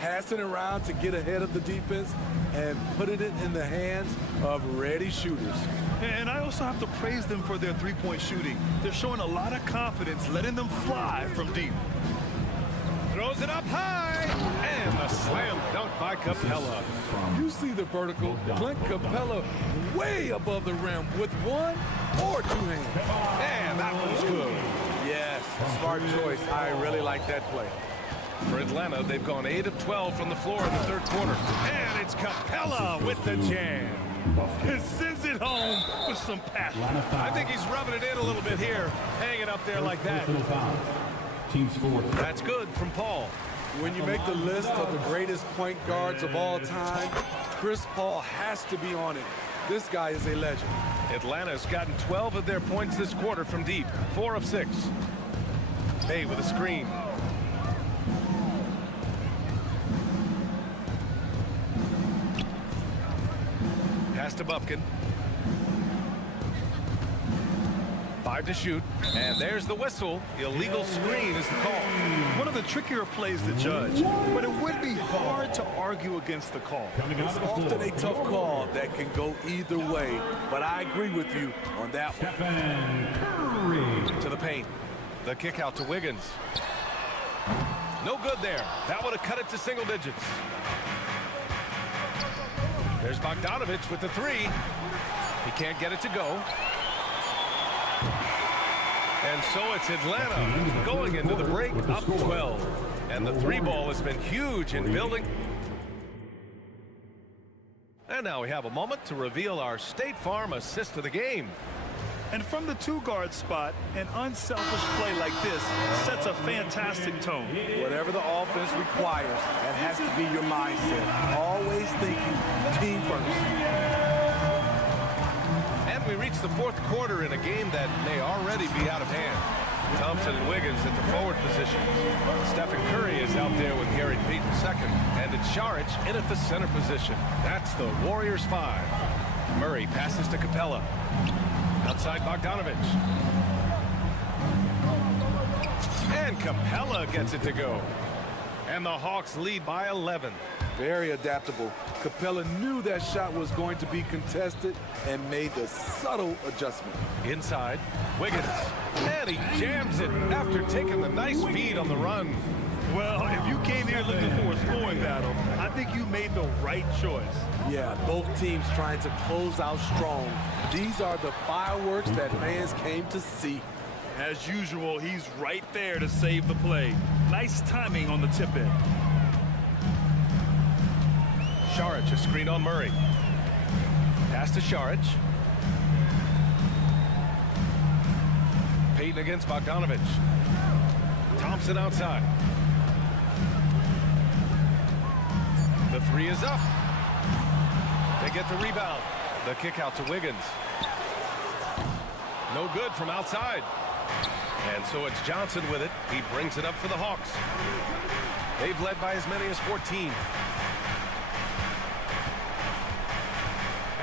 Passing around to get ahead of the defense and putting it in the hands of ready shooters. And I also have to praise them for their three-point shooting. They're showing a lot of confidence, letting them fly from deep. Throws it up high, and the slam dunk by Capella. You see the vertical. Clint Capella way above the rim with one or two hands. And that one's good. Yes, smart choice. I really like that play. For Atlanta, they've gone 8 of 12 from the floor in the third quarter. And it's Capella with the jam. He sends it home with some passion. I think he's rubbing it in a little bit here, hanging up there like that. Team score. That's good from Paul. When you make the list of the greatest point guards of all time, Chris Paul has to be on it. This guy is a legend. Atlanta's gotten 12 of their points this quarter from deep, 4 of 6. Bay with a screen. Pass to Bufkin. 5 to shoot, and there's the whistle. Illegal screen is the call. One of the trickier plays to judge, but it would be hard to argue against the call. It's often a tough call that can go either way, but I agree with you on that one. To the paint. The kick out to Wiggins. No good there. That would have cut it to single digits. There's Bogdanovic with the three. He can't get it to go. And so it's Atlanta going into the break up 12. And the three ball has been huge in building. And now we have a moment to reveal our State Farm assist of the game. And from the two-guard spot, an unselfish play like this sets a fantastic tone. Whatever the offense requires, that has to be your mindset. Always thinking team first. And we reach the fourth quarter in a game that may already be out of hand. Thompson and Wiggins at the forward positions. Stephen Curry is out there with Gary Payton second. And it's Saric in at the center position. That's the Warriors 5. Murray passes to Capella. Outside Bogdanovich. And Capella gets it to go. And the Hawks lead by 11. Very adaptable. Capella knew that shot was going to be contested and made the subtle adjustment. Inside, Wiggins. And he jams it after taking the nice feed on the run. Well, if you came here looking for a scoring battle, I think you made the right choice. Yeah, both teams trying to close out strong. These are the fireworks that fans came to see. As usual, he's right there to save the play. Nice timing on the tip in. Saric, a screen on Murray. Pass to Saric. Payton against Bogdanovich. Thompson outside. The three is up. They get the rebound. The kick out to Wiggins. No good from outside. And so it's Johnson with it. He brings it up for the Hawks. They've led by as many as 14.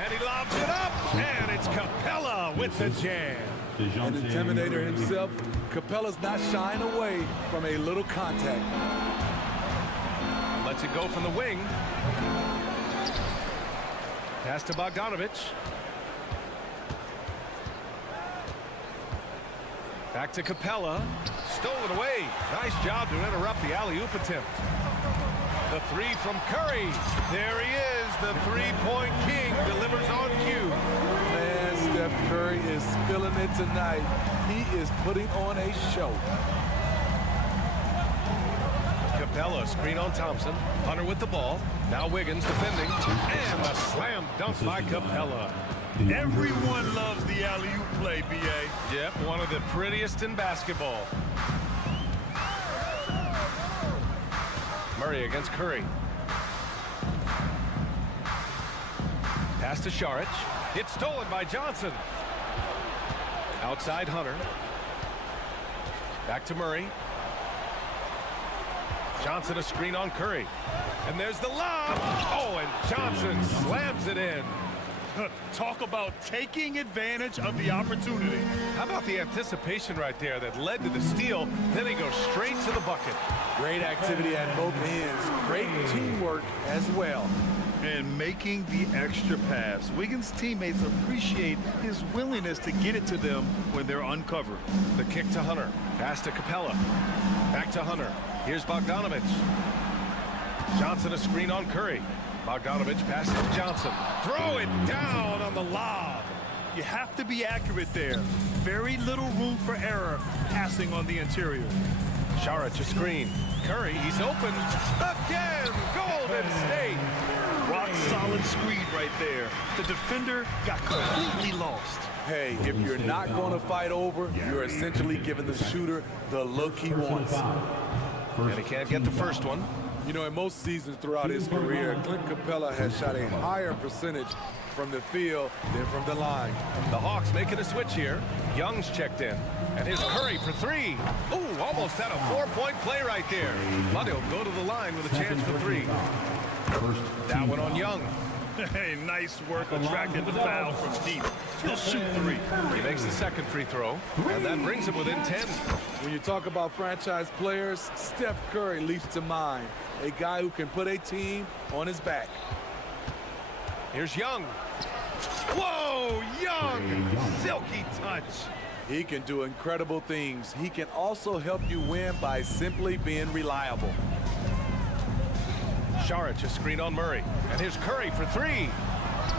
And he lobs it up. And it's Capella with the jam. An intimidator himself, Capella's not shying away from a little contact. Lets it go from the wing. Pass to Bogdanovich. Back to Capella. Stolen away. Nice job to interrupt the alley-oop attempt. The three from Curry. There he is. The three-point king delivers on cue. Man, Steph Curry is feeling it tonight. He is putting on a show. Capella, screen on Thompson. Hunter with the ball. Now Wiggins defending. And the slam dunk by Capella. Everyone loves the alley-oop play, B.A. Yep, one of the prettiest in basketball. Murray against Curry. Pass to Saric. It's stolen by Johnson. Outside Hunter. Back to Murray. Johnson a screen on Curry. And there's the lob. Oh, and Johnson slams it in. Talk about taking advantage of the opportunity. How about the anticipation right there that led to the steal? Then he goes straight to the bucket. Great activity at both ends. Great teamwork as well. And making the extra pass. Wiggins' teammates appreciate his willingness to get it to them when they're uncovered. The kick to Hunter. Pass to Capella. Back to Hunter. Here's Bogdanovich. Johnson a screen on Curry. Bogdanovich passes to Johnson. Throw it down on the lob. You have to be accurate there. Very little room for error passing on the interior. Saric a screen. Curry, he's open. Again, Golden State. Rock solid screen right there. The defender got completely lost. Hey, if you're not going to fight over, you're essentially giving the shooter the look he wants. And he can't get the first one. You know, in most seasons throughout his career, Clint Capella has shot a higher percentage from the field than from the line. The Hawks making a switch here. Young's checked in. And here's Curry for three. Ooh, almost had a four-point play right there. But he'll go to the line with a chance for three. That one on Young. Hey, nice work attracting the foul from deep. He'll shoot three. He makes the second free throw, and that brings him within 10. When you talk about franchise players, Steph Curry leaps to mind. A guy who can put a team on his back. Here's Young. Whoa, Young! Silky touch. He can do incredible things. He can also help you win by simply being reliable. Saric a screen on Murray. And here's Curry for three.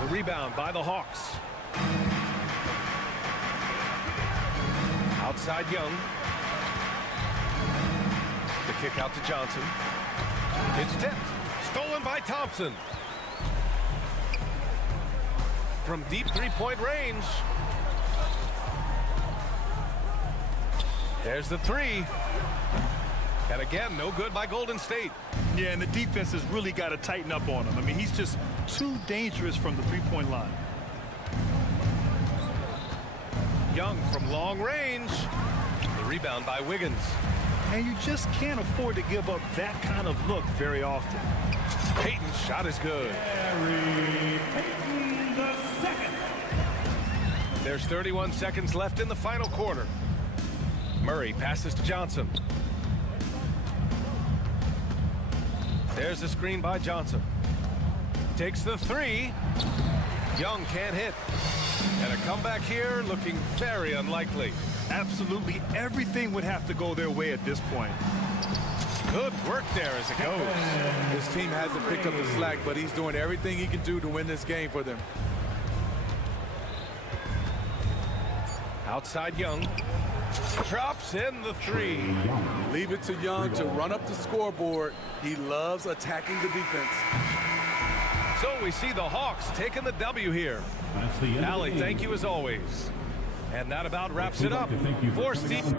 The rebound by the Hawks. Outside Young. The kick out to Johnson. It's tipped. Stolen by Thompson. From deep three-point range. There's the three. And again, no good by Golden State. Yeah, and the defense has really got to tighten up on him. I mean, he's just too dangerous from the three-point line. Young from long range. The rebound by Wiggins. And you just can't afford to give up that kind of look very often. Payton's shot is good. There's 31 seconds left in the final quarter. Murray passes to Johnson. There's the screen by Johnson. Takes the three. Young can't hit. And a comeback here looking very unlikely. Absolutely everything would have to go their way at this point. Good work there as it goes. His team hasn't picked up the slack, but he's doing everything he can do to win this game for them. Outside Young. Drops in the three. Leave it to Young to run up the scoreboard. He loves attacking the defense. So we see the Hawks taking the W here. Allie, thank you as always. And that about wraps it up for Steve.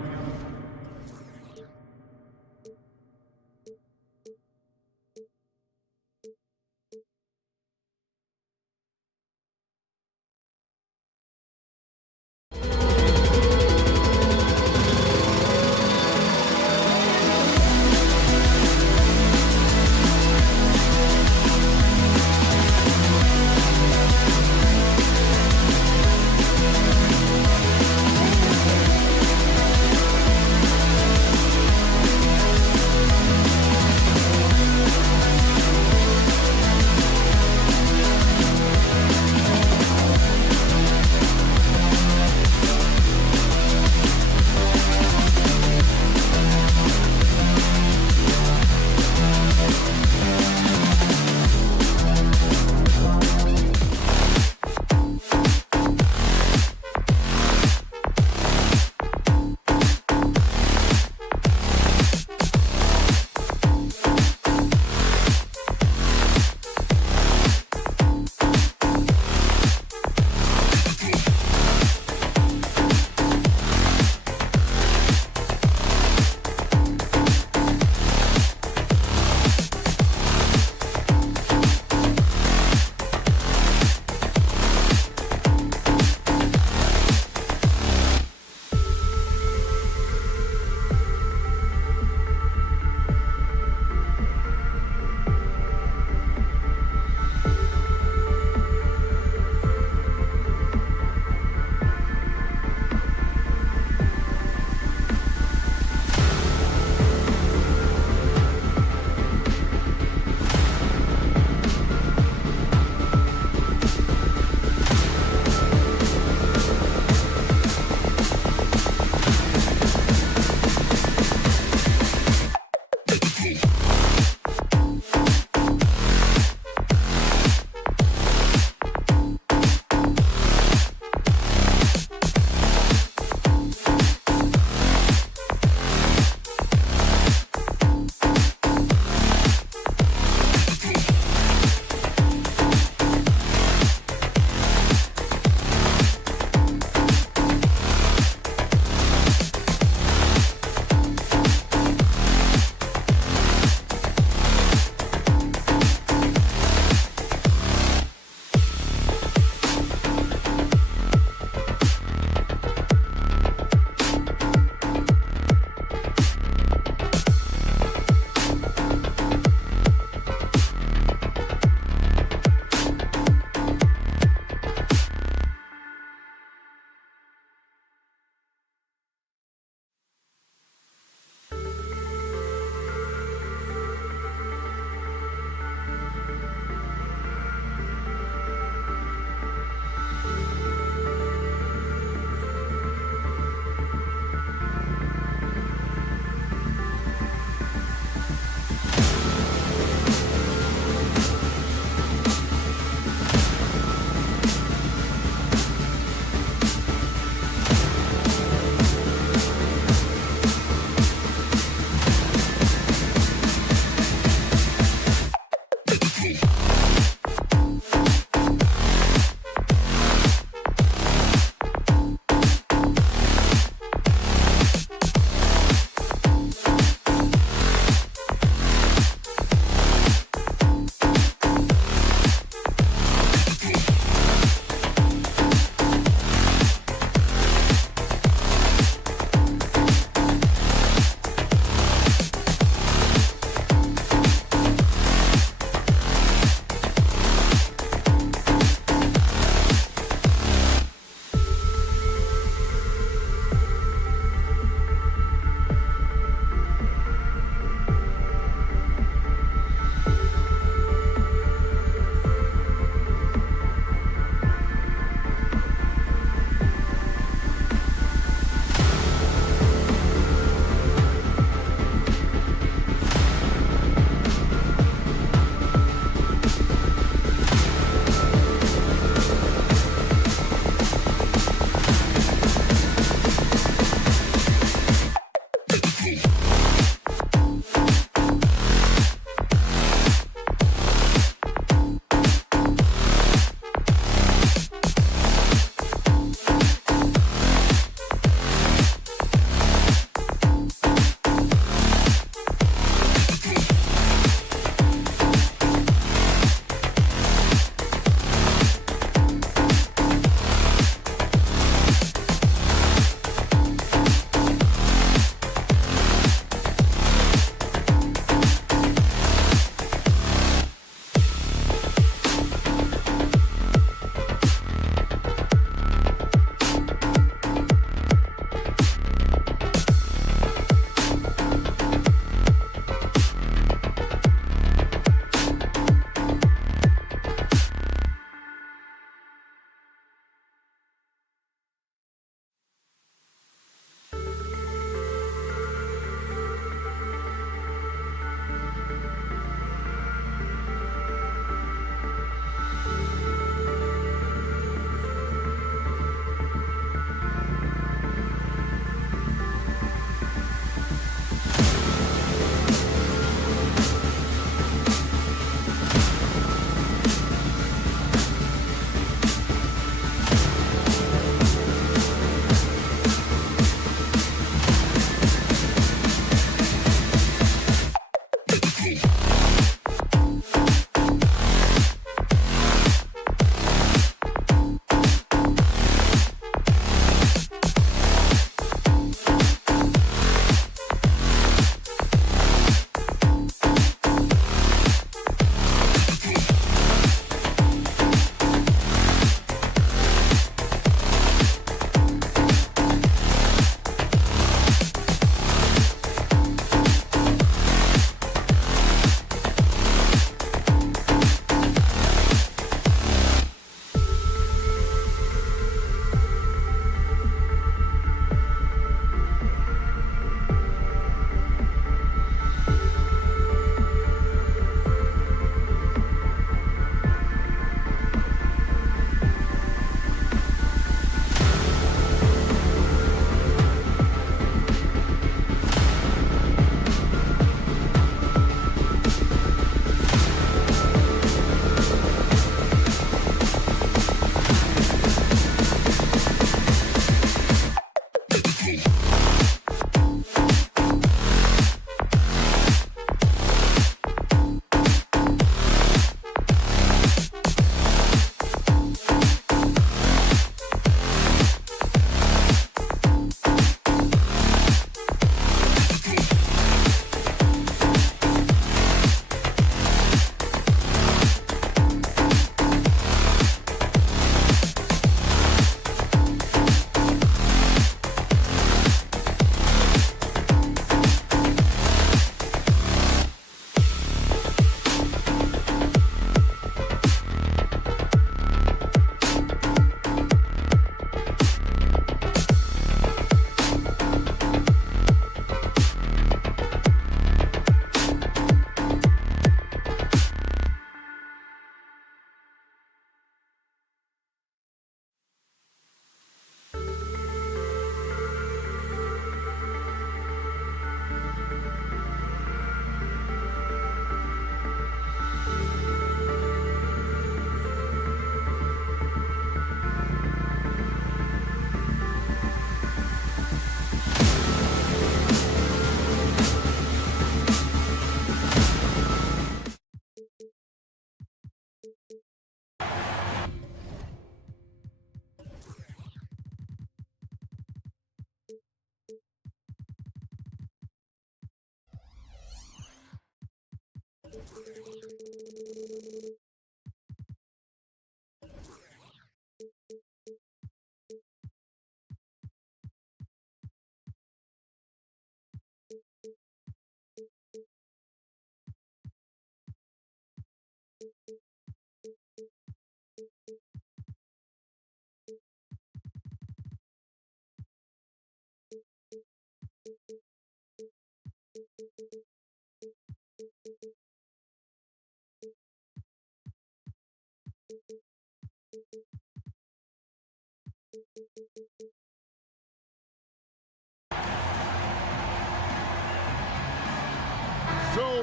So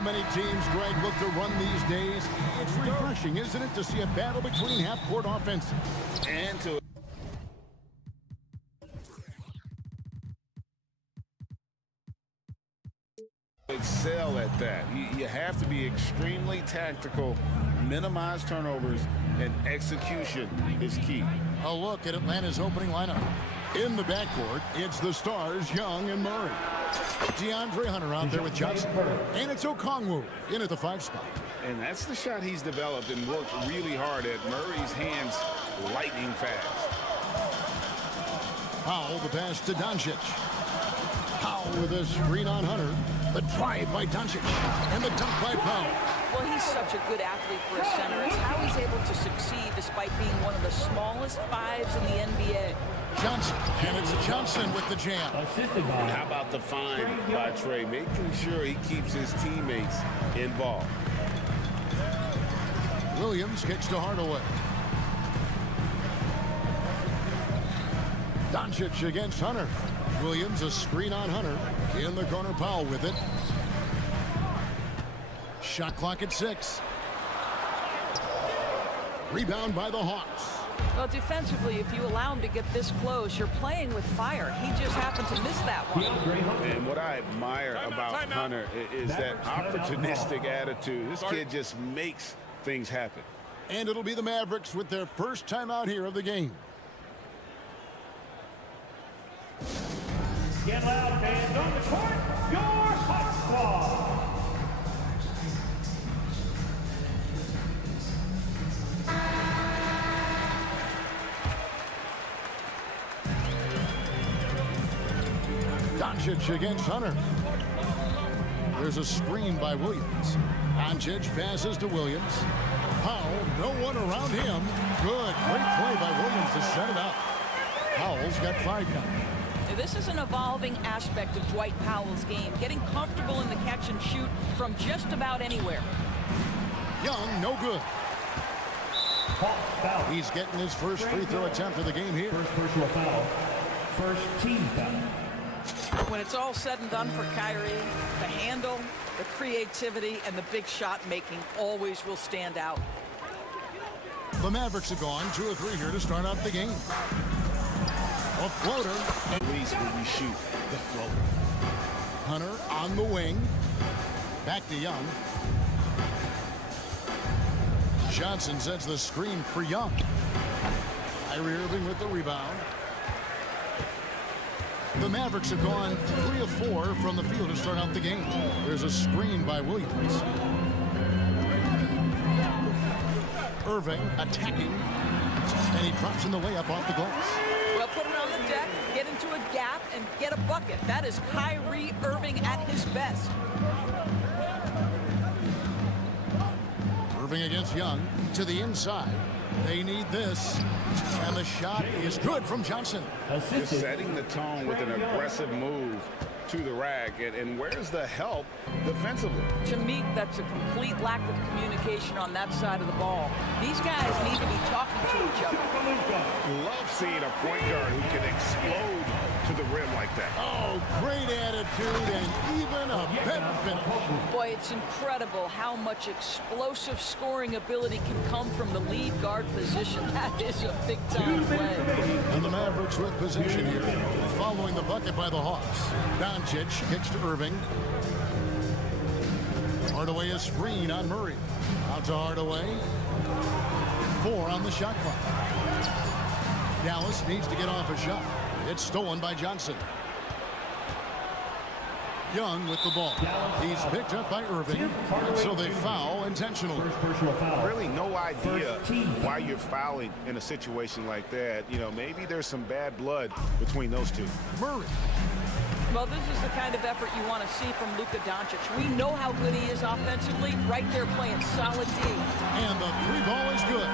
many teams, Greg, look to run these days. It's refreshing, isn't it, to see a battle between half-court offenses and to excel at that. You have to be extremely tactical, minimize turnovers, and execution is key. A look at Atlanta's opening lineup. In the backcourt, it's the stars, Young and Murray. DeAndre Hunter out there with Johnson. And it's Okongwu in at the 5 spot. And that's the shot he's developed and worked really hard at. Murray's hands lightning fast. Powell, the pass to Doncic. Powell with a screen on Hunter. The drive by Doncic. And the dunk by Powell. Well, he's such a good athlete for a center. It's how he's able to succeed despite being one of the smallest 5s in the NBA. Johnson, and it's Johnson with the jam. How about the find by Trey, making sure he keeps his teammates involved. Williams kicks to Hardaway. Doncic against Hunter. Williams, a screen on Hunter. In the corner, Powell with it. Shot clock at 6. Rebound by the Hawks. Well, defensively, if you allow him to get this close, you're playing with fire. He just happened to miss that one. And what I admire about Hunter is that opportunistic attitude. This kid just makes things happen. And it'll be the Mavericks with their first time out here of the game. Get loud, fans. On the court, your Hawk Squad. Doncic against Hunter. There's a screen by Williams. Doncic passes to Williams. Powell, no one around him. Good, great play by Williams to set it up. Powell's got 5 now. This is an evolving aspect of Dwight Powell's game, getting comfortable in the catch and shoot from just about anywhere. Young, no good. He's getting his first free throw attempt of the game here. First personal foul. First team foul. When it's all said and done for Kyrie, the handle, the creativity, and the big shot making always will stand out. The Mavericks have gone 2 of 3 here to start out the game. A floater. At least when we shoot the floater. Hunter on the wing. Back to Young. Johnson sets the screen for Young. Kyrie Irving with the rebound. The Mavericks have gone 3 of 4 from the field to start out the game. There's a screen by Williams. Irving attacking. And he drops in the layup off the glass. Well, put it on the deck, get into a gap, and get a bucket. That is Kyrie Irving at his best. Irving against Young to the inside. They need this. And the shot is good from Johnson. Just setting the tone with an aggressive move to the rack. And where's the help defensively? To me, that's a complete lack of communication on that side of the ball. These guys need to be talking to each other. Love seeing a point guard who can explode to the rim like that. Oh, great attitude and even a better finish. Boy, it's incredible how much explosive scoring ability can come from the lead guard position. That is a big-time play. And the Mavericks with possession here, following the bucket by the Hawks. Doncic kicks to Irving. Hardaway a screen on Murray. Out to Hardaway. 4 on the shot clock. Dallas needs to get off a shot. It's stolen by Johnson. Young with the ball. He's picked up by Irving, and so they foul intentionally. Really no idea why you're fouling in a situation like that. You know, maybe there's some bad blood between those two. Murray. Well, this is the kind of effort you want to see from Luka Doncic. We know how good he is offensively. Right there playing solid D. And the 3 ball is good.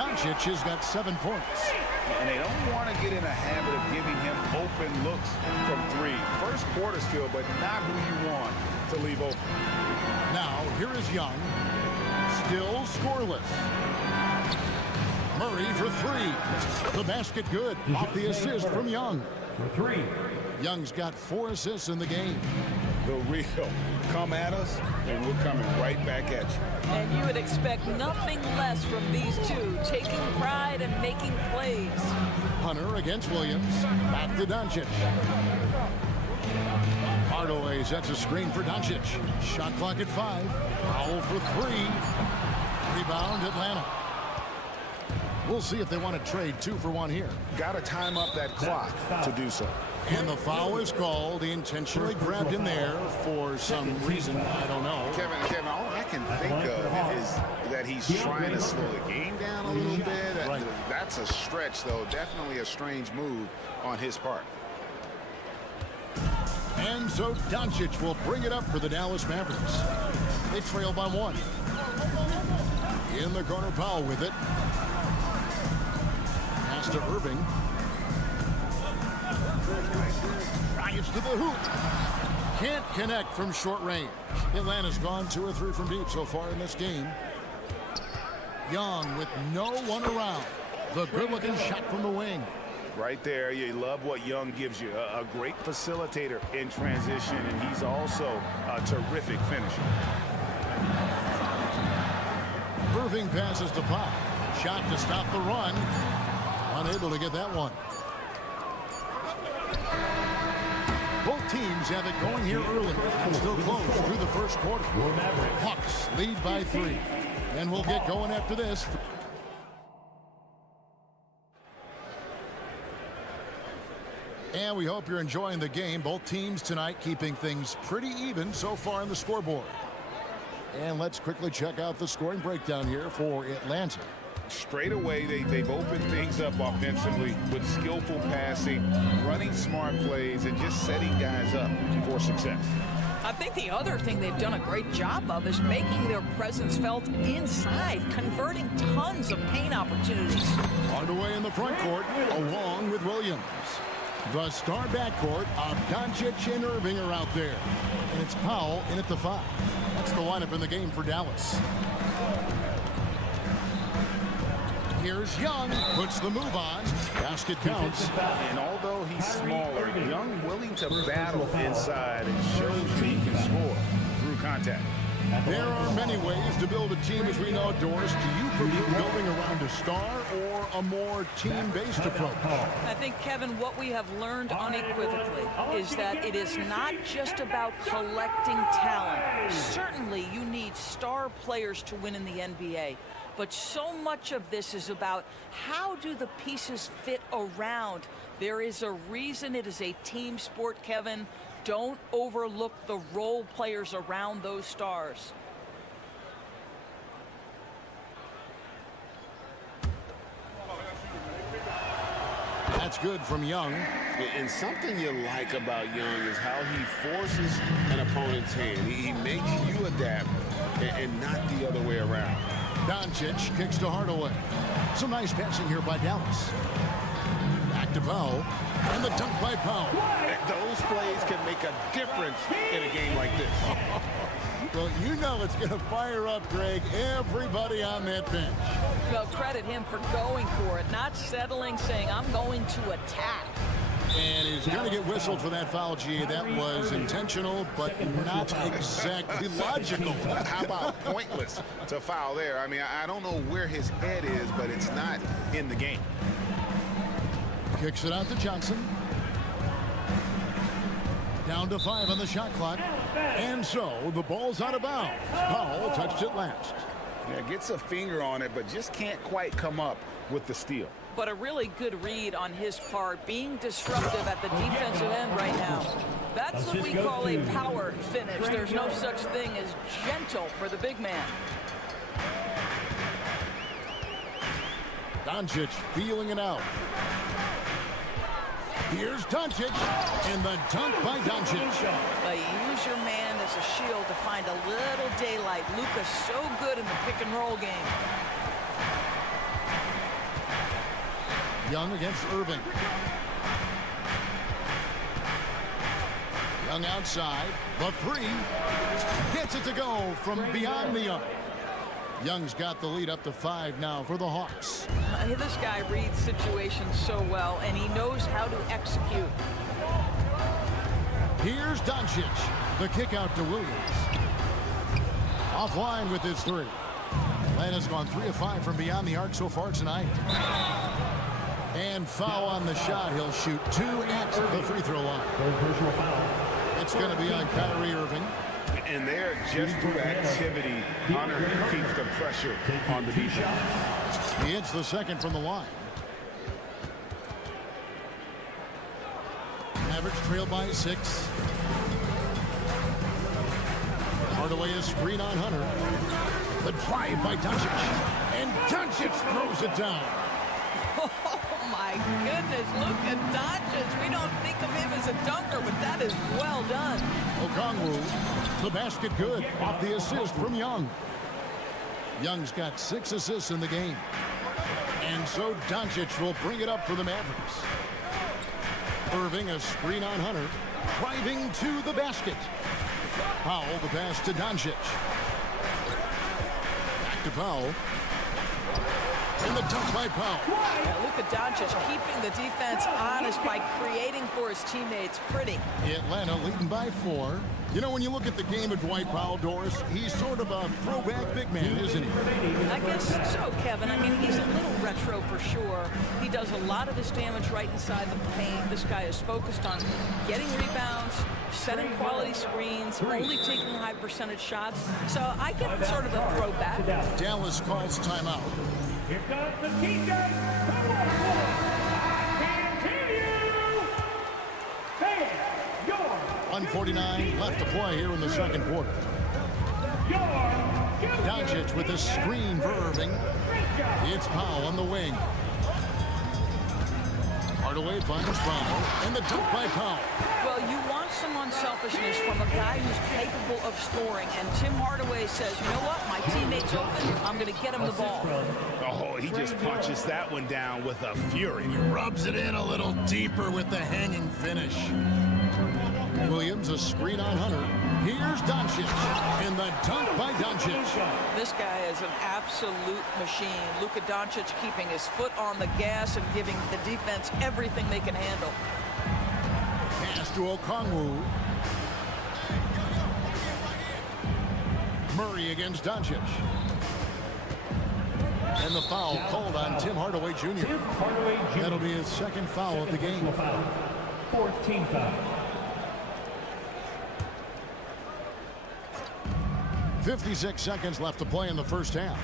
Doncic has got 7 points. And they don't want to get in a habit of giving him open looks from 3. First supporters feel, but not who you want to leave open. Now, here is Young. Still scoreless. Murray for three. The basket good. Off the assist from Young. For three. Young's got 4 assists in the game. The real. Come at us, and we're coming right back at you. And you would expect nothing less from these two, taking pride and making plays. Hunter against Williams. Back to Doncic. Hardaway sets a screen for Doncic. Shot clock at 5. Foul for 3. Rebound Atlanta. We'll see if they want to trade 2 for 1 here. Got to time up that clock to do so. And the foul is called. He intentionally grabbed in there for some reason. I don't know. Kevin, all I can think of is that he's trying to slow the game down a little bit. Right. That's a stretch, though. Definitely a strange move on his part. And so Doncic will bring it up for the Dallas Mavericks. They trail by 1. In the corner, Powell with it. Pass to Irving. Drives to the hoop. Can't connect from short range. Atlanta's gone 2 or 3 from deep so far in this game. Young with no one around. The good-looking shot from the wing. Right there, you love what Young gives you. A great facilitator in transition, and he's also a terrific finisher. Irving passes to Powell. Shot to stop the run. Unable to get that one. Both teams have it going here early and still close through the first quarter. Hawks lead by 3. And we'll get going after this. And we hope you're enjoying the game. Both teams tonight keeping things pretty even so far on the scoreboard. And let's quickly check out the scoring breakdown here for Atlanta. Straight away, they've opened things up offensively with skillful passing, running smart plays, and just setting guys up for success. I think the other thing they've done a great job of is making their presence felt inside, converting tons of paint opportunities. Hardaway in the front court, along with Williams. The star backcourt of Doncic and Irving are out there. And it's Powell in at the 5. That's the lineup in the game for Dallas. Here's Young, puts the move on. Basket counts. And although he's smaller, Young willing to battle inside and shows you he can score through contact. There are many ways to build a team, as we know, Doris. Do you prefer building around a star or a more team-based approach? I think, Kevin, what we have learned unequivocally is that it is not just about collecting talent. Certainly, you need star players to win in the NBA. But so much of this is about how do the pieces fit around. There is a reason it is a team sport, Kevin. Don't overlook the role players around those stars. That's good from Young. And something you like about Young is how he forces an opponent's hand. He makes you adapt and not the other way around. Doncic kicks to Hardaway. Some nice passing here by Dallas. Back to Powell. And the dunk by Powell. Those plays can make a difference in a game like this. Well, you know it's going to fire up, Greg, everybody on that bench. Well, credit him for going for it, not settling, saying, I'm going to attack. And he's going to get whistled for that foul, G. That was intentional, but not exactly logical. How about pointless to foul there? I mean, I don't know where his head is, but it's not in the game. Kicks it out to Johnson. Down to 5 on the shot clock. And so the ball's out of bounds. Powell touched it last. Yeah, gets a finger on it, but just can't quite come up with the steal. But a really good read on his part, being disruptive at the defensive end right now. That's what we call a power finish. There's no such thing as gentle for the big man. Doncic feeling it out. Here's Doncic, and the dunk by Doncic. Use your man as a shield to find a little daylight. Luka's so good in the pick-and-roll game. Young against Irving. Young outside. The three. Gets it to go from beyond the arc. Young's got the lead up to 5 now for the Hawks. This guy reads situations so well, and he knows how to execute. Here's Doncic. The kick out to Williams. Offline with his 3. Atlanta's gone 3 of 5 from beyond the arc so far tonight. And foul on the shot. He'll shoot 2 at the free throw line. It's going to be on Kyrie Irving. And there, just through activity, Hunter keeps the pressure on the defense. He hits the second from the line. Mavericks trail by 6. Hardaway is screen on Hunter. The drive by Doncic. And Doncic throws it down. Oh, my goodness. Luka Doncic. We don't think of him as a dunker, but that is well done. Okongwu, the basket good off the assist from Young. Young's got 6 assists in the game. And so Doncic will bring it up for the Mavericks. Irving, a screen on Hunter. Driving to the basket. Powell, the pass to Doncic. Back to Powell. And the dunk by Powell. Yeah, Luka Doncic keeping the defense honest by creating for his teammates. Pretty. Atlanta leading by 4. You know, when you look at the game of Dwight Powell, Doris, he's sort of a throwback big man, isn't he? I guess so, Kevin. I mean, he's a little retro for sure. He does a lot of his damage right inside the paint. This guy is focused on getting rebounds, setting quality screens, only taking high percentage shots. So I get sort of a throwback. Dallas calls timeout. Here comes the teacher. I can hear you. Hey, 1:49 left to play here in the second quarter. Doncic with a screen for Irving. It's Powell on the wing. Hardaway finds Powell, and the dunk by Powell. Well, you want some unselfishness from a guy who's capable of scoring, and Tim Hardaway says, you know what, my teammate's open, I'm going to get him the ball. Oh, he just punches that one down with a fury. He rubs it in a little deeper with the hanging finish. Williams, a screen on Hunter. Here's Doncic, and the dunk by Doncic. This guy is an absolute machine. Luka Doncic keeping his foot on the gas and giving the defense everything they can handle. Pass to Okongwu. Murray against Doncic. And the foul called on Tim Hardaway Jr. That'll be his second foul of the game. 4th team foul. 56 seconds left to play in the first half.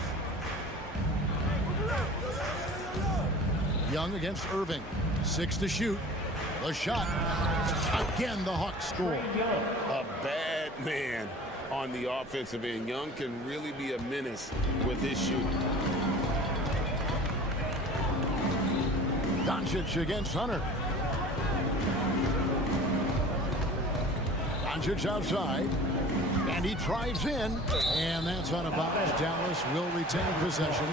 Young against Irving. 6 to shoot. The shot. Again, the Hawks score. A bad man on the offensive end. Young can really be a menace with his shooting. Doncic against Hunter. Doncic outside. And he drives in. And that's on a bounce. Dallas will retain possession.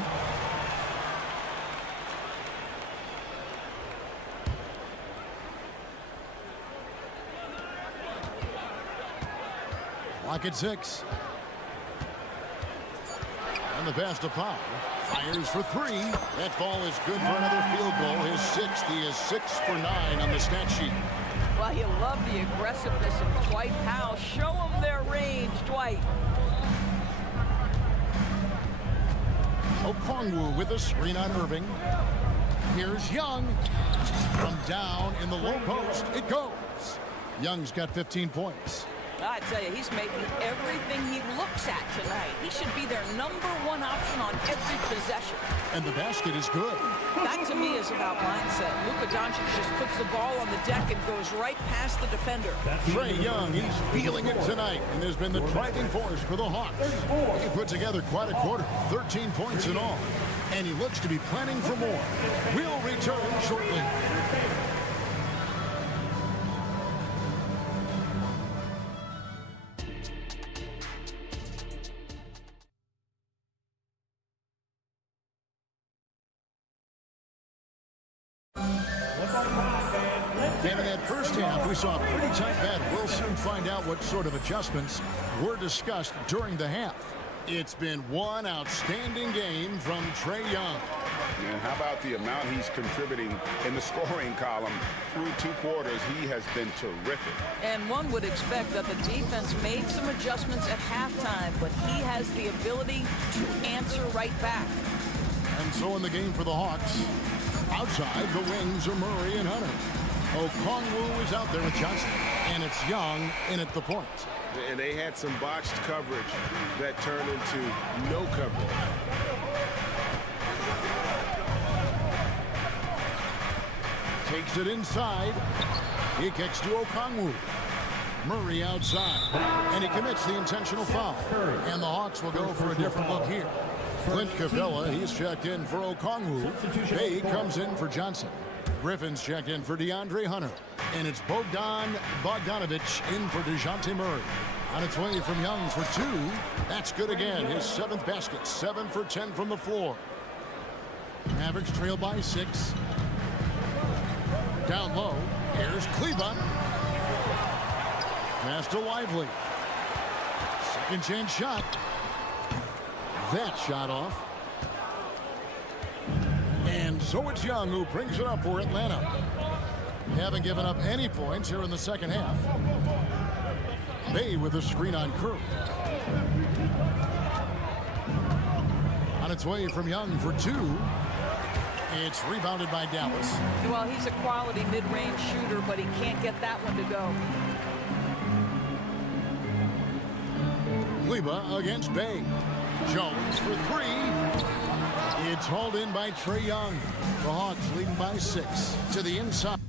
Clock at 6. And the pass to Powell. Fires for 3. That ball is good for another field goal. His 6th. He is 6 for 9 on the stat sheet. Well, you love the aggressiveness of Dwight Powell. Show them their range, Dwight. Okongwu with a screen on Irving. Here's Young. From down in the low post, it goes. Young's got 15 points. I tell you, he's making everything he looks at tonight. He should be their #1 option on every possession. And the basket is good. That, to me, is about mindset. Luka Doncic just puts the ball on the deck and goes right past the defender. Trae Young, he's feeling it tonight, and has been the driving force for the Hawks. He put together quite a quarter, 13 points in all. And he looks to be planning for more. We'll return shortly. And in that first half, we saw a pretty tight battle. We'll soon find out what sort of adjustments were discussed during the half. It's been one outstanding game from Trae Young. And how about the amount he's contributing in the scoring column through 2 quarters? He has been terrific. And one would expect that the defense made some adjustments at halftime, but he has the ability to answer right back. And so in the game for the Hawks, outside the wings are Murray and Hunter. Okongwu is out there with Johnson, and it's Young in at the point. And they had some botched coverage that turned into no coverage. Takes it inside. He kicks to Okongwu. Murray outside. And he commits the intentional foul. And the Hawks will go for a different look here. Clint Capella, he's checked in for Okongwu. Bay comes in for Johnson. Griffin's checked in for DeAndre Hunter. And it's Bogdanovich in for DeJounte Murray. On its way from Young's for 2. That's good again. His 7th basket. 7 for 10 from the floor. Mavericks trail by 6. Down low. Here's Kleba. Pass to Lively. Second chance shot. That shot off. And so it's Young who brings it up for Atlanta. Haven't given up any points here in the second half. Bay with a screen on Curry. On its way from Young for 2. It's rebounded by Dallas. Well, he's a quality mid-range shooter, but he can't get that one to go. Kleba against Bay. Jones for 3. It's hauled in by Trae Young. The Hawks leading by 6 to the inside.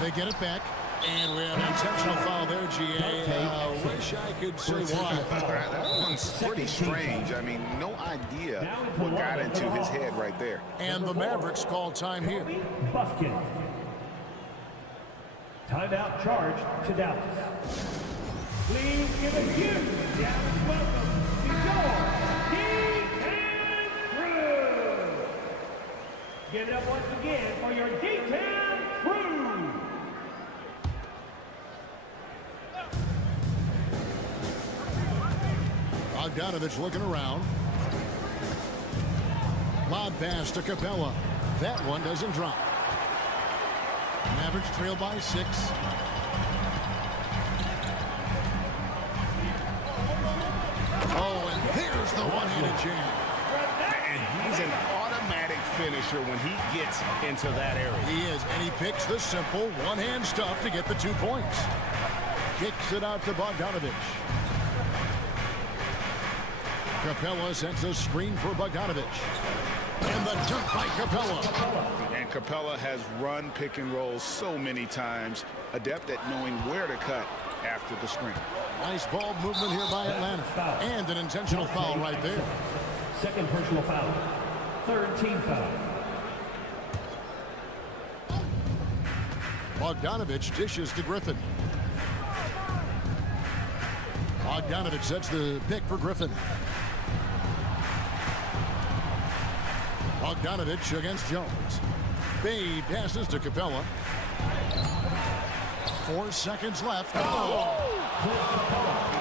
They get it back. And we have an intentional foul there, G.A. Wish I could say why. That one's pretty strange. I mean, no idea what got into his head right there. And the Mavericks call time here. Buffkin. Timeout charge to Dallas. Please give a huge Dallas welcome to your D-Town crew. Give it up once again for your D-Town crew. Bogdanovich looking around. Lob pass to Capella. That one doesn't drop. Mavericks trail by 6. Oh, and there's the one-handed jam. And he's an automatic finisher when he gets into that area. He is, and he picks the simple one-hand stuff to get the 2 points. Kicks it out to Bogdanovich. Capella sends a screen for Bogdanovich. And the dunk by Capella. And Capella has run pick and roll so many times, adept at knowing where to cut after the screen. Nice ball movement here by Atlanta. And an intentional foul right there. Second personal foul. Third team foul. Bogdanovich dishes to Griffin. Bogdanovich sets the pick for Griffin. Bogdanovich against Jones. Bay passes to Capella. 4 seconds left. Oh!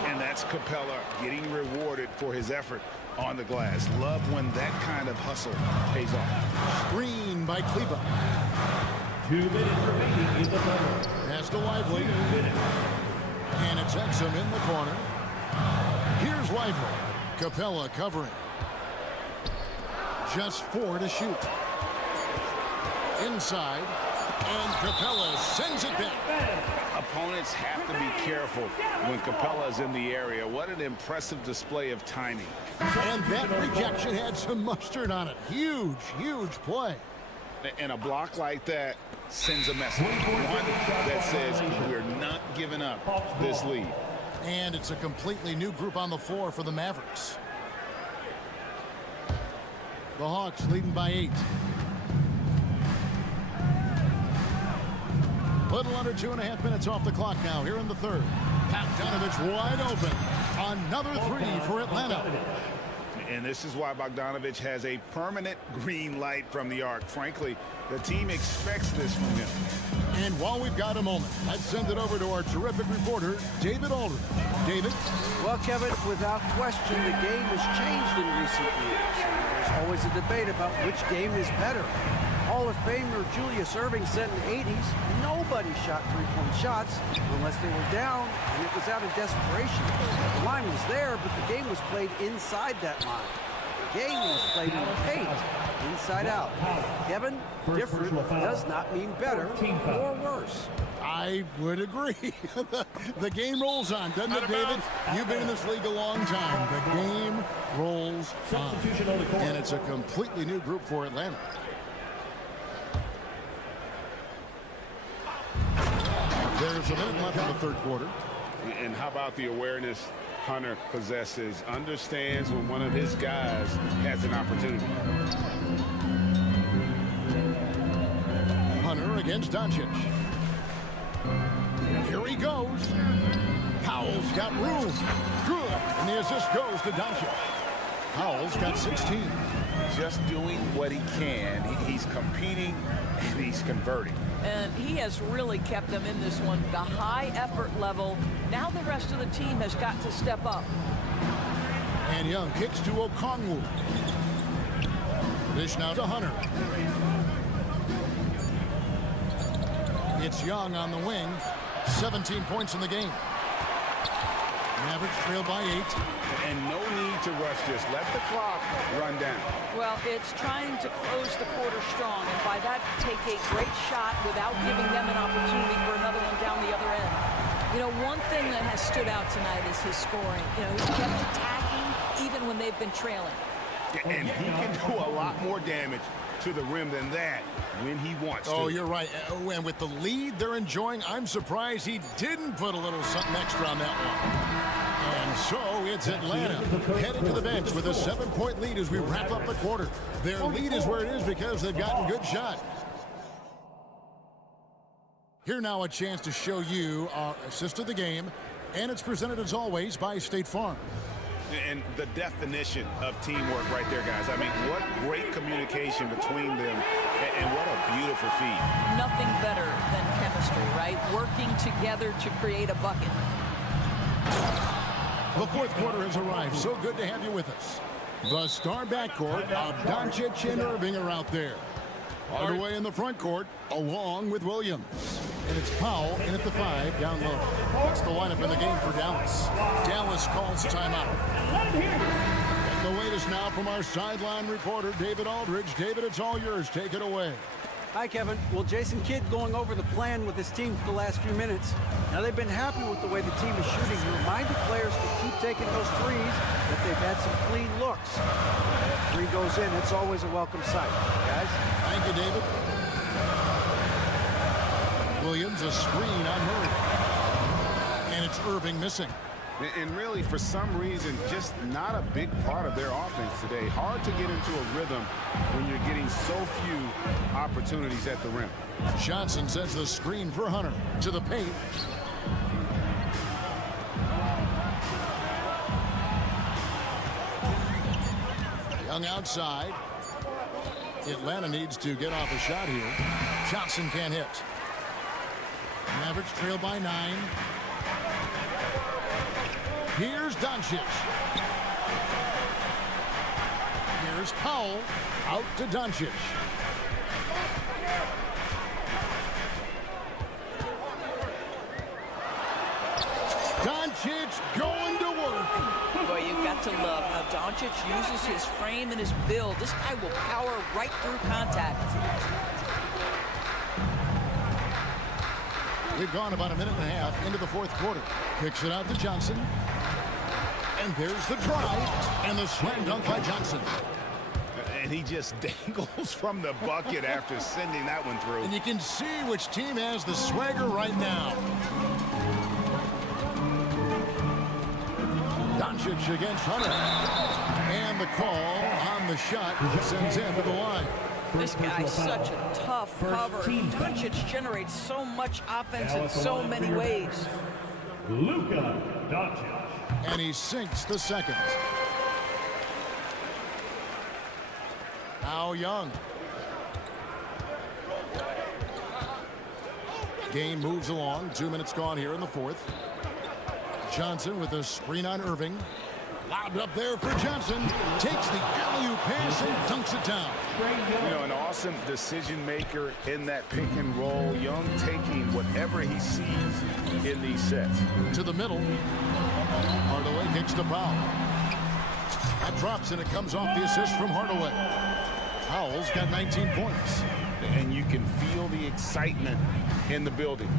And that's Capella getting rewarded for his effort on the glass. Love when that kind of hustle pays off. Screen by Kleba. 2 minutes remaining in the third. Pass to Lively. 2 minutes. And it's Exum in the corner. Here's Lively. Capella covering. Just 4 to shoot. Inside. And Capella sends it back. Opponents have to be careful when Capella is in the area. What an impressive display of timing. And that rejection had some mustard on it. Huge, huge play. And a block like that sends a message. One that says we're not giving up this lead. And it's a completely new group on the floor for the Mavericks. The Hawks leading by 8. Little under 2.5 minutes off the clock now here in the third. Bogdanovich wide open. Another 3 for Atlanta. And this is why Bogdanovic has a permanent green light from the arc. Frankly, the team expects this from him. And while we've got a moment, let's send it over to our terrific reporter, David Aldridge. David? Well, Kevin, without question, the game has changed in recent years. There's always a debate about which game is better. Hall of Famer Julius Erving said in the 80s, nobody shot three-point shots unless they were down, and it was out of desperation. The line was there, but the game was played inside that line. The game was played in the paint, inside out. Kevin, different does not mean better or worse. I would agree. The game rolls on, doesn't it, David? You've been in this league a long time. The game rolls on. And it's a completely new group for Atlanta. There's a minute left in the third quarter. And how about the awareness Hunter possesses? Understands when one of his guys has an opportunity. Hunter against Doncic. Here he goes. Powell's got room. Good. And the assist goes to Doncic. Powell's got 16. Just doing what he can. He's competing and he's converting. And he has really kept them in this one. The high effort level. Now the rest of the team has got to step up. And Young kicks to Okongwu. Dish now to Hunter. It's Young on the wing. 17 points in the game. Mavericks trail by 8. And no need to rush this. Let the clock run down. Well, it's trying to close the quarter strong, and by that, take a great shot without giving them an opportunity for another one down the other end. You know, one thing that has stood out tonight is his scoring. You know, he's kept attacking even when they've been trailing. And he can do a lot more damage to the rim than that when he wants to. Oh, you're right. And with the lead they're enjoying, I'm surprised he didn't put a little something extra on that one. And so it's Atlanta heading to the bench with a 7-point lead as we wrap up the quarter. Their lead is where it is because they've gotten good shot. Here now a chance to show you our assist of the game, and it's presented as always by State Farm. And the definition of teamwork right there, guys. I mean, what great communication between them, and what a beautiful feed. Nothing better than chemistry, right? Working together to create a bucket. The fourth quarter has arrived. So good to have you with us. The star backcourt of Doncic and Irving are out there. Hardaway in the front court, along with Williams. And it's Powell in at the 5, down low. That's the lineup in the game for Dallas. Dallas calls timeout. And the latest now from our sideline reporter, David Aldridge. David, it's all yours. Take it away. Hi, Kevin. Well, Jason Kidd going over the plan with his team for the last few minutes. Now, they've been happy with the way the team is shooting. He reminded players to keep taking those threes, that they've had some clean looks. That three goes in, it's always a welcome sight. Guys? Thank you, David. Williams, a screen on Murray. And it's Irving missing. And really, for some reason, just not a big part of their offense today. Hard to get into a rhythm when you're getting so few opportunities at the rim. Johnson sends the screen for Hunter to the paint. Young outside. Atlanta needs to get off a shot here. Johnson can't hit. Mavericks trail by 9. Here's Doncic. Here's Powell. Out to Doncic. Doncic going to work. Boy, you've got to love how Doncic uses his frame and his build. This guy will power right through contact. We've gone about a minute and a half into the fourth quarter. Kicks it out to Johnson. And there's the drive and the slam dunk by Johnson. And he just dangles from the bucket after sending that one through. And you can see which team has the swagger right now. Doncic against Hunter. And the call on the shot sends him to the line. This guy's such a tough cover. Doncic generates so much offense in so many ways. Luka Doncic. And he sinks the second. Now Young. Game moves along. 2 minutes gone here in the fourth. Johnson with a screen on Irving. Lobbed up there for Johnson. Takes the alley-oop pass and dunks it down. You know, an awesome decision maker in that pick and roll. Young taking whatever he sees in these sets. To the middle. Hardaway kicks to Powell. That drops and it comes off the assist from Hardaway. Powell's got 19 points. And you can feel the excitement in the building.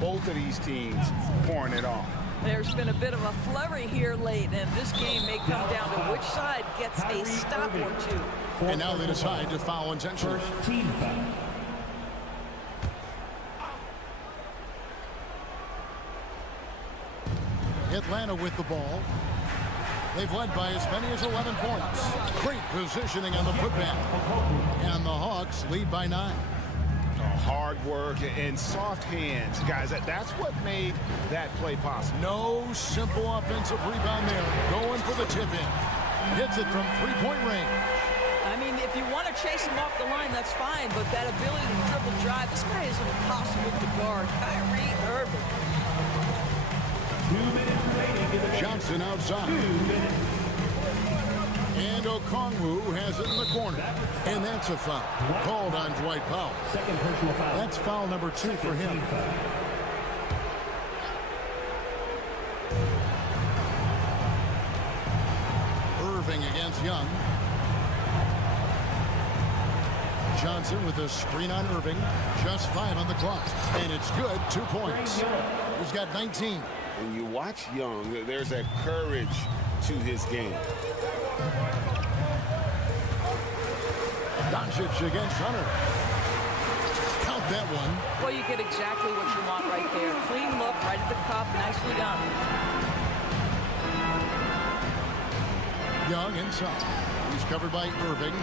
Both of these teams pouring it on. There's been a bit of a flurry here late, and this game may come down to which side gets a stop or two. And now they decide to foul intentionally. Team foul. Atlanta with the ball. They've led by as many as 11 points. Great positioning on the putback. And the Hawks lead by 9. Hard work and soft hands. Guys, that's what made that play possible. No simple offensive rebound there. Going for the tip in. Hits it from three-point range. I mean, if you want to chase him off the line, that's fine, but that ability to dribble drive, this guy is impossible to guard. Kyrie Irving. 2 minutes remaining in the Johnson outside. 2 minutes. And Okongwu has it in the corner. And that's a foul. Called on Dwight Powell. Second personal foul. That's foul number 2 for him. Irving against Young. Johnson with a screen on Irving. Just 5 on the clock. And it's good. 2 points. He's got 19. When you watch Young, there's that courage to his game. Doncic against Hunter. Count that one. Well, you get exactly what you want right there. Clean look, right at the cup, nicely done. Young inside. He's covered by Irving.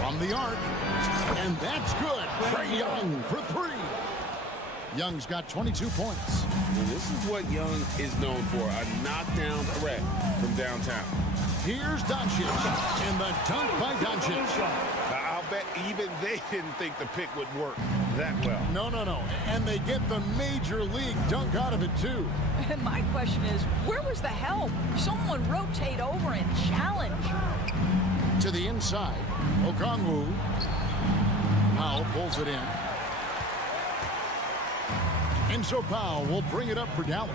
From the arc. And that's good. Trae Young for 3. Young's got 22 points. And this is what Young is known for, a knockdown threat from downtown. Here's Doncic, and the dunk by Doncic. I'll bet even they didn't think the pick would work that well. No. And they get the major league dunk out of it, too. And my question is, where was the help? Someone rotate over and challenge. To the inside, Okongwu. Powell pulls it in. And so Powell will bring it up for Dallas.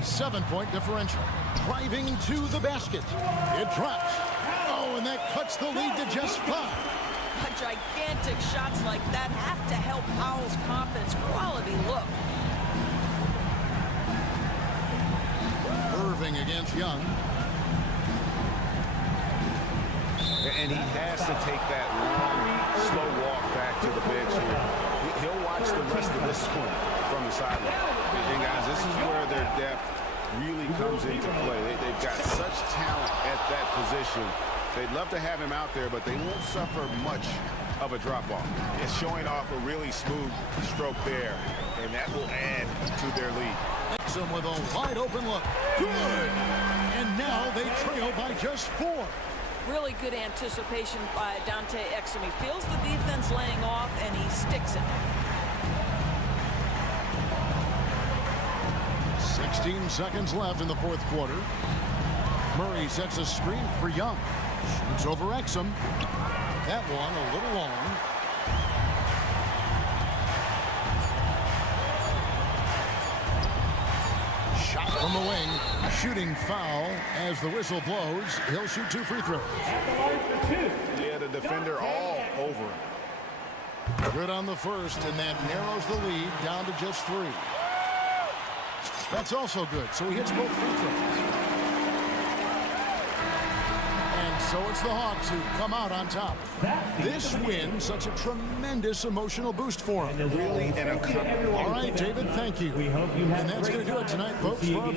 7-point differential. Driving to the basket. It drops. Oh, and that cuts the lead to just 5. Gigantic shots like that have to help Powell's confidence. Quality look. Irving against Young. And he has to take that long, slow walk back to the bench here. He'll watch the rest of this one from the sideline. And guys, this is where their depth really comes into play. They've got such talent at that position. They'd love to have him out there, but they won't suffer much of a drop-off. It's showing off a really smooth stroke there, and that will add to their lead. Exum with a wide-open look. Good! And now they trail by just 4. Really good anticipation by Dante Exum. He feels the defense laying off, and he sticks it. 16 seconds left in the fourth quarter. Murray sets a screen for Young. Shoots over Exum. That one a little long. Shot from the wing. Shooting foul as the whistle blows. He'll shoot 2 free throws. Yeah, the defender all over him. Good on the first, and that narrows the lead down to just 3. That's also good, so he hits both free throws. And so it's the Hawks who come out on top. This win, such a tremendous emotional boost for them. Really, and all right, David, thank you. And that's going to do it tonight, folks. For our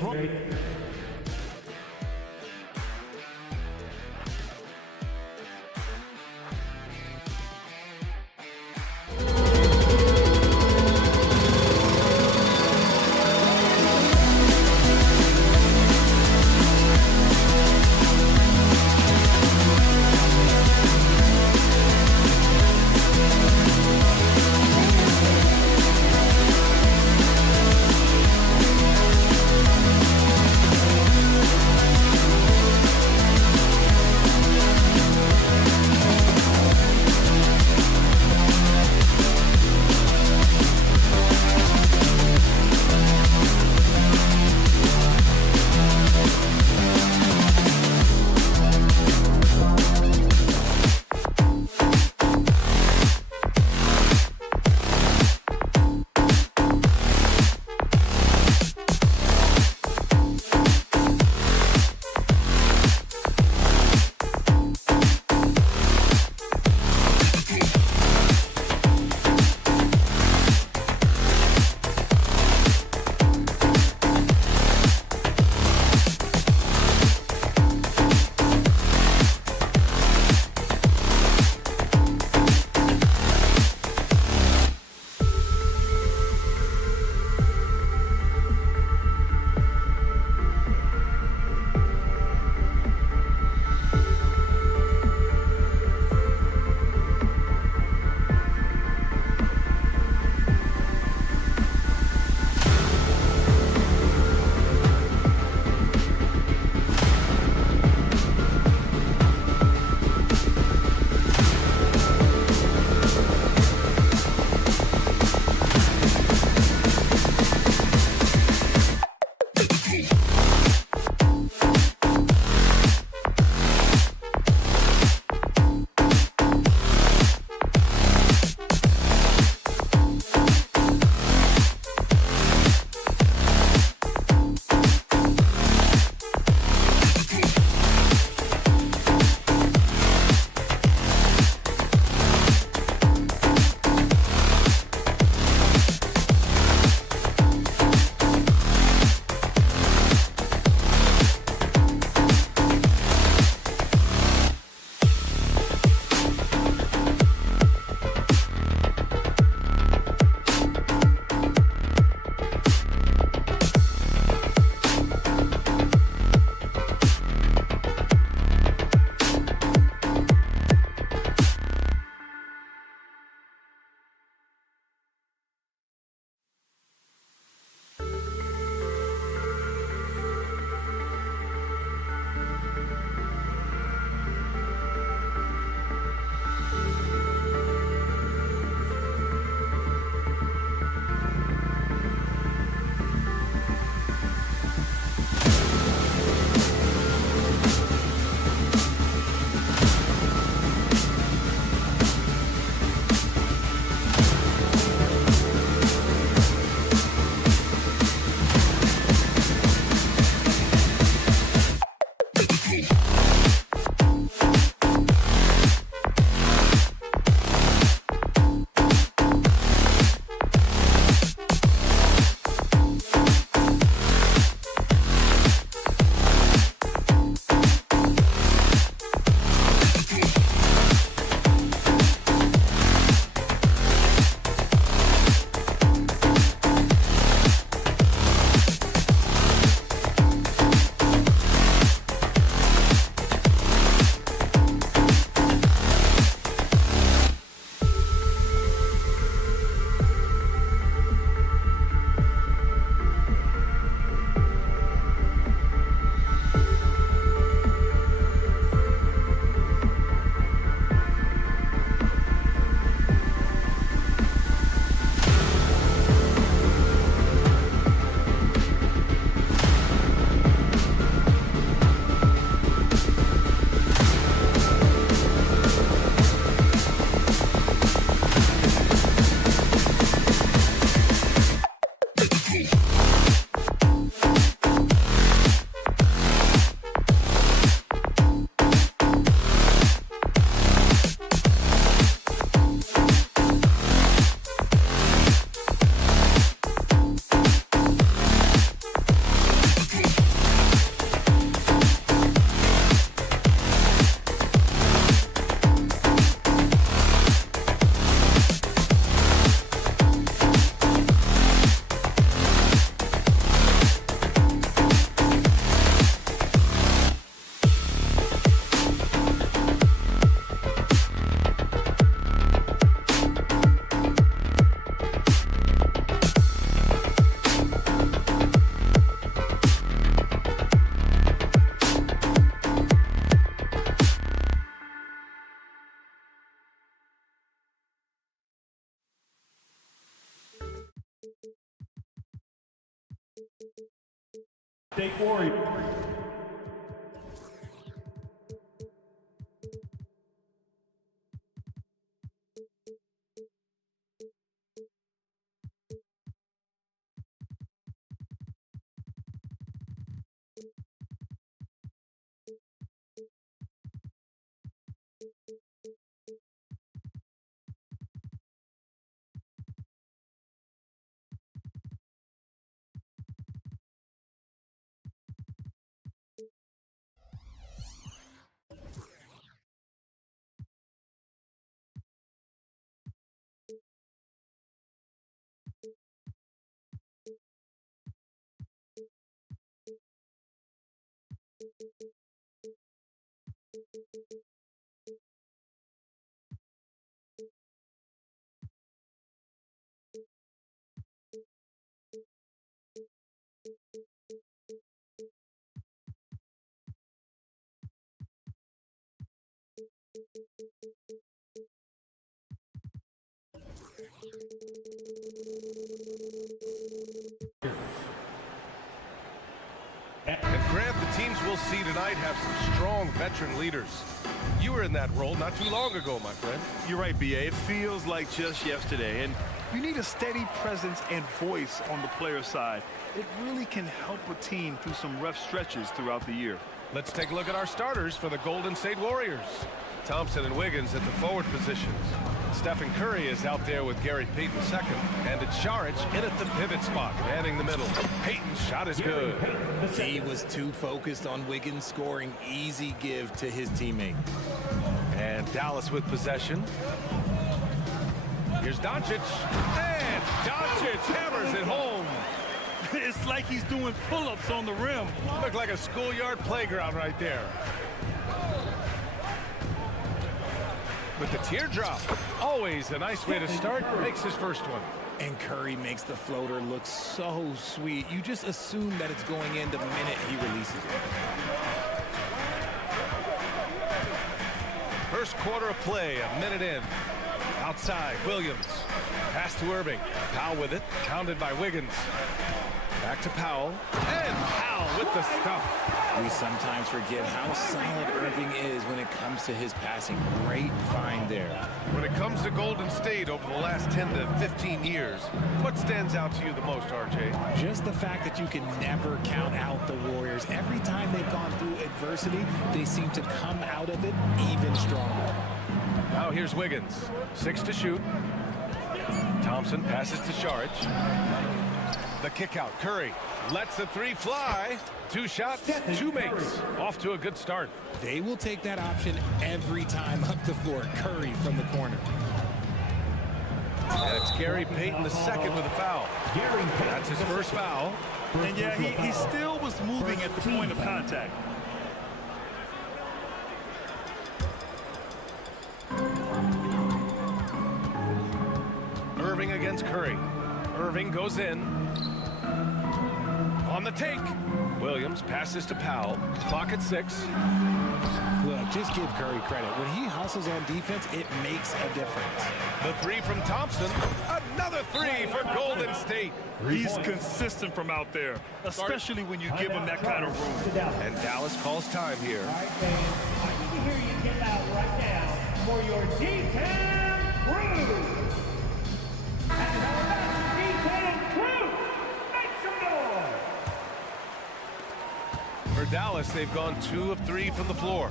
State Warriors. And Grant, the teams we'll see tonight have some strong veteran leaders. You were in that role not too long ago, my friend. You're right, B.A. It feels like just yesterday. And you need a steady presence and voice on the player side. It really can help a team through some rough stretches throughout the year. Let's take a look at our starters for the Golden State Warriors. Thompson and Wiggins at the forward positions. Stephen Curry is out there with Gary Payton second. And it's Saric in at the pivot spot, manning the middle. Payton's shot is good. He was too focused on Wiggins scoring easy give to his teammate. And Dallas with possession. Here's Doncic. And Doncic hammers it home. It's like he's doing pull-ups on the rim. Looked like a schoolyard playground right there. With the teardrop. Always a nice way to start. Makes his first one. And Curry makes the floater look so sweet. You just assume that it's going in the minute he releases it. First quarter of play, a minute in. Outside, Williams. Pass to Irving. Powell with it. Pounded by Wiggins. Back to Powell. And Powell with the stuff. We sometimes forget how solid Irving is when it comes to his passing. Great find there. When it comes to Golden State over the last 10 to 15 years, what stands out to you the most, RJ? Just the fact that you can never count out the Warriors. Every time they've gone through adversity, they seem to come out of it even stronger. Now here's Wiggins. 6 to shoot. Thompson passes to Saric. The kick out. Curry lets the three fly. 2 shots, 2 makes. Off to a good start. They will take that option every time up the floor. Curry from the corner. And it's Gary Payton the second with a foul. That's his first foul. And yeah, he still was moving at the point of contact. Irving against Curry. Irving goes in. On the take. Williams passes to Powell. Clock at 6. Look, just give Curry credit. When he hustles on defense, it makes a difference. The 3 from Thompson. Another 3 for Golden State. He's consistent from out there, especially when you give him that kind of room. And Dallas calls time here. All right, fans, I need to hear you get out right now for your D-Town crew. And our best D-Town crew, make some noise. For Dallas, they've gone 2 of 3 from the floor.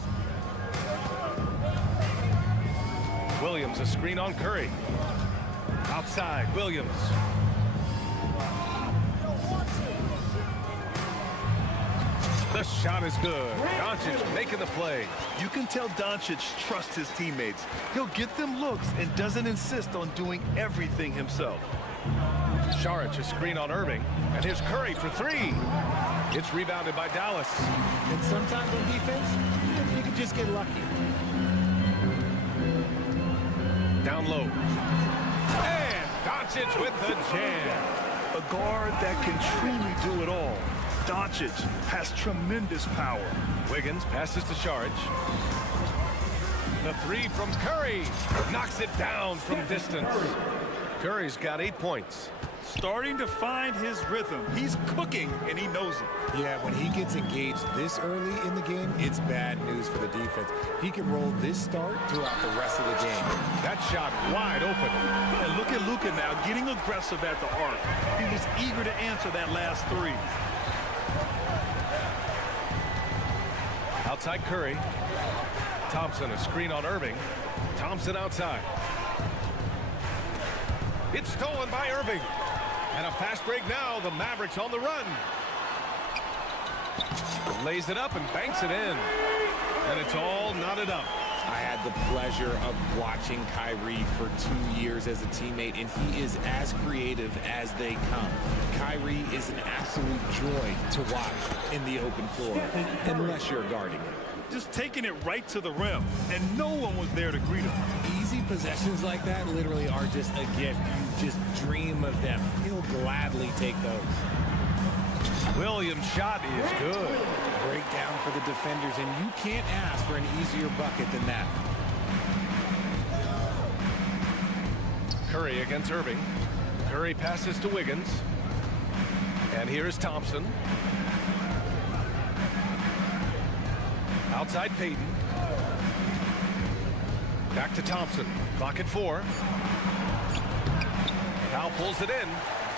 Williams, a screen on Curry. Outside, Williams. The shot is good. Doncic making the play. You can tell Doncic trusts his teammates. He'll get them looks and doesn't insist on doing everything himself. Saric, a screen on Irving. And here's Curry for 3. It's rebounded by Dallas. And sometimes on defense, you can just get lucky. Down low. And Doncic with the jam. A guard that can truly do it all. Doncic has tremendous power. Wiggins passes to Saric. The 3 from Curry. Knocks it down from distance. Curry's got 8 points. Starting to find his rhythm. He's cooking, and he knows it. Yeah, when he gets engaged this early in the game, it's bad news for the defense. He can roll this start throughout the rest of the game. That shot wide open. And look at Luka now, getting aggressive at the arc. He was eager to answer that last three. Outside Curry. Thompson, a screen on Irving. Thompson outside. It's stolen by Irving. And a fast break now. The Mavericks on the run. Lays it up and banks it in. And it's all knotted up. I had the pleasure of watching Kyrie for 2 years as a teammate, and he is as creative as they come. Kyrie is an absolute joy to watch in the open floor, unless you're guarding him. Just taking it right to the rim, and no one was there to greet him. Easy possessions like that literally are just a gift. You just dream of them. He'll gladly take those. Williams' shot is good. Breakdown for the defenders, and you can't ask for an easier bucket than that. Curry against Irving. Curry passes to Wiggins. And here's Thompson. Outside Payton. Back to Thompson. Clock at 4. Powell pulls it in.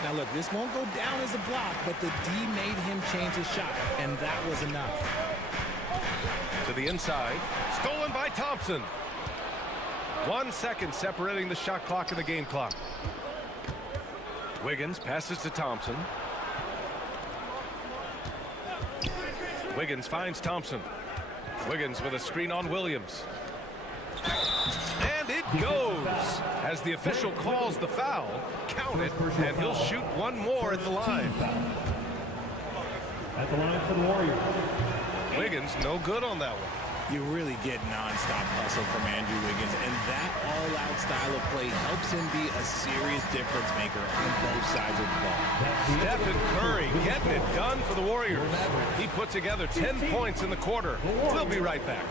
Now look, this won't go down as a block, but the D made him change his shot, and that was enough. To the inside. Stolen by Thompson. 1 second separating the shot clock and the game clock. Wiggins passes to Thompson. Wiggins finds Thompson. Wiggins with a screen on Williams. And it goes. As the official calls the foul, count it, and he'll shoot one more at the line. At the line for the Warriors. Wiggins no good on that one. You really get nonstop hustle from Andrew Wiggins, and that all-out style of play helps him be a serious difference maker on both sides of the ball. Stephen Curry getting it done for the Warriors. He put together 10 points in the quarter. We'll be right back.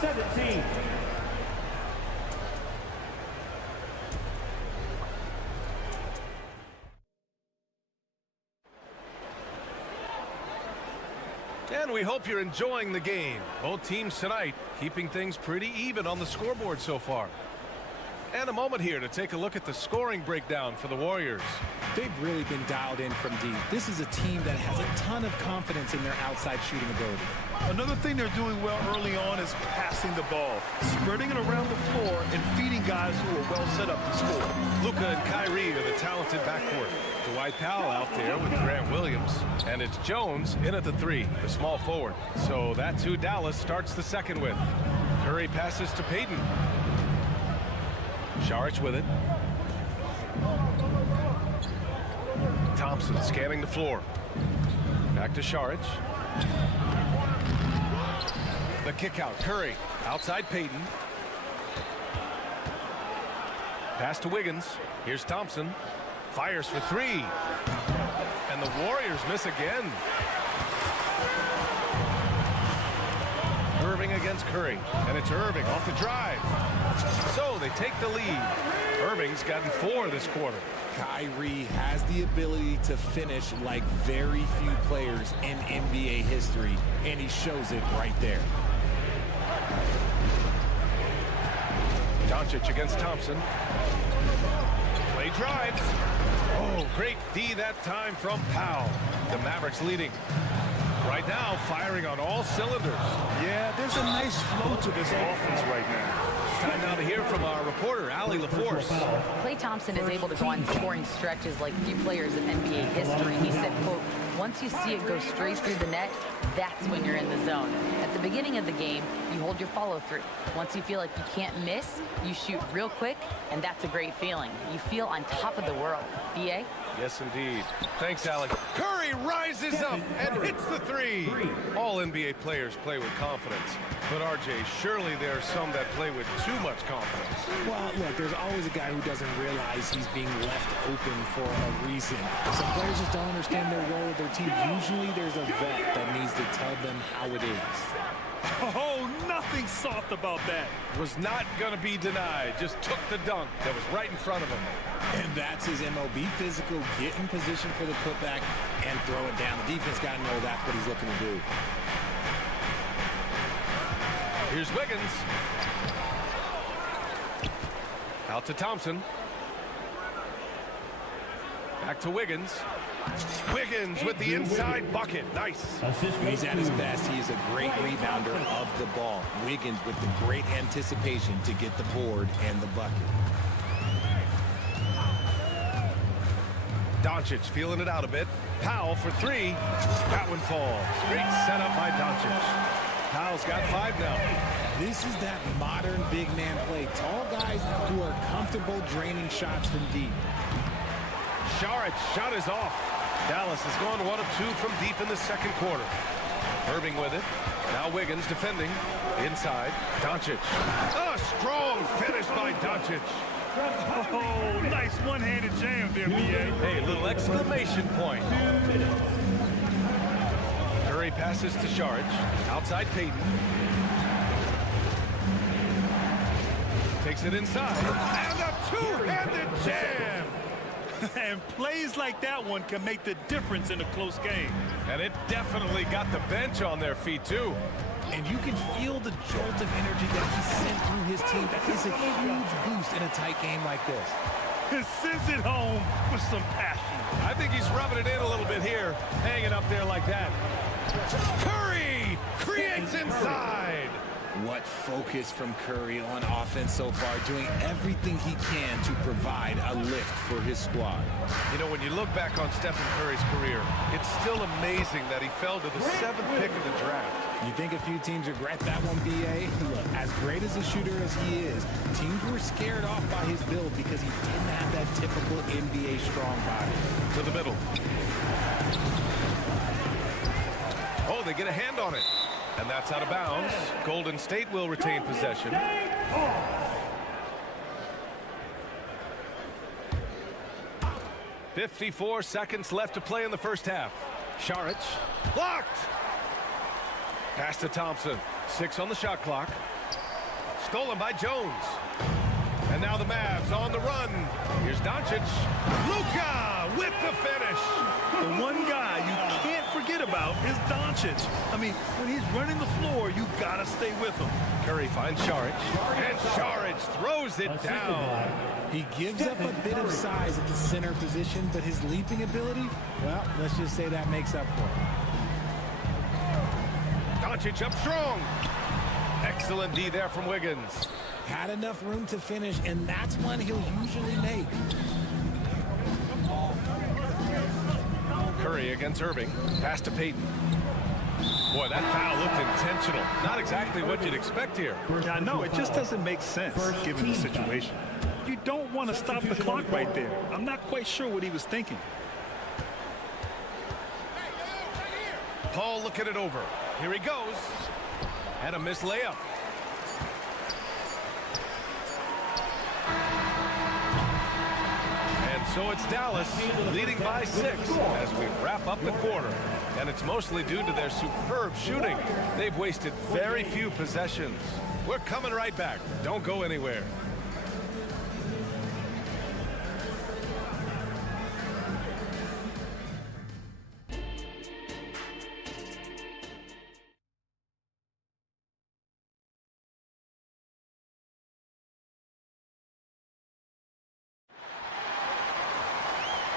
17. And we hope you're enjoying the game. Both teams tonight keeping things pretty even on the scoreboard so far. And a moment here to take a look at the scoring breakdown for the Warriors. They've really been dialed in from deep. This is a team that has a ton of confidence in their outside shooting ability. Another thing they're doing well early on is passing the ball, spreading it around the floor and feeding guys who are well set up to score. Luka and Kyrie are the talented backcourt. Dwight Powell out there with Grant Williams. And it's Jones in at the 3, the small forward. So that's who Dallas starts the second with. Curry passes to Payton. Saric with it. Thompson scanning the floor. Back to Saric. The kick out. Curry outside Payton. Pass to Wiggins. Here's Thompson. Fires for 3. And the Warriors miss again. Irving against Curry. And it's Irving off the drive. So they take the lead. Irving's gotten 4 this quarter. Kyrie has the ability to finish like very few players in NBA history, and he shows it right there. Doncic against Thompson. Play drives. Oh, great D that time from Powell. The Mavericks leading. Right now, firing on all cylinders. Yeah, there's a nice flow to this offense right now. Time now to hear from our reporter, Allie LaForce. Klay Thompson is able to go on scoring stretches like few players in NBA history. He said, quote, once you see it go straight through the net, that's when you're in the zone. At the beginning of the game, you hold your follow-through. Once you feel like you can't miss, you shoot real quick, and that's a great feeling. You feel on top of the world. B.A.? Yes, indeed. Thanks, Allie. Curry rises up and hits the 3. All NBA players play with confidence. But, RJ, surely there are some that play with too much confidence. Well, look, there's always a guy who doesn't realize he's being left open for a reason. Some players just don't understand their role with their team. Usually there's a vet that needs to tell them how it is. Oh, nothing soft about that. Was not going to be denied. Just took the dunk that was right in front of him. And that's his MO. Be physical, get in position for the putback, and throw it down. The defense got to know that's what he's looking to do. Here's Wiggins. Out to Thompson. Back to Wiggins. Wiggins with the inside bucket. Nice. When he's at his best, he is a great rebounder of the ball. Wiggins with the great anticipation to get the board and the bucket. Doncic feeling it out a bit. Powell for three. That one falls. Great setup by Doncic. Powell's got 5 now. This is that modern big man play. Tall guys who are comfortable draining shots from deep. Sharich shot is off. Dallas has gone 1 of 2 from deep in the second quarter. Irving with it. Now Wiggins defending. Inside. Doncic. A strong finish by Doncic. Oh, nice one-handed jam there, B.A. Hey, little exclamation point. Curry passes to Sharich. Outside Payton. Takes it inside. And a two-handed jam. And plays like that one can make the difference in a close game. And it definitely got the bench on their feet, too. And you can feel the jolt of energy that he sent through his team. That is a huge boost in a tight game like this. He sends it home with some passion. I think he's rubbing it in a little bit here, hanging up there like that. Curry creates inside. What focus from Curry on offense so far, doing everything he can to provide a lift for his squad. You know, when you look back on Stephen Curry's career, it's still amazing that he fell to the 7th pick of the draft. You think a few teams regret that one, B.A.? Look, as great as a shooter as he is, teams were scared off by his build because he didn't have that typical NBA strong body. To the middle. Oh, they get a hand on it. And that's out of bounds. Golden State will retain possession. 54 seconds left to play in the first half. Sharich blocked. Pass to Thompson. 6 on the shot clock. Stolen by Jones. And now the Mavs on the run. Here's Doncic. Luka with the finish. The one guy you can't forget about is Doncic. I mean, when he's running the floor, you got to stay with him. Curry finds Sharich. And Sharich throws it down. He gives up a bit of size at the center position, but his leaping ability, well, let's just say that makes up for it. Doncic up strong. Excellent D there from Wiggins. Had enough room to finish, and that's one he'll usually make. Curry against Irving. Pass to Payton. Boy, that foul looked intentional. Not exactly what you'd expect here. I know, it just doesn't make sense given the situation. You don't want to stop the clock right there. I'm not quite sure what he was thinking. Paul looking it over. Here he goes. And a missed layup. And so it's Dallas leading by 6 as we wrap up the quarter. And it's mostly due to their superb shooting. They've wasted very few possessions. We're coming right back. Don't go anywhere.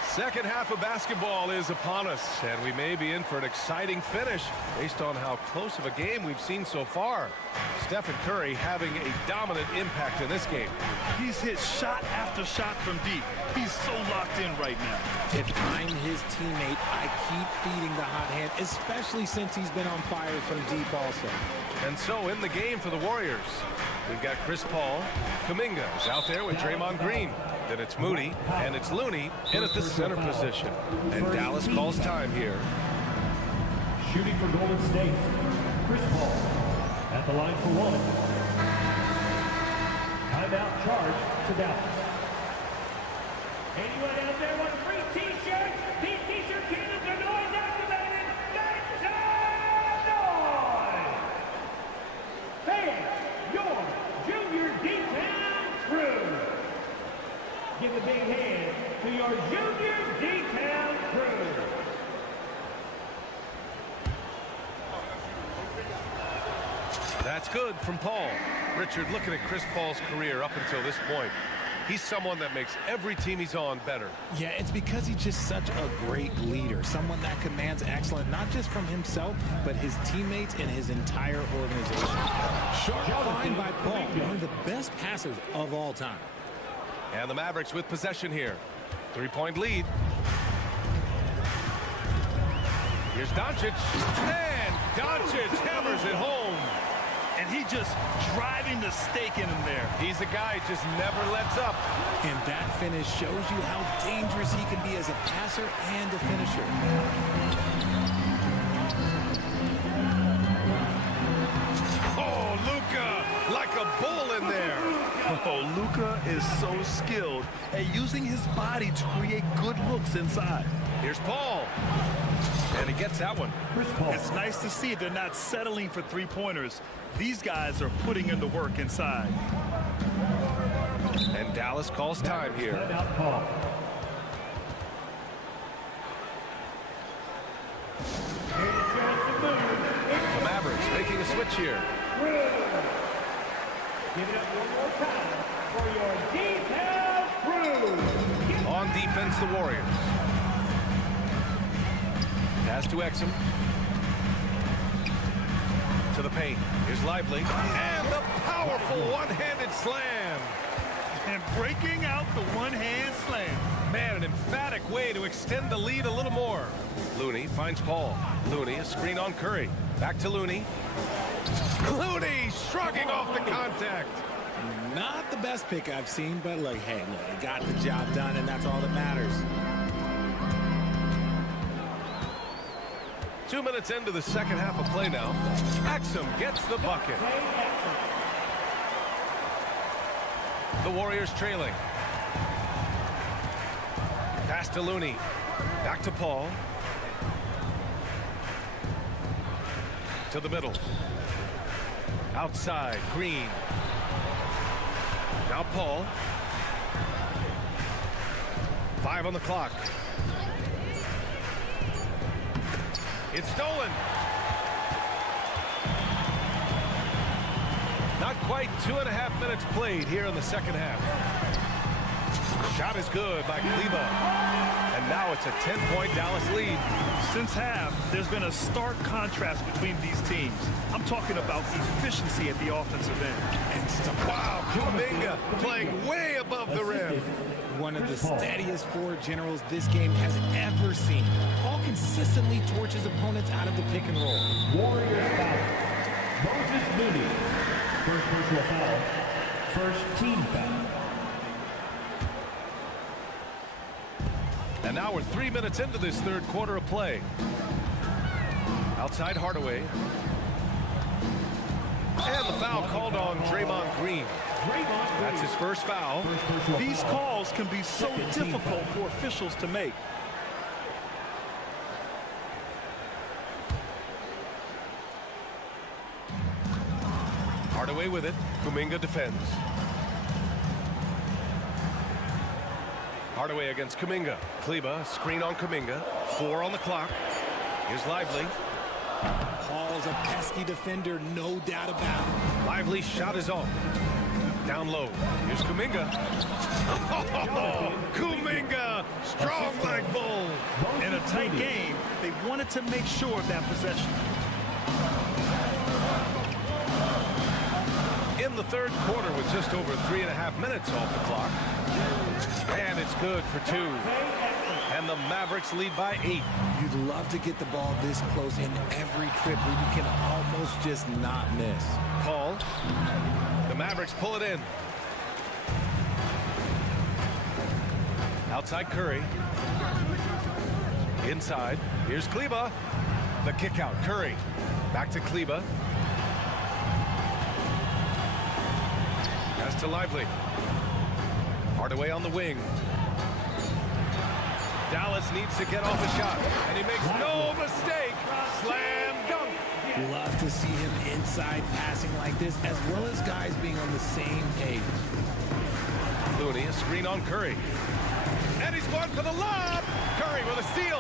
Second half of basketball is upon us, and we may be in for an exciting finish based on how close of a game we've seen so far. Stephen Curry having a dominant impact in this game. He's hit shot after shot from deep. He's so locked in right now. If I'm his teammate, I keep feeding the hot hand, especially since he's been on fire from deep also. And so in the game for the Warriors, we've got Chris Paul. Kuminga is out there with Draymond Green. Then it's Moody, and it's Looney in at the center position. And Dallas calls time here. Shooting for Golden State, Chris Paul at the line for 1. Timeout charge to Dallas. Anyone out there want a free t-shirt? These t-shirt cannons are noise activated. Make some noise! your junior detail crew. That's good from Paul. Richard, looking at Chris Paul's career up until this point, he's someone that makes every team he's on better. Yeah, it's because he's just such a great leader, someone that commands excellence, not just from himself, but his teammates and his entire organization. Sharp find by Paul, one of the best passers of all time. And the Mavericks with possession here. 3-point lead. Here's Doncic, and Doncic hammers it home. And he just driving the stake in him there. He's a guy who just never lets up. And that finish shows you how dangerous he can be as a passer and a finisher. Oh, Luka, like a bull in there. Oh, Luka is so skilled at using his body to create good looks inside. Here's Paul. And he gets that one. It's nice to see they're not settling for three-pointers. These guys are putting in the work inside. And Dallas calls time here. The Mavericks making a switch here. Give it up one more time for your detail crew. On defense, the Warriors. Pass to Exum. To the paint. Here's Lively. And the powerful one-handed slam. And breaking out the one-hand slam. Man, an emphatic way to extend the lead a little more. Looney finds Paul. Looney, a screen on Curry. Back to Looney. Looney shrugging off the contact. Not the best pick I've seen, but look, hey, look, he got the job done, and that's all that matters. 2 minutes into the second half of play now. Exum gets the bucket. The Warriors trailing. Pass to Looney. Back to Paul. To the middle. Outside, Green. Now Paul. 5 on the clock. It's stolen. Not quite 2.5 minutes played here in the second half. Shot is good by Kleber. And now it's a 10-point Dallas lead. Since half, there's been a stark contrast between these teams. I'm talking about efficiency at the offensive end. And wow, Kuminga playing way above the rim. One of the steadiest floor generals this game has ever seen. Paul consistently torches opponents out of the pick and roll. Warriors foul. Moses Moody. First personal foul. First team foul. And now we're 3 minutes into this third quarter of play. Outside Hardaway. And the foul called on Draymond Green. That's his first foul. These calls can be so difficult for officials to make. Hardaway with it. Kuminga defends. Hardaway against Kuminga. Kleber, screen on Kuminga. 4 on the clock. Here's Lively. Paul's a pesky defender, no doubt about it. Lively's shot is off. Down low. Here's Kuminga. Oh, Kuminga, strong like bull. In a tight game, they wanted to make sure of that possession. In the third quarter with just over 3.5 minutes off the clock. And it's good for 2. And the Mavericks lead by 8. You'd love to get the ball this close in every trip where you can almost just not miss. Paul. The Mavericks pull it in. Outside Curry. Inside. Here's Kleber. The kick out. Curry. Back to Kleber. Pass to Lively. Hardaway on the wing. Dallas needs to get off a shot, and he makes no mistake. Slam dunk. Love to see him inside passing like this, as well as guys being on the same page. Looney, a screen on Curry. And he's going for the a steal.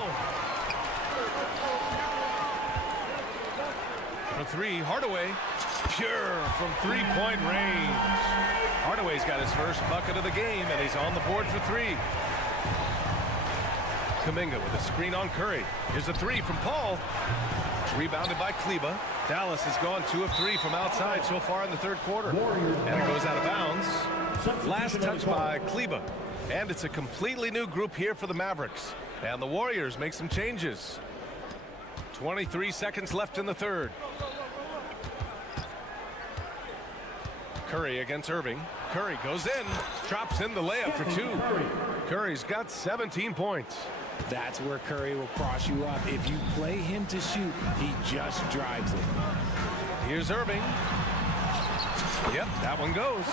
For three, Hardaway. Pure from three-point range. Hardaway's got his first bucket of the game, and he's on the board for three. Kuminga with a screen on Curry. Here's a three from Paul. Rebounded by Kleba. Dallas has gone 2 of 3 from outside so far in the third quarter. And it goes out of bounds. Last touch by Kleba. And it's a completely new group here for the Mavericks. And the Warriors make some changes. 23 seconds left in the third. Curry against Irving. Curry goes in. Drops in the layup for 2. Curry's got 17 points. That's where Curry will cross you up. If you play him to shoot, he just drives it. Here's Irving. Yep, that one goes.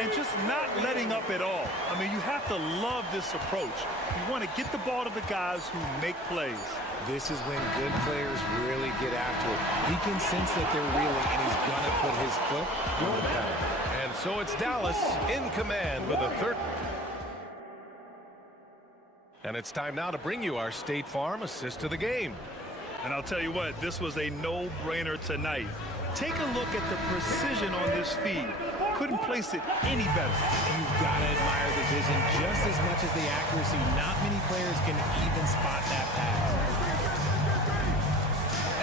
And just not letting up at all. I mean, you have to love this approach. You want to get the ball to the guys who make plays. This is when good players really get after it. He can sense that they're reeling, and he's going to put his foot on the pedal. And so it's Dallas in command with a third. And it's time now to bring you our State Farm assist of the game. And I'll tell you what, this was a no-brainer tonight. Take a look at the precision on this feed. Couldn't place it any better. You've got to admire the vision just as much as the accuracy. Not many players can even spot that pass.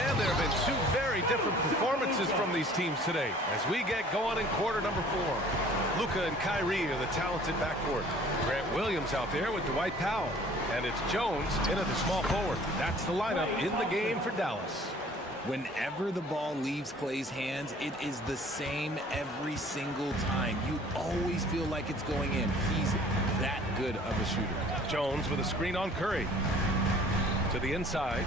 And there have been 2 very different performances from these teams today as we get going in quarter number 4. Luka and Kyrie are the talented backcourt. Grant Williams out there with Dwight Powell. And it's Jones in at the small forward. That's the lineup in the game for Dallas. Whenever the ball leaves Clay's hands, it is the same every single time. You always feel like it's going in. He's that good of a shooter. Jones with a screen on Curry. To the inside.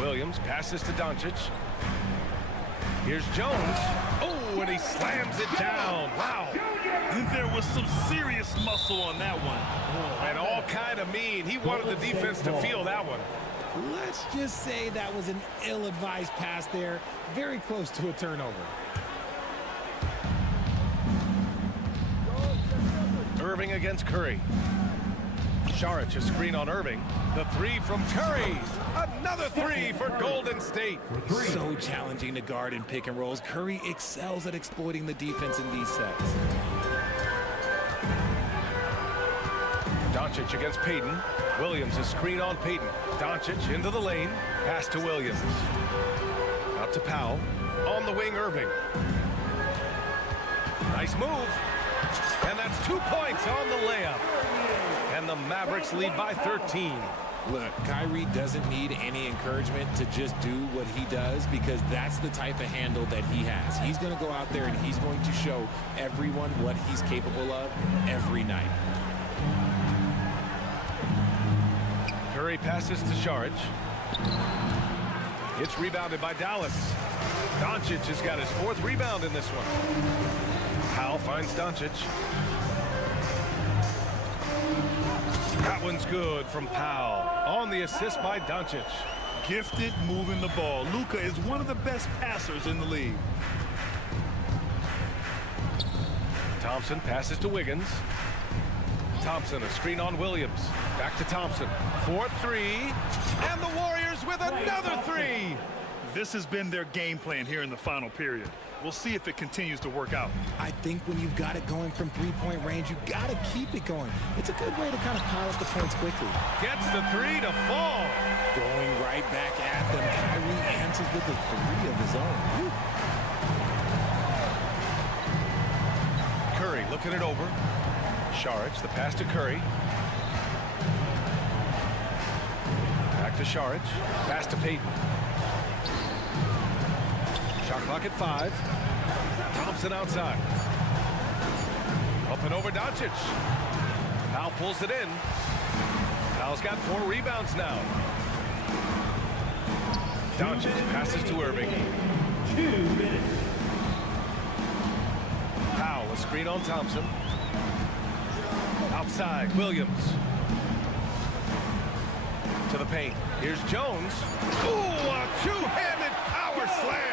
Williams passes to Doncic. Here's Jones. Oh, and he slams it down. Wow. There was some serious muscle on that one. And all kind of mean. He wanted the defense to feel that one. Let's just say that was an ill-advised pass there. Very close to a turnover. Irving against Curry. Saric a screen on Irving. The 3 from Curry. Another 3 for Golden State. So challenging to guard in pick and rolls. Curry excels at exploiting the defense in these sets. Doncic against Payton. Williams a screen on Payton. Doncic into the lane. Pass to Williams. Out to Powell. On the wing, Irving. Nice move. And that's 2 points on the layup. And the Mavericks lead by 13. Look, Kyrie doesn't need any encouragement to just do what he does because that's the type of handle that he has. He's going to go out there and he's going to show everyone what he's capable of every night. Curry passes to Saric. It's rebounded by Dallas. Doncic has got his 4th rebound in this one. Powell finds Doncic. That one's good from Powell. On the assist by Doncic. Gifted moving the ball. Luka is one of the best passers in the league. Thompson passes to Wiggins. Thompson a screen on Williams. Back to Thompson. 4-3. And the Warriors with another 3. This has been their game plan here in the final period. We'll see if it continues to work out. I think when you've got it going from three-point range, you've got to keep it going. It's a good way to kind of pile up the points quickly. Gets the 3 to fall. Going right back at them. Kyrie answers with a 3 of his own. Woo. Curry looking it over. Saric, the pass to Curry. Back to Saric. Pass to Payton. Shot clock at 5. Thompson outside. Up and over Doncic. Powell pulls it in. Powell's got 4 rebounds now. Doncic passes to Irving. 2 minutes. Powell, a screen on Thompson. Outside, Williams. To the paint. Here's Jones. Ooh, a 2-handed power slam.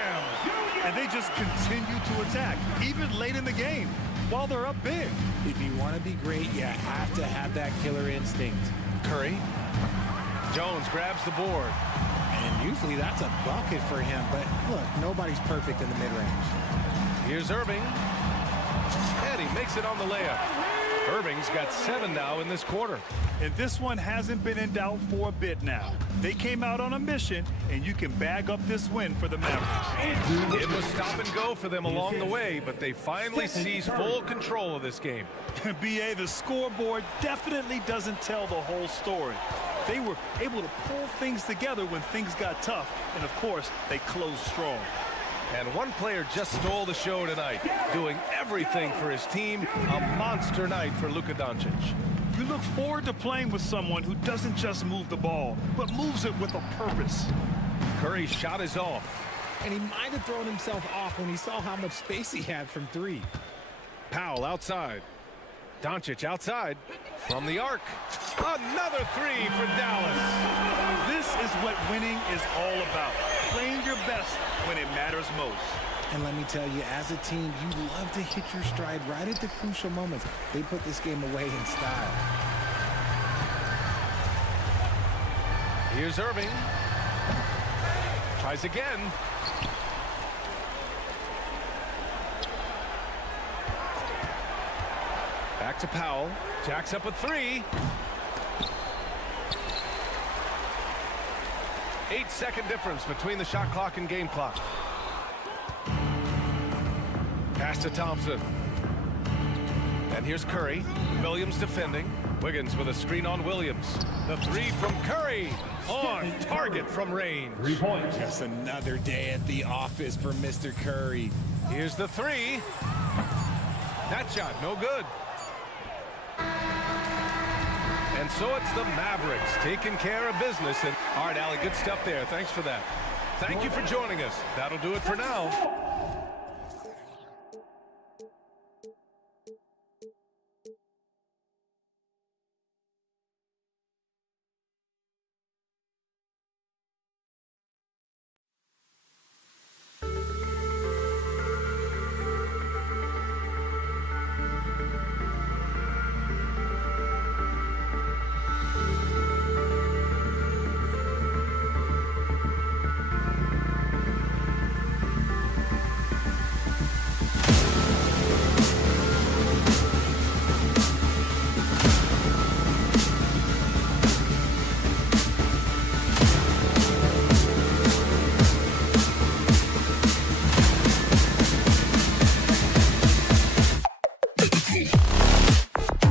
And they just continue to attack, even late in the game. while they're up big. If you want to be great, you have to have that killer instinct. Curry. Jones grabs the board. And usually that's a bucket for him, but look, nobody's perfect in the mid-range. Here's Irving. And he makes it on the layup. Irving's got 7 now in this quarter. And this one hasn't been in doubt for a bit now. They came out on a mission, and you can bag up this win for the Mavericks. It was stop and go for them along the way, but they finally seized full control of this game. B.A., the scoreboard definitely doesn't tell the whole story. They were able to pull things together when things got tough, and of course, they closed strong. And one player just stole the show tonight, doing everything for his team. A monster night for Luka Doncic. You look forward to playing with someone who doesn't just move the ball, but moves it with a purpose. Curry's shot is off. And he might have thrown himself off when he saw how much space he had from 3. Powell outside. Doncic outside from the arc. Another 3 for Dallas. This is what winning is all about. Playing your best when it matters most. And let me tell you, as a team, you love to hit your stride right at the crucial moments. They put this game away in style. Here's Irving. Tries again. Back to Powell. Jacks up a 3. 8-second difference between the shot clock and game clock. Pass to Thompson. And here's Curry. Williams defending. Wiggins with a screen on Williams. The 3 from Curry. On target from range. 3 points. Just another day at the office for Mr. Curry. Here's the 3. That shot, no good. And so it's the Mavericks taking care of business. And all right, Allie, good stuff there. Thanks for that. Thank you for joining us. That'll do it for now.